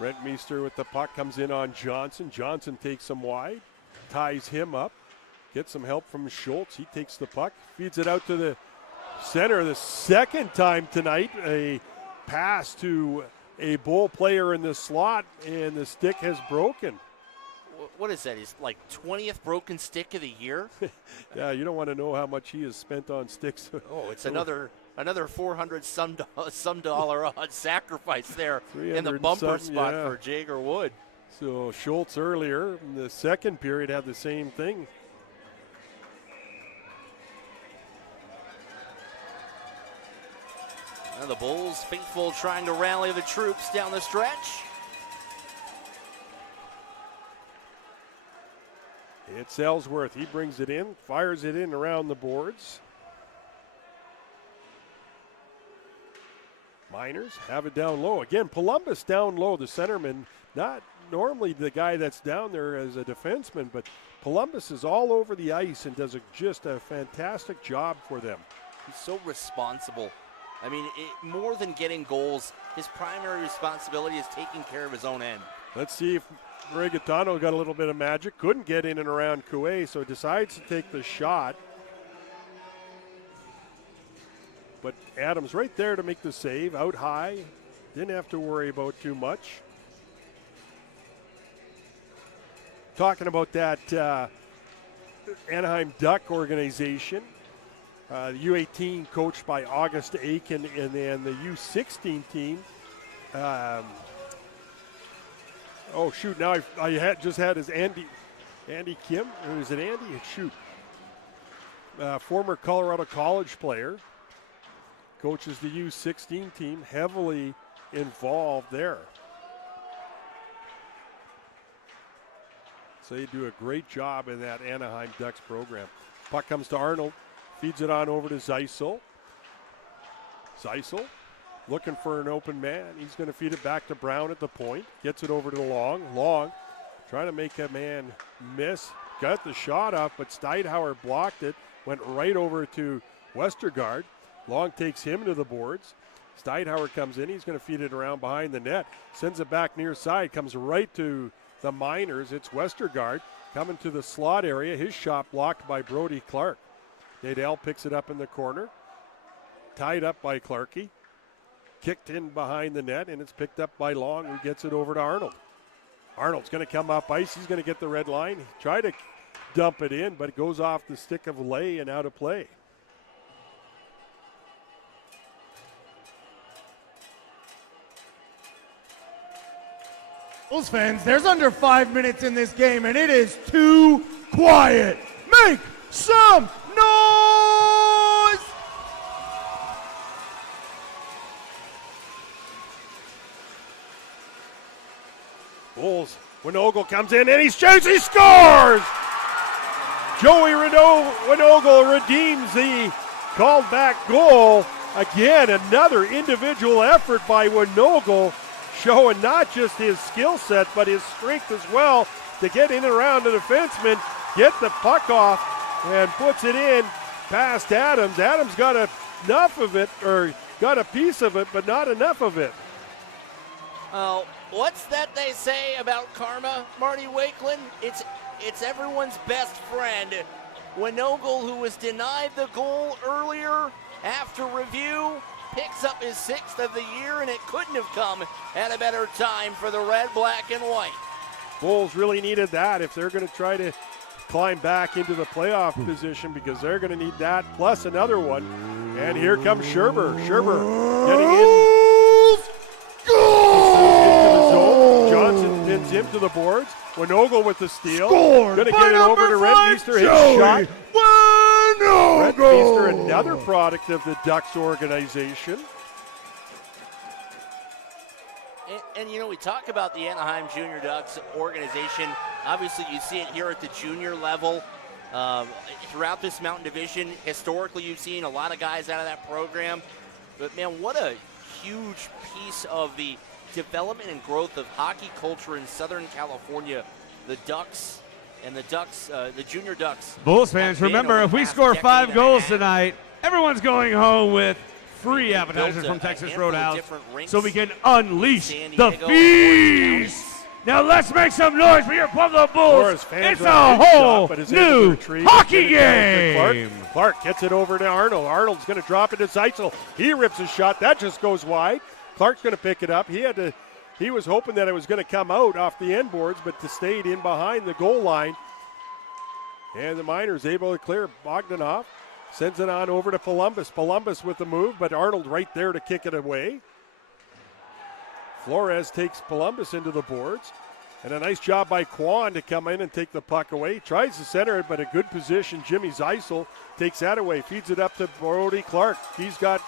Rentmeester with the puck comes in on Johnson. Johnson takes him wide, ties him up, gets some help from Schultz. He takes the puck, feeds it out to the center the second time tonight. A pass to a Bull player in the slot, and the stick has broken. What is that? His like 20th broken stick of the year? Yeah, you don't want to know how much he has spent on sticks. Oh, it's another 400 some dollar odd sacrifice there in the bumper spot for Jager Wood. So Schultz earlier in the second period had the same thing. Now the Bulls faithful trying to rally the troops down the stretch. It's Ellsworth. He brings it in, fires it in around the boards. Miners have it down low. Again, Columbus down low. The centerman, not normally the guy that's down there as a defenseman, but Columbus is all over the ice and does just a fantastic job for them. He's so responsible. I mean, more than getting goals, his primary responsibility is taking care of his own end. Let's see if Rigatano got a little bit of magic. Couldn't get in and around Coué, so decides to take the shot. But Adams right there to make the save, out high. Didn't have to worry about too much. Talking about that Anaheim Duck organization, the U18 coached by August Aiken, and then the U16 team. Oh shoot! Now I just had his Andy Kim. Or is it Andy? Shoot. Former Colorado College player. Coaches the U16 team, heavily involved there. So they do a great job in that Anaheim Ducks program. Puck comes to Arnold, feeds it on over to Zeisel. Zeisel looking for an open man. He's going to feed it back to Brown at the point. Gets it over to Long. Long trying to make a man miss. Got the shot off, but Steidhauer blocked it. Went right over to Westergaard. Long takes him to the boards. Steidhauer comes in. He's going to feed it around behind the net. Sends it back near side. Comes right to the Miners. It's Westergaard coming to the slot area. His shot blocked by Brody Clark. Nadell picks it up in the corner. Tied up by Clarkey. Kicked in behind the net, and it's picked up by Long, who gets it over to Arnold. Arnold's going to come up ice. He's going to get the red line. Try to dump it in, but it goes off the stick of Lay and out of play. Bulls fans, there's under 5 minutes in this game, and it is too quiet. Make some noise! Bulls, Winogle comes in and he shoots, he scores! Joey Winogle redeems the called back goal. Again, another individual effort by Winogle, showing not just his skill set, but his strength as well to get in and around the defenseman, get the puck off, and puts it in past Adams. Adams got enough of it, or got a piece of it, but not enough of it. What's that they say about karma, Marty Wakeland? It's everyone's best friend. Winogle, who was denied the goal earlier, after review, picks up his 6th of the year, and it couldn't have come at a better time for the red, black, and white. Bulls really needed that if they're going to try to climb back into the playoff position, because they're going to need that plus another one. And here comes Scherber. Scherber getting in. Into the zone. Johnson pins him to the boards. Winogle with the steal. Scored going to by get it over to number 5, Rentmeester. His Joey shot. Brett Feaster, another product of the Ducks organization. And, you know, we talk about the Anaheim Junior Ducks organization. Obviously, you see it here at the junior level. Throughout this Mountain Division, historically, you've seen a lot of guys out of that program. But, man, what a huge piece of the development and growth of hockey culture in Southern California. The Ducks and the Junior Ducks. Bulls fans, remember, if we score 5 goals tonight, everyone's going home with free appetizers from Texas Roadhouse so we can unleash the feast. Now let's make some noise for your Pueblo Bulls. It's a whole new hockey game. Clark gets it over to Arnold. Arnold's going to drop it to Zeitzel. He rips a shot. That just goes wide. Clark's going to pick it up. He was hoping that it was going to come out off the end boards, but it stayed in behind the goal line. And the Miners able to clear. Bogdanov sends it on over to Columbus. Columbus with the move, but Arnold right there to kick it away. Flores takes Columbus into the boards. And a nice job by Kwan to come in and take the puck away. Tries to center it, but a good position. Jimmy Zeisel takes that away. Feeds it up to Brody Clark. He's got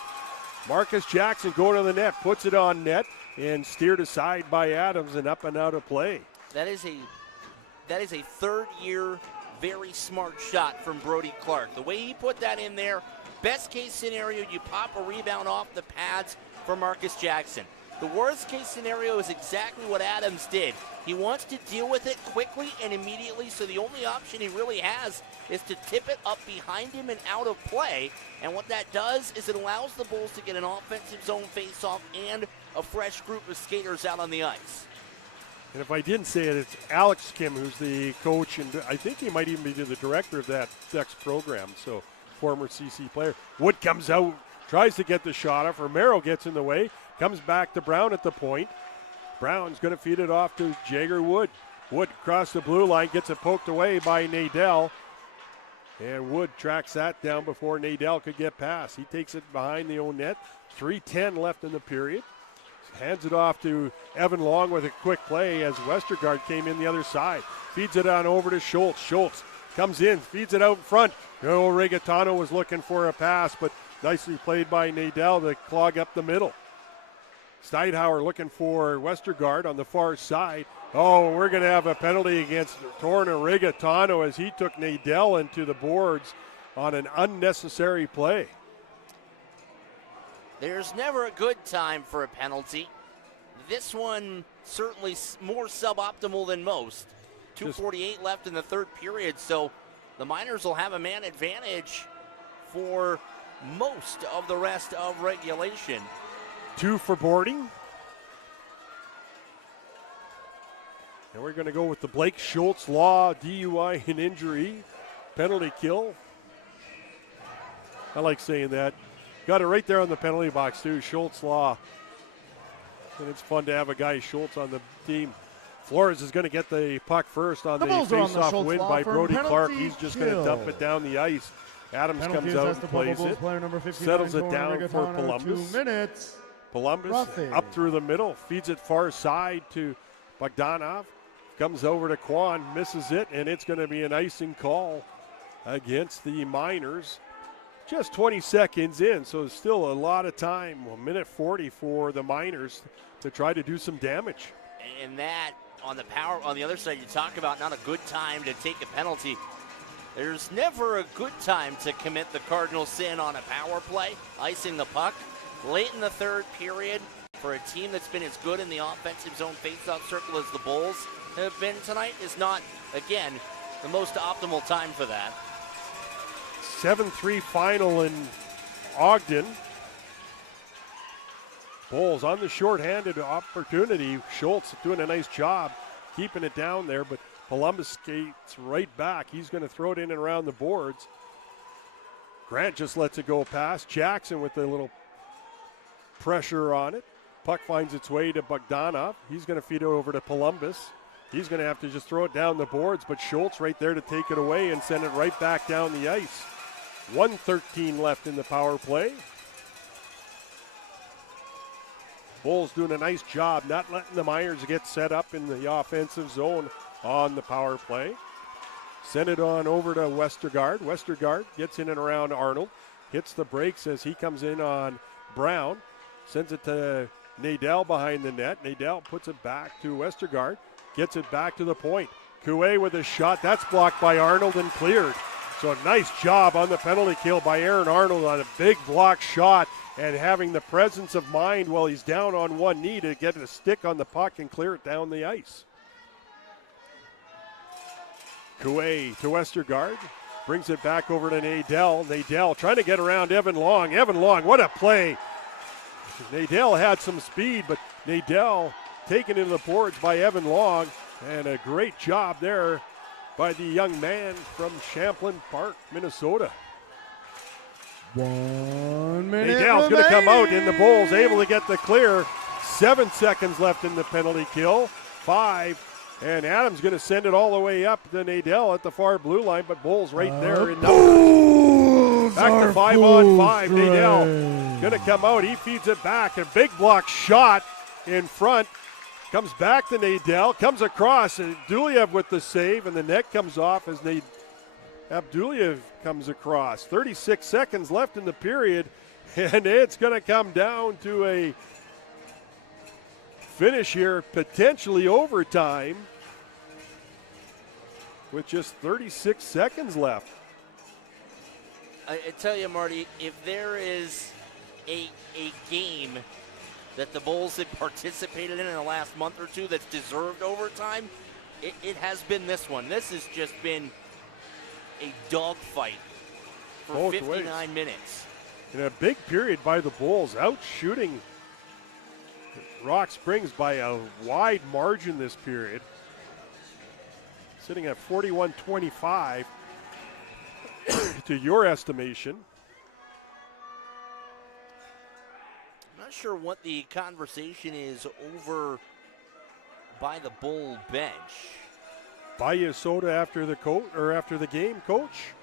Marcus Jackson going to the net. Puts it on net and steered aside by Adams and up and out of play. That is a third-year, very smart shot from Brody Clark. The way he put that in there, best case scenario, you pop a rebound off the pads for Marcus Jackson. The worst case scenario is exactly what Adams did. He wants to deal with it quickly and immediately, so the only option he really has is to tip it up behind him and out of play. And what that does is it allows the Bulls to get an offensive zone faceoff and a fresh group of skaters out on the ice. And if I didn't say it, it's Alex Kim who's the coach, and I think he might even be the director of that Ducks program, so former CC player. Wood comes out, tries to get the shot off. Romero gets in the way, comes back to Brown at the point. Brown's going to feed it off to Jagger Wood. Wood across the blue line, gets it poked away by Nadell. And Wood tracks that down before Nadell could get past. He takes it behind the own net. 3:10 left in the period. Hands it off to Evan Long with a quick play as Westergaard came in the other side. Feeds it on over to Schultz. Schultz comes in, feeds it out in front. No, Rigatano was looking for a pass, but nicely played by Nadell to clog up the middle. Steinhauer looking for Westergaard on the far side. Oh, we're going to have a penalty against Torna Rigatano as he took Nadell into the boards on an unnecessary play. There's never a good time for a penalty. This one certainly more suboptimal than most. 2:48 left in the third period, so the Miners will have a man advantage for most of the rest of regulation. 2 for boarding. And we're going to go with the Blake Schultz law, DUI and injury, penalty kill. I like saying that. Got it right there on the penalty box too, Schultz law. And it's fun to have a guy Schultz on the team. Flores is going to get the puck first on the face-off win by Brody Clark. He's just going to dump it down the ice. Adams comes out and plays it. Settles it down for Columbus. 2 minutes. Columbus Roughing. up through the middle, feeds it far side to Bogdanov. Comes over to Kwan, misses it, and it's going to be an icing call against the Miners. Just 20 seconds in, so still a lot of time. 1:40 for the Miners to try to do some damage. And that on the other side, you talk about not a good time to take a penalty. There's never a good time to commit the cardinal sin on a power play, icing the puck. Late in the third period, for a team that's been as good in the offensive zone faceoff circle as the Bulls have been tonight, is not, again, the most optimal time for that. 7-3 final in Ogden. Bulls on the shorthanded opportunity. Schultz doing a nice job keeping it down there, but Columbus skates right back. He's going to throw it in and around the boards. Grant just lets it go past. Jackson with a little pressure on it. Puck finds its way to Bogdanov. He's going to feed it over to Columbus. He's going to have to just throw it down the boards, but Schultz right there to take it away and send it right back down the ice. 1:13 left in the power play. Bulls doing a nice job not letting the Miners get set up in the offensive zone on the power play. Send it on over to Westergaard. Westergaard gets in and around Arnold. Hits the brakes as he comes in on Brown. Sends it to Nadel behind the net. Nadel puts it back to Westergaard. Gets it back to the point. Coué with a shot. That's blocked by Arnold and cleared. So a nice job on the penalty kill by Aaron Arnold on a big block shot and having the presence of mind while he's down on one knee to get a stick on the puck and clear it down the ice. Coué to Westergaard. Brings it back over to Nadel. Nadel trying to get around Evan Long. Evan Long, what a play. Nadel had some speed, but Nadel taken into the boards by Evan Long. And a great job there by the young man from Champlain Park, Minnesota. 1 minute Nadel's going to come out, and the Bulls able to get the clear. 7 seconds left in the penalty kill. 5. And Adams going to send it all the way up to Nadel at the far blue line, but Bulls right there. Back to 5-on-5. Nadel going to come out. He feeds it back. A big block shot in front. Comes back to Nadel. Comes across. And Abduliev with the save, and the net comes off as Abduliev comes across. 36 seconds left in the period, and it's going to come down to a finish here, potentially overtime, with just 36 seconds left. I tell you, Marty, if there is a game that the Bulls have participated in the last month or two that's deserved overtime, it has been this one. This has just been a dogfight for Both 59 ways. minutes. In a big period by the Bulls, out shooting Rock Springs by a wide margin this period. Sitting at 41-25 to your estimation. I'm not sure what the conversation is over by the Bull bench. Buy you a soda after the after the game, coach.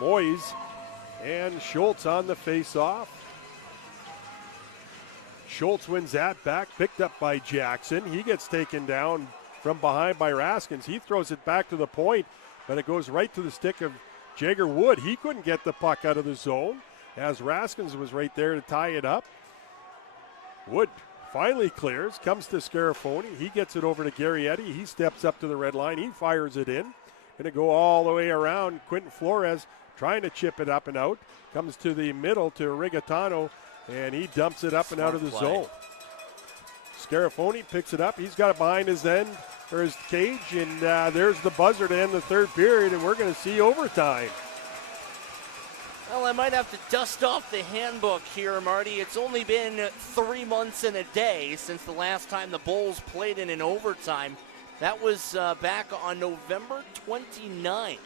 Moyes and Schultz on the face-off. Schultz wins that back, picked up by Jackson. He gets taken down from behind by Raskins. He throws it back to the point, but it goes right to the stick of Jagger Wood. He couldn't get the puck out of the zone as Raskins was right there to tie it up. Wood finally clears, comes to Scarafoni. He gets it over to Garrietti. He steps up to the red line. He fires it in. Going to go all the way around. Quentin Flores trying to chip it up and out. Comes to the middle to Rigatano, and he dumps it up and out of the zone. Scarafoni picks it up. He's got it behind his end, or his cage, and there's the buzzer to end the third period, and we're going to see overtime. Well, I might have to dust off the handbook here, Marty. It's only been 3 months and a day since the last time the Bulls played in an overtime. That was back on November 29th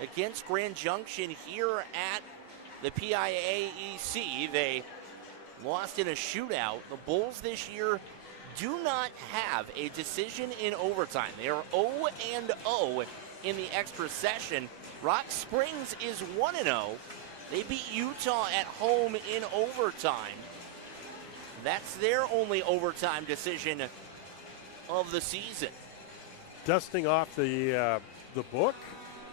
against Grand Junction here at the PIAEC. They lost in a shootout. The Bulls this year do not have a decision in overtime. They are 0-0 in the extra session. Rock Springs is 1-0. They beat Utah at home in overtime. That's their only overtime decision of the season. Dusting off the book,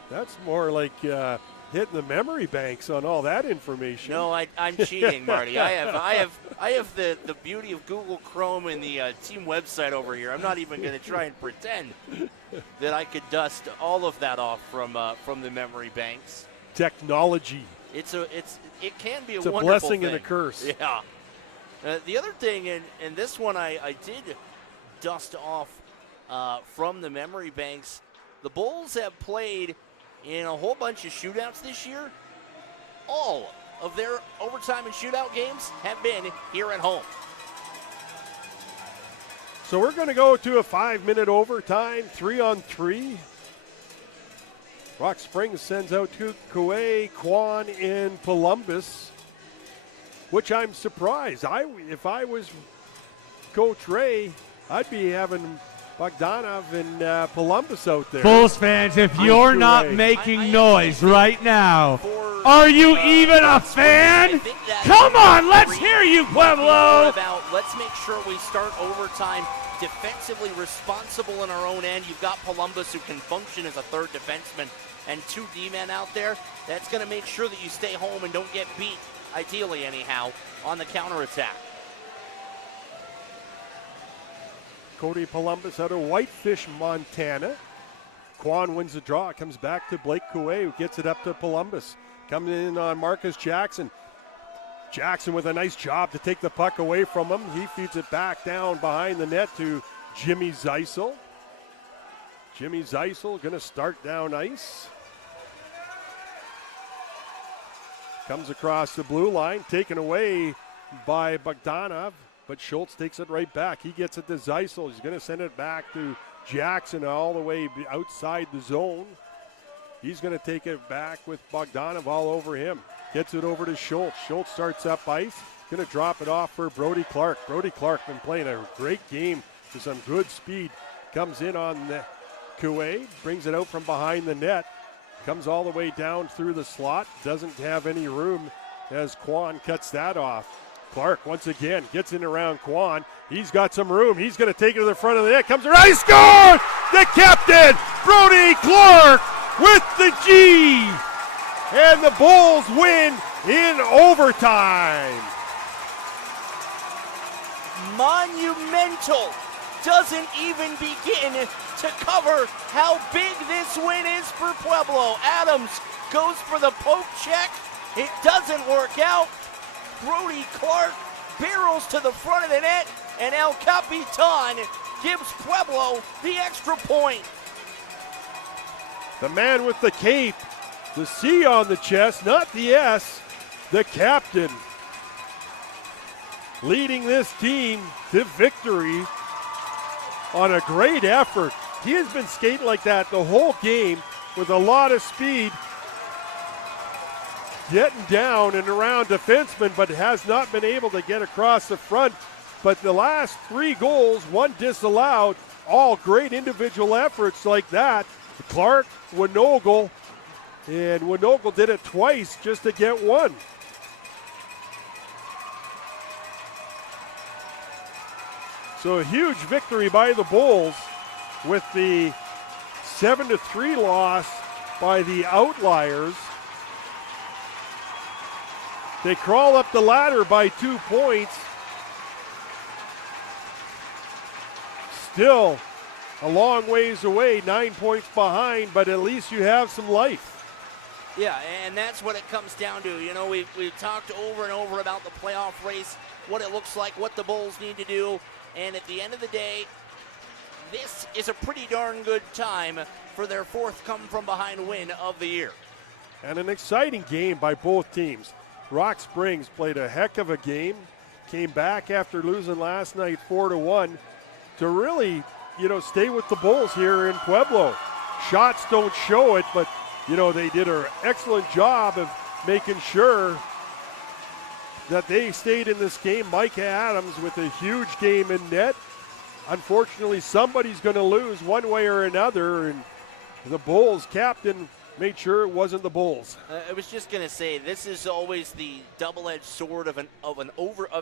that's more like hitting the memory banks on all that information. No, I'm cheating, Marty. I have the beauty of Google Chrome and the team website over here. I'm not even going to try and pretend that I could dust all of that off from the memory banks. Technology. It can be it's a a wonderful blessing thing. and a curse. Yeah. The other thing, and this one I did dust off from the memory banks. The Bulls have played in a whole bunch of shootouts this year. All of their overtime and shootout games have been here at home. So we're going to go to a 5-minute overtime, 3-on-3. Rock Springs sends out to Coué, Kwan, and Columbus, which I'm surprised. If I was Coach Ray, I'd be having Bogdanov and Columbus out there. Bulls fans, if you're not making noise right now, For Are you even a fan? Come on, let's hear you, Pueblo. Let's make sure we start overtime defensively responsible in our own end. You've got Columbus, who can function as a third defenseman, and 2 D-men out there. That's going to make sure that you stay home and don't get beat, ideally anyhow, on the counterattack. Cody Columbus out of Whitefish, Montana. Quan wins the draw, comes back to Blake Coué, who gets it up to Columbus. Coming in on Marcus Jackson. Jackson with a nice job to take the puck away from him. He feeds it back down behind the net to Jimmy Zeisel. Jimmy Zeisel going to start down ice. Comes across the blue line, taken away by Bogdanov, but Schultz takes it right back. He gets it to Zeisel. He's going to send it back to Jackson all the way outside the zone. He's going to take it back with Bogdanov all over him. Gets it over to Schultz. Schultz starts up ice. Going to drop it off for Brody Clark. Brody Clark been playing a great game with some good speed. Comes in on the Coué, brings it out from behind the net. Comes all the way down through the slot. Doesn't have any room as Quan cuts that off. Clark once again gets in around Quan. He's got some room. He's going to take it to the front of the net. Comes around. He scored! The captain, Brody Clark, with the G. And the Bulls win in overtime. Monumental. Doesn't even begin to cover how big this win is for Pueblo. Adams goes for the poke check. It doesn't work out. Brody Clark barrels to the front of the net, and El Capitan gives Pueblo the extra point. The man with the cape, the C on the chest, not the S, the captain, leading this team to victory on a great effort. He has been skating like that the whole game with a lot of speed, getting down and around defensemen, but has not been able to get across the front. But the last 3 goals, 1 disallowed, all great individual efforts like that. Clark, Winogle, and Winogle did it twice just to get 1. So a huge victory by the Bulls with the 7-3 loss by the Outliers. They crawl up the ladder by 2 points. Still a long ways away, 9 points behind, but at least you have some life. Yeah, and that's what it comes down to. You know, we've talked over and over about the playoff race, what it looks like, what the Bulls need to do. And at the end of the day, this is a pretty darn good time for their 4th come-from-behind win of the year. And an exciting game by both teams. Rock Springs played a heck of a game, came back after losing last night 4-1 to really, stay with the Bulls here in Pueblo. Shots don't show it, but, they did an excellent job of making sure that they stayed in this game. Mike Adams with a huge game in net. Unfortunately, somebody's going to lose one way or another, and the Bulls captain made sure it wasn't the Bulls. I was just going to say, this is always the double-edged sword of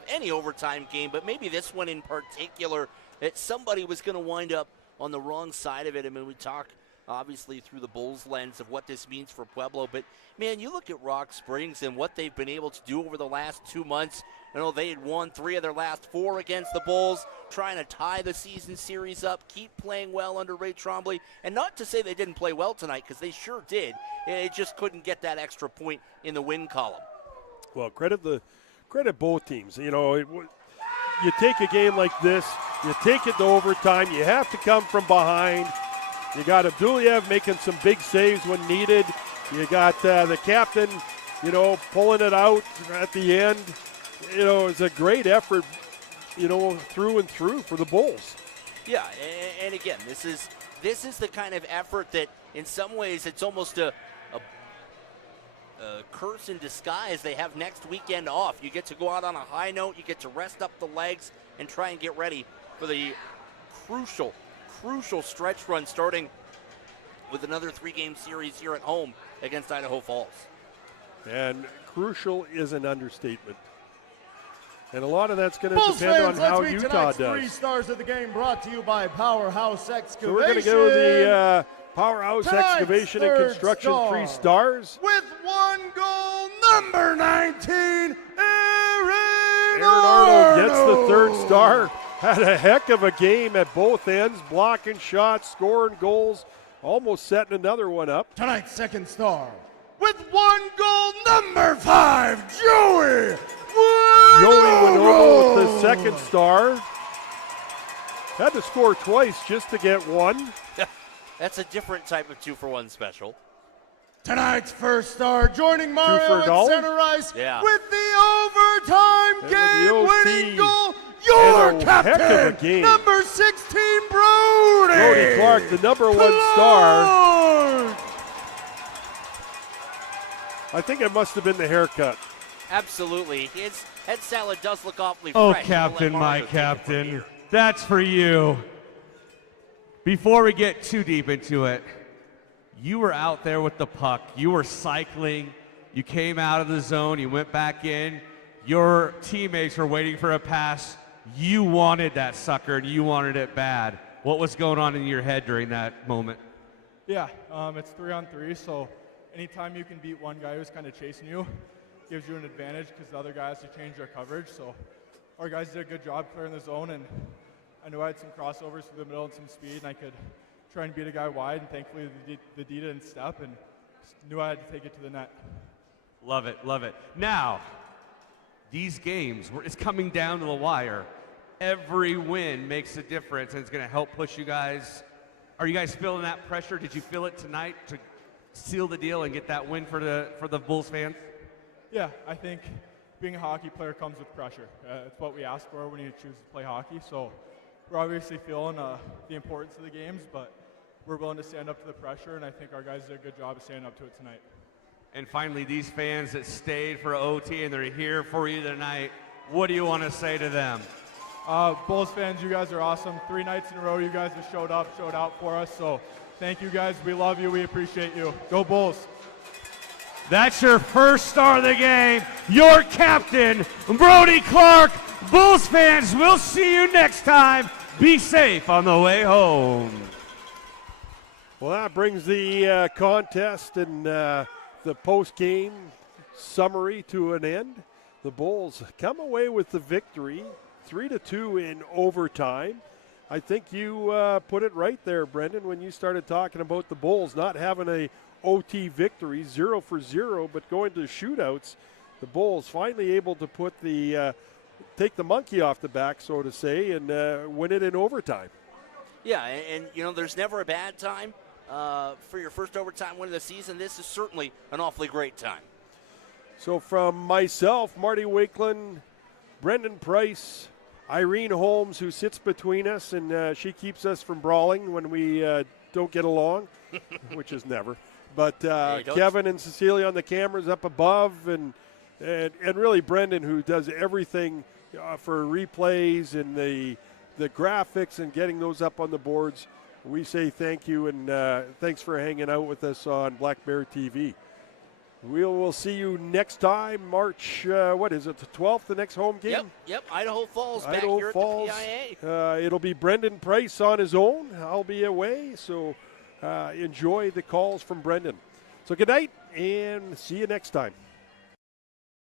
any overtime game, but maybe this one in particular, that somebody was going to wind up on the wrong side of it. I mean, we talk obviously through the Bulls lens of what this means for Pueblo, but man, you look at Rock Springs and what they've been able to do over the last 2 months. They had won 3 of their last 4 against the Bulls, trying to tie the season series up, keep playing well under Ray Trombley. And not to say they didn't play well tonight, because they sure did. It just couldn't get that extra point in the win column. Well, credit both teams. You take a game like this, you take it to overtime, you have to come from behind. You got Abduliev making some big saves when needed. You got the captain, pulling it out at the end. It's a great effort, through and through for the Bulls. Yeah, and again, this is the kind of effort that in some ways it's almost a curse in disguise. They have next weekend off. You get to go out on a high note. You get to rest up the legs and try and get ready for the crucial stretch run starting with another 3-game series here at home against Idaho Falls. And crucial is an understatement. And a lot of that's going to Bulls depend on fans, let's how meet Utah tonight's 3 does. stars of the game, brought to you by Powerhouse Excavation. So we're going to go the Powerhouse Tonight's Excavation and third Construction star. 3 stars. With 1 goal, number 19, Aaron Arnold gets the third star. Had a heck of a game at both ends, blocking shots, scoring goals, almost setting another one up. Tonight's second star. With 1 goal, number 5, Joey Winogo with the second star. Had to score twice just to get one. That's a different type of 2-for-1 special. Tonight's first star, joining Mario for a at dollar? center ice Yeah. with the overtime And with the game-winning OT. goal. Your And a heck of a captain, game. number 16, Brody. Brody Clark, the number 1 star. Clark. I think it must have been the haircut. Absolutely. His head salad does look awfully Oh, fresh. Captain, I'll let my Mario take it from captain, here. that's for you. Before we get too deep into it, you were out there with the puck. You were cycling. You came out of the zone. You went back in. Your teammates were waiting for a pass. You wanted that sucker, and you wanted it bad. What was going on in your head during that moment? Yeah, it's 3-on-3, so anytime you can beat one guy who's kind of chasing you, gives you an advantage because the other guys have to change their coverage. So our guys did a good job clearing the zone, and I knew I had some crossovers through the middle and some speed, and I could try and beat a guy wide, and thankfully the D didn't step, and knew I had to take it to the net. Love it, love it. Now, these games, it's coming down to the wire. Every win makes a difference, and it's going to help push you guys. Are you guys feeling that pressure? Did you feel it tonight to seal the deal and get that win for the Bulls fans? Yeah, I think being a hockey player comes with pressure. It's what we ask for when you choose to play hockey. So we're obviously feeling the importance of the games, but we're willing to stand up to the pressure, and I think our guys did a good job of standing up to it tonight. And finally, these fans that stayed for OT and they're here for you tonight, what do you want to say to them? Bulls fans, you guys are awesome. 3 nights in a row, you guys have showed up, showed out for us. So thank you guys. We love you. We appreciate you. Go Bulls. That's your first star of the game, your captain, Brody Clark. Bulls fans, we'll see you next time. Be safe on the way home. Well, that brings the contest and the post-game summary to an end. The Bulls come away with the victory, 3-2 in overtime. I think you put it right there, Brendan, when you started talking about the Bulls not having a OT victory, 0 for 0, but going to shootouts. The Bulls finally able to put take the monkey off the back, so to say, and win it in overtime. Yeah, and you know, there's never a bad time for your first overtime win of the season. This is certainly an awfully great time. So from myself, Marty Wakeland, Brendan Price, Irene Holmes, who sits between us, and she keeps us from brawling when we don't get along, which is never. But Kevin and Cecilia on the cameras up above, and really Brendan, who does everything for replays and the graphics and getting those up on the boards. We say thank you, and thanks for hanging out with us on Black Bear TV. We'll see you next time, March, what is it, the 12th, the next home game? Yep, Idaho Falls back Idaho here Falls. at the PIA. It'll be Brendan Price on his own. I'll be away, so enjoy the calls from Brendan. So good night, and see you next time.